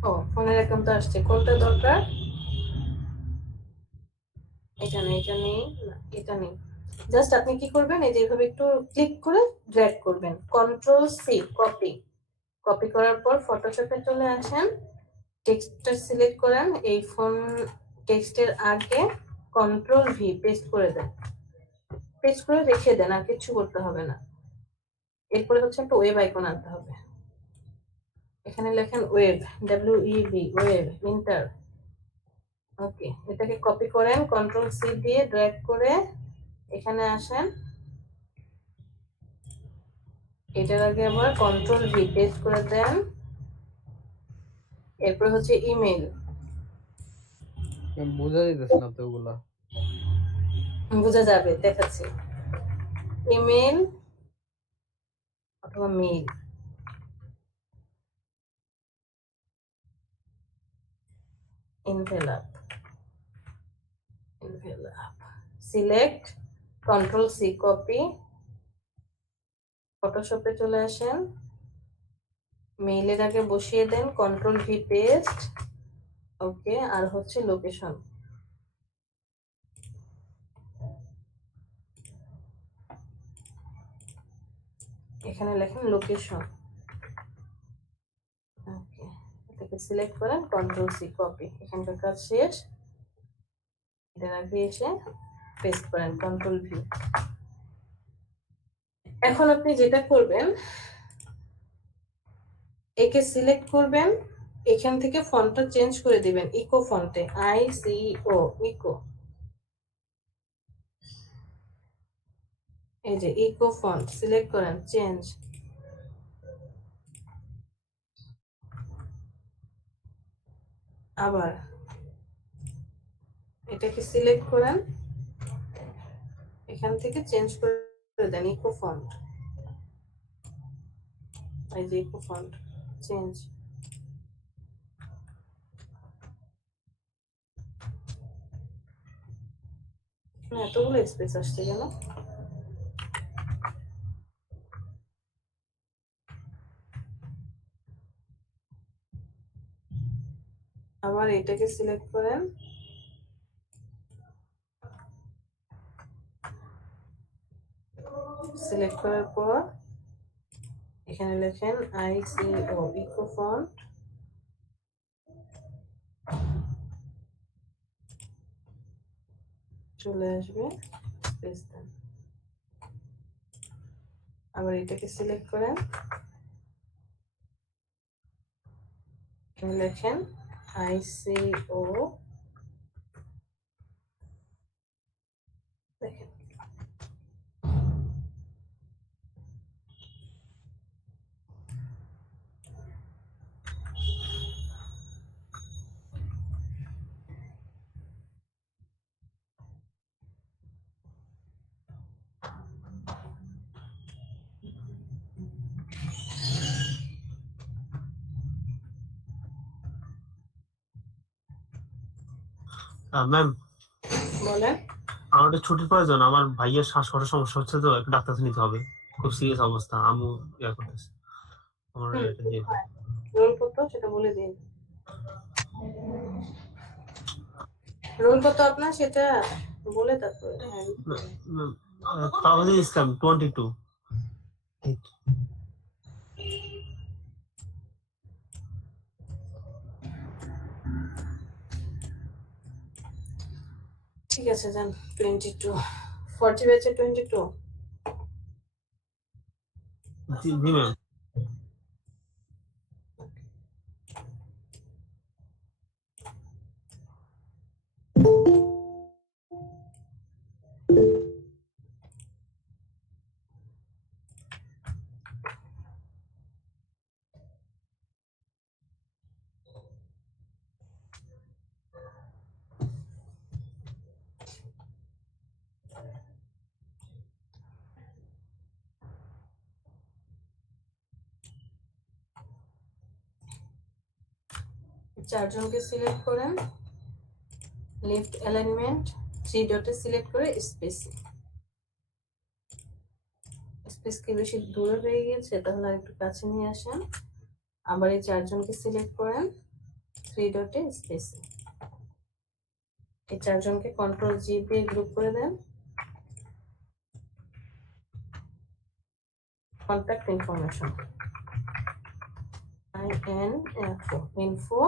ও, ফোনের অ্যাকাউন্ট আসছে, কোনটা দরকার, এটা নেই, এটা নেই, এটা নেই। জাস্ট আপনি কি করবেন, এই যে এইভাবে একটু ক্লিক করে ড্র্যাগ করবেন, কন্ট্রোল সি কপি, কপি করার পর ফটোশপে চলে আসেন, টেক্সটটা সিলেক্ট করেন, এই ফোন টেক্সটের আগে কন্ট্রোল ভি পেস্ট করে দেন, পেস্ট করে রেখে দেন, আর কিছু করতে হবে না। এরপরে হচ্ছে একটা ওয়েব আইকন আনতে হবে, এখানে লেখেন ওয়েব, WEB, ওয়েব, ইন্টার। ওকে, এটাকে কপি করেন, কন্ট্রোল সি দিয়ে ড্র্যাগ করে এখানে আসেন, এটার আগে আবার কন্ট্রোল ভি পেস্ট করে দেন। এরপর হচ্ছে ইমেল, বোঝা যাইতেছে না তো ওগুলা। বোঝা যাবে, দেখাচ্ছি। ইমেল অথবা mail, envelope, select, control C copy, ফটোশপে চলে আসেন, মেইলের আগে বসিয়ে দেন কন্ট্রোল ভি পেস্ট। ওকে, আর হচ্ছে লোকেশন, এখানে লেখেন লোকেশন। ওকে, এটাকে সিলেক্ট করেন, কন্ট্রোল সি কপি, এখানকার কাজ শেষ। এটার আগে এসে পেস্ট করেন, কন্ট্রোল ভি। এখন আপনি যেটা করবেন, একে সিলেক্ট করবেন, এখান থেকে ফন্টটা চেঞ্জ করে দিবেন ইকো ফন্টে, ICO, ইকো। এই যে ইকো ফন্ট সিলেক্ট করেন, চেঞ্জ। আবার এটাকে সিলেক্ট করেন, এখান থেকে চেঞ্জ করে দেন ইকো ফন্ট, এই যে ইকো ফন্ট, চেঞ্জ। এতগুলো স্পেস আসছে কেন? আবার এটাকে সিলেক্ট করেন, সিলেক্ট করার পর এখানে লেখেন ICO, ইকো ফন্ট, চলে আসবে, স্পেস দেন। আবার এটাকে সিলেক্ট করেন, এখানে লেখেন ICO, দেখেন। ম্যাম, বলেন। আমার একটা ছুটির প্রয়োজন, আমার ভাইয়ের শ্বাসকষ্টের সমস্যা হচ্ছে, তো একটা ডাক্তার নিতে হবে, খুব সিরিয়াস অবস্থা, আম্মু ইয়া করতেছে, আমার এটা দিয়ে। রোল কত সেটা বলে দিন, রোল কত আপনার সেটা বলে তারপরে। তাওহিদ ইসলাম 22। ঠিক আছে, যান। 22, 40 ব্যাচে 22। জি ম্যাম। চারজনকে সিলেক্ট করেন, লেফট অ্যালাইনমেন্ট, 3 ডটে সিলেক্ট করে স্পেস, স্পেস কি বেশি দূরে হয়ে গিয়েছে, তাহলে আর একটু কাছে নিয়ে আসেন। আবার এই চারজনকে সিলেক্ট করেন, 3 ডটে স্পেস, এই চারজনকে কন্ট্রোল জি দিয়ে গ্রুপ করে দেন। কন্ট্যাক্ট ইনফরমেশন, INFO, ইনফো,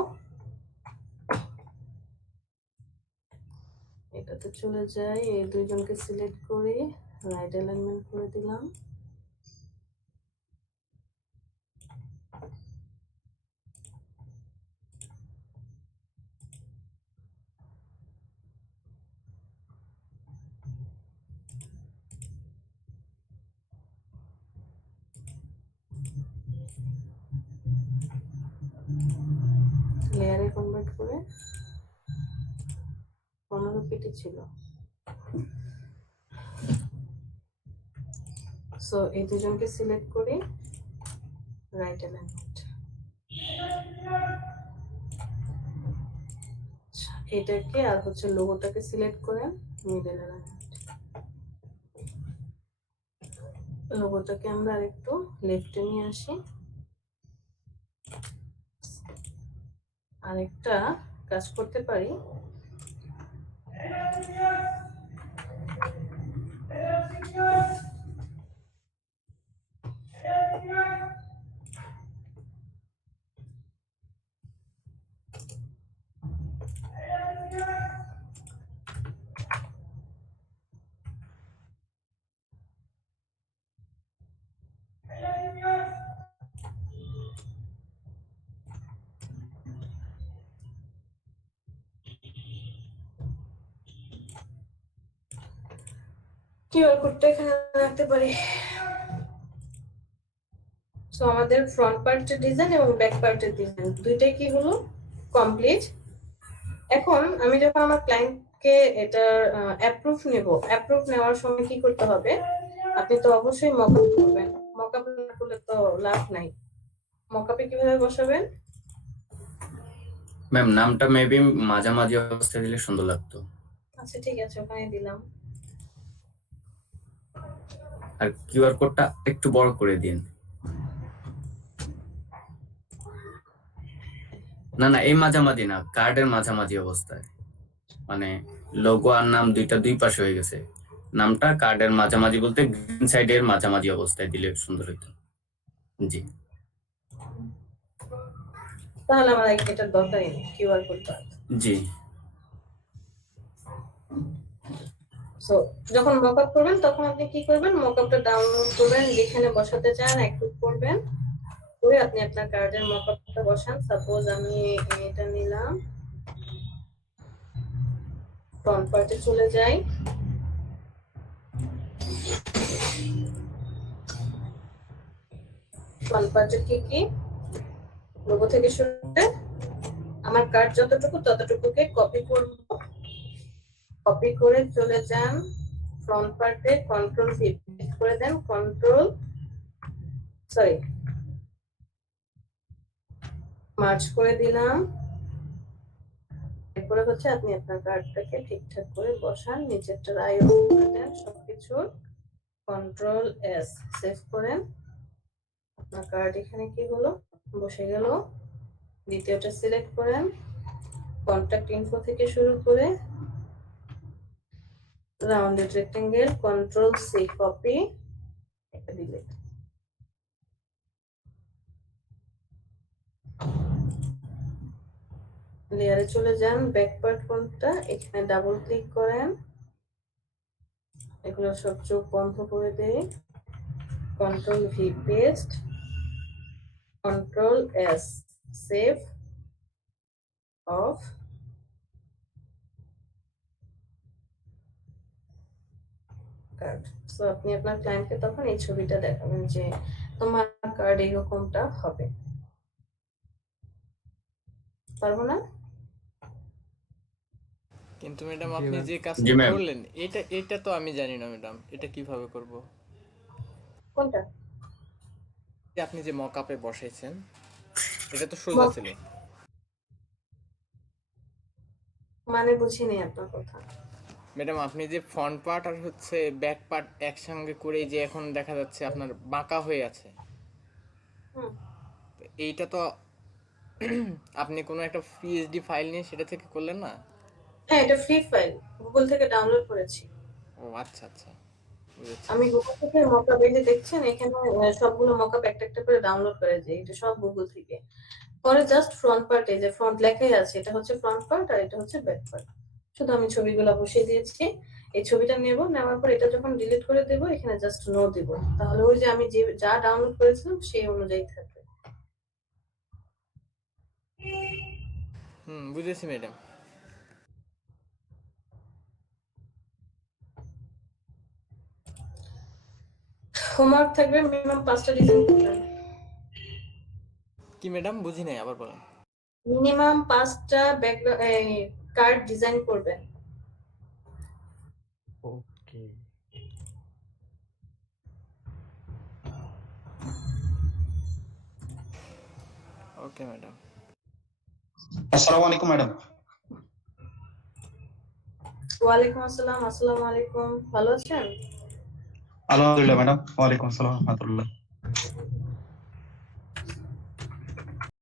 এটাতে চলে যাই, এই দুইজনকে সিলেক্ট করে রাইট অ্যালাইনমেন্ট করে দিলাম। লেয়ারে কনভার্ট করে 15 পিটি ছিল। সো এই দুজনকে সিলেক্ট করি রাইট অ্যালাইনমেন্ট। এটাকে আর হচ্ছে লোগোটাকে সিলেক্ট করেন মিডল অ্যালাইনমেন্ট। লোগোটাকে আমরা আরেকটু লেফটে নিয়ে আসি। আরেকটা কাজ করতে পারি, কিউআর কোডটা এখানে রাখতে পারি। সো আমাদের ফ্রন্ট পার্টের ডিজাইন এবং ব্যাক পার্টের ডিজাইন দুইটাই কি হলো কমপ্লিট। এখন আমি যখন আমার ক্লায়েন্টকে এটা অ্যাপ্রুভ নেব, অ্যাপ্রুভ নেওয়ার সময় কি করতে হবে, আপনি তো অবশ্যই মকআপ করবেন। মকআপ না করলে তো লাভ নাই। মকআপে কিভাবে বসাবেন? ম্যাম নামটা মেবি মাঝামাঝি অবস্থায় দিলে সুন্দর লাগতো। আচ্ছা ঠিক আছে, ওখানে দিলাম। আর কিউআর কোডটা একটু বড় করে দিন। না না, এই মাঝামাঝি না, কার্ডের মাঝামাঝি অবস্থায়, মানে লোগো আর নাম দুইটা দুই পাশে হয়ে গেছে। নামটা কার্ডের মাঝামাঝি বলতে গ্রিন সাইডের মাঝামাঝি অবস্থায় দিলে সুন্দর হতো। জি তাহলে আমার এটার দরকারই নেই কিউআর কোডটা। জি। সো যখন মকআপ করবেন তখন আপনি কি করবেন, মকআপটা ডাউনলোড করবেন, যেখানে বসাতে চান অ্যাক্টিভ করবেন, করে আপনি আপনার কার্ডের মকআপটা বসান। সাপোজ আমি এটা নিলাম, ফ্রন্ট পার্টে চলে যাই, ফ্রন্ট পার্টে কি লোগো থেকে শুরু করে আমার কার্ড যতটুকু ততটুকুকে কপি করব। কপি করে চলে যান ফ্রন্ট পার্টে, কন্ট্রোল ভি করে দেন, মার্জ করে দিলাম। এরপরে হচ্ছে আপনি আপনার কার্ডটাকে ঠিকঠাক করে বসান, নিচেরটা আই করে দেন, সবকিছু কন্ট্রোল এস সেভ করেন। আপনার কার্ড এখানে কি হলো, বসে গেল। দ্বিতীয়টা সিলেক্ট করেন, কন্টাক্ট ইনফো থেকে শুরু করে rounded rectangle, control C copy, এটা ডিলিট। লেয়ারে চলে যান, ব্যাক পার্ট কোনটা, এখানে ডাবল ক্লিক করেন, এগুলো সব চোখ বন্ধ করে দেই, control V paste, control S save off. Card. So আপনি আপনার ক্লায়েন্টকে তখন এই ছবিটা দেখাবেন যে তোমার কার্ড এরকমটা হবে। পারবো না? কিন্তু ম্যাডাম আপনি যে কাজটা জি ম্যাম। করলেন এটা তো আমি জানি না ম্যাডাম, এটা কিভাবে করব? কোনটা? যে আপনি যে মকআপে বসাইছেন এটা তো সোজা ছিল। মানে বুঝিনি আপনার কথা। ম্যাডাম আপনি যে ফ্রন্ট পার্ট আর হচ্ছে ব্যাক পার্ট একসঙ্গে করে যে এখন দেখা যাচ্ছে আপনার বাঁকা হয়ে আছে, হুম, তো এইটা তো আপনি কোনো একটা পিএসডি ফাইল নিয়ে সেটা থেকে করলেন না? হ্যাঁ এটা ফ্রি ফাইল, গুগল থেকে ডাউনলোড করেছি। ও আচ্ছা আচ্ছা, বুঝেছি। আমি গুগল থেকে মকআপ, এই যে দেখছেন এখানে সবগুলো মকআপ একটা একটা করে ডাউনলোড করেছি, এটা সব গুগল থেকে। পরে জাস্ট ফ্রন্ট পার্টে যে ফ্রন্ট লেখাই আছে, এটা হচ্ছে ফ্রন্ট পার্ট আর এটা হচ্ছে ব্যাক পার্ট, শুধু আমি ছবিগুলো বসিয়ে দিয়েছি। এই ছবিটা নেব, নেওয়ার পর এটা যখন ডিলিট করে দেব এখানে জাস্ট নো দেব, তাহলে ওই যে আমি যা ডাউনলোড করেছিলাম সেই অনুযায়ী থাকবে। বুঝেছি ম্যাডাম। হোমওয়ার্ক থাকবে মিনিমাম 5টা ডিজাইন করবেন। কি ম্যাডাম বুঝি নাই, আবার বলেন। মিনিমাম 5টা কার্ড ডিজাইন করবেন। ওকে। Okay madam. আসসালামু আলাইকুম ম্যাডাম। ওয়ালাইকুম আসসালাম। আসসালামু আলাইকুম, ভালো আছেন? আলহামদুলিল্লাহ ম্যাডাম, ওয়ালাইকুম আসসালাম রহমতুল্লাহ।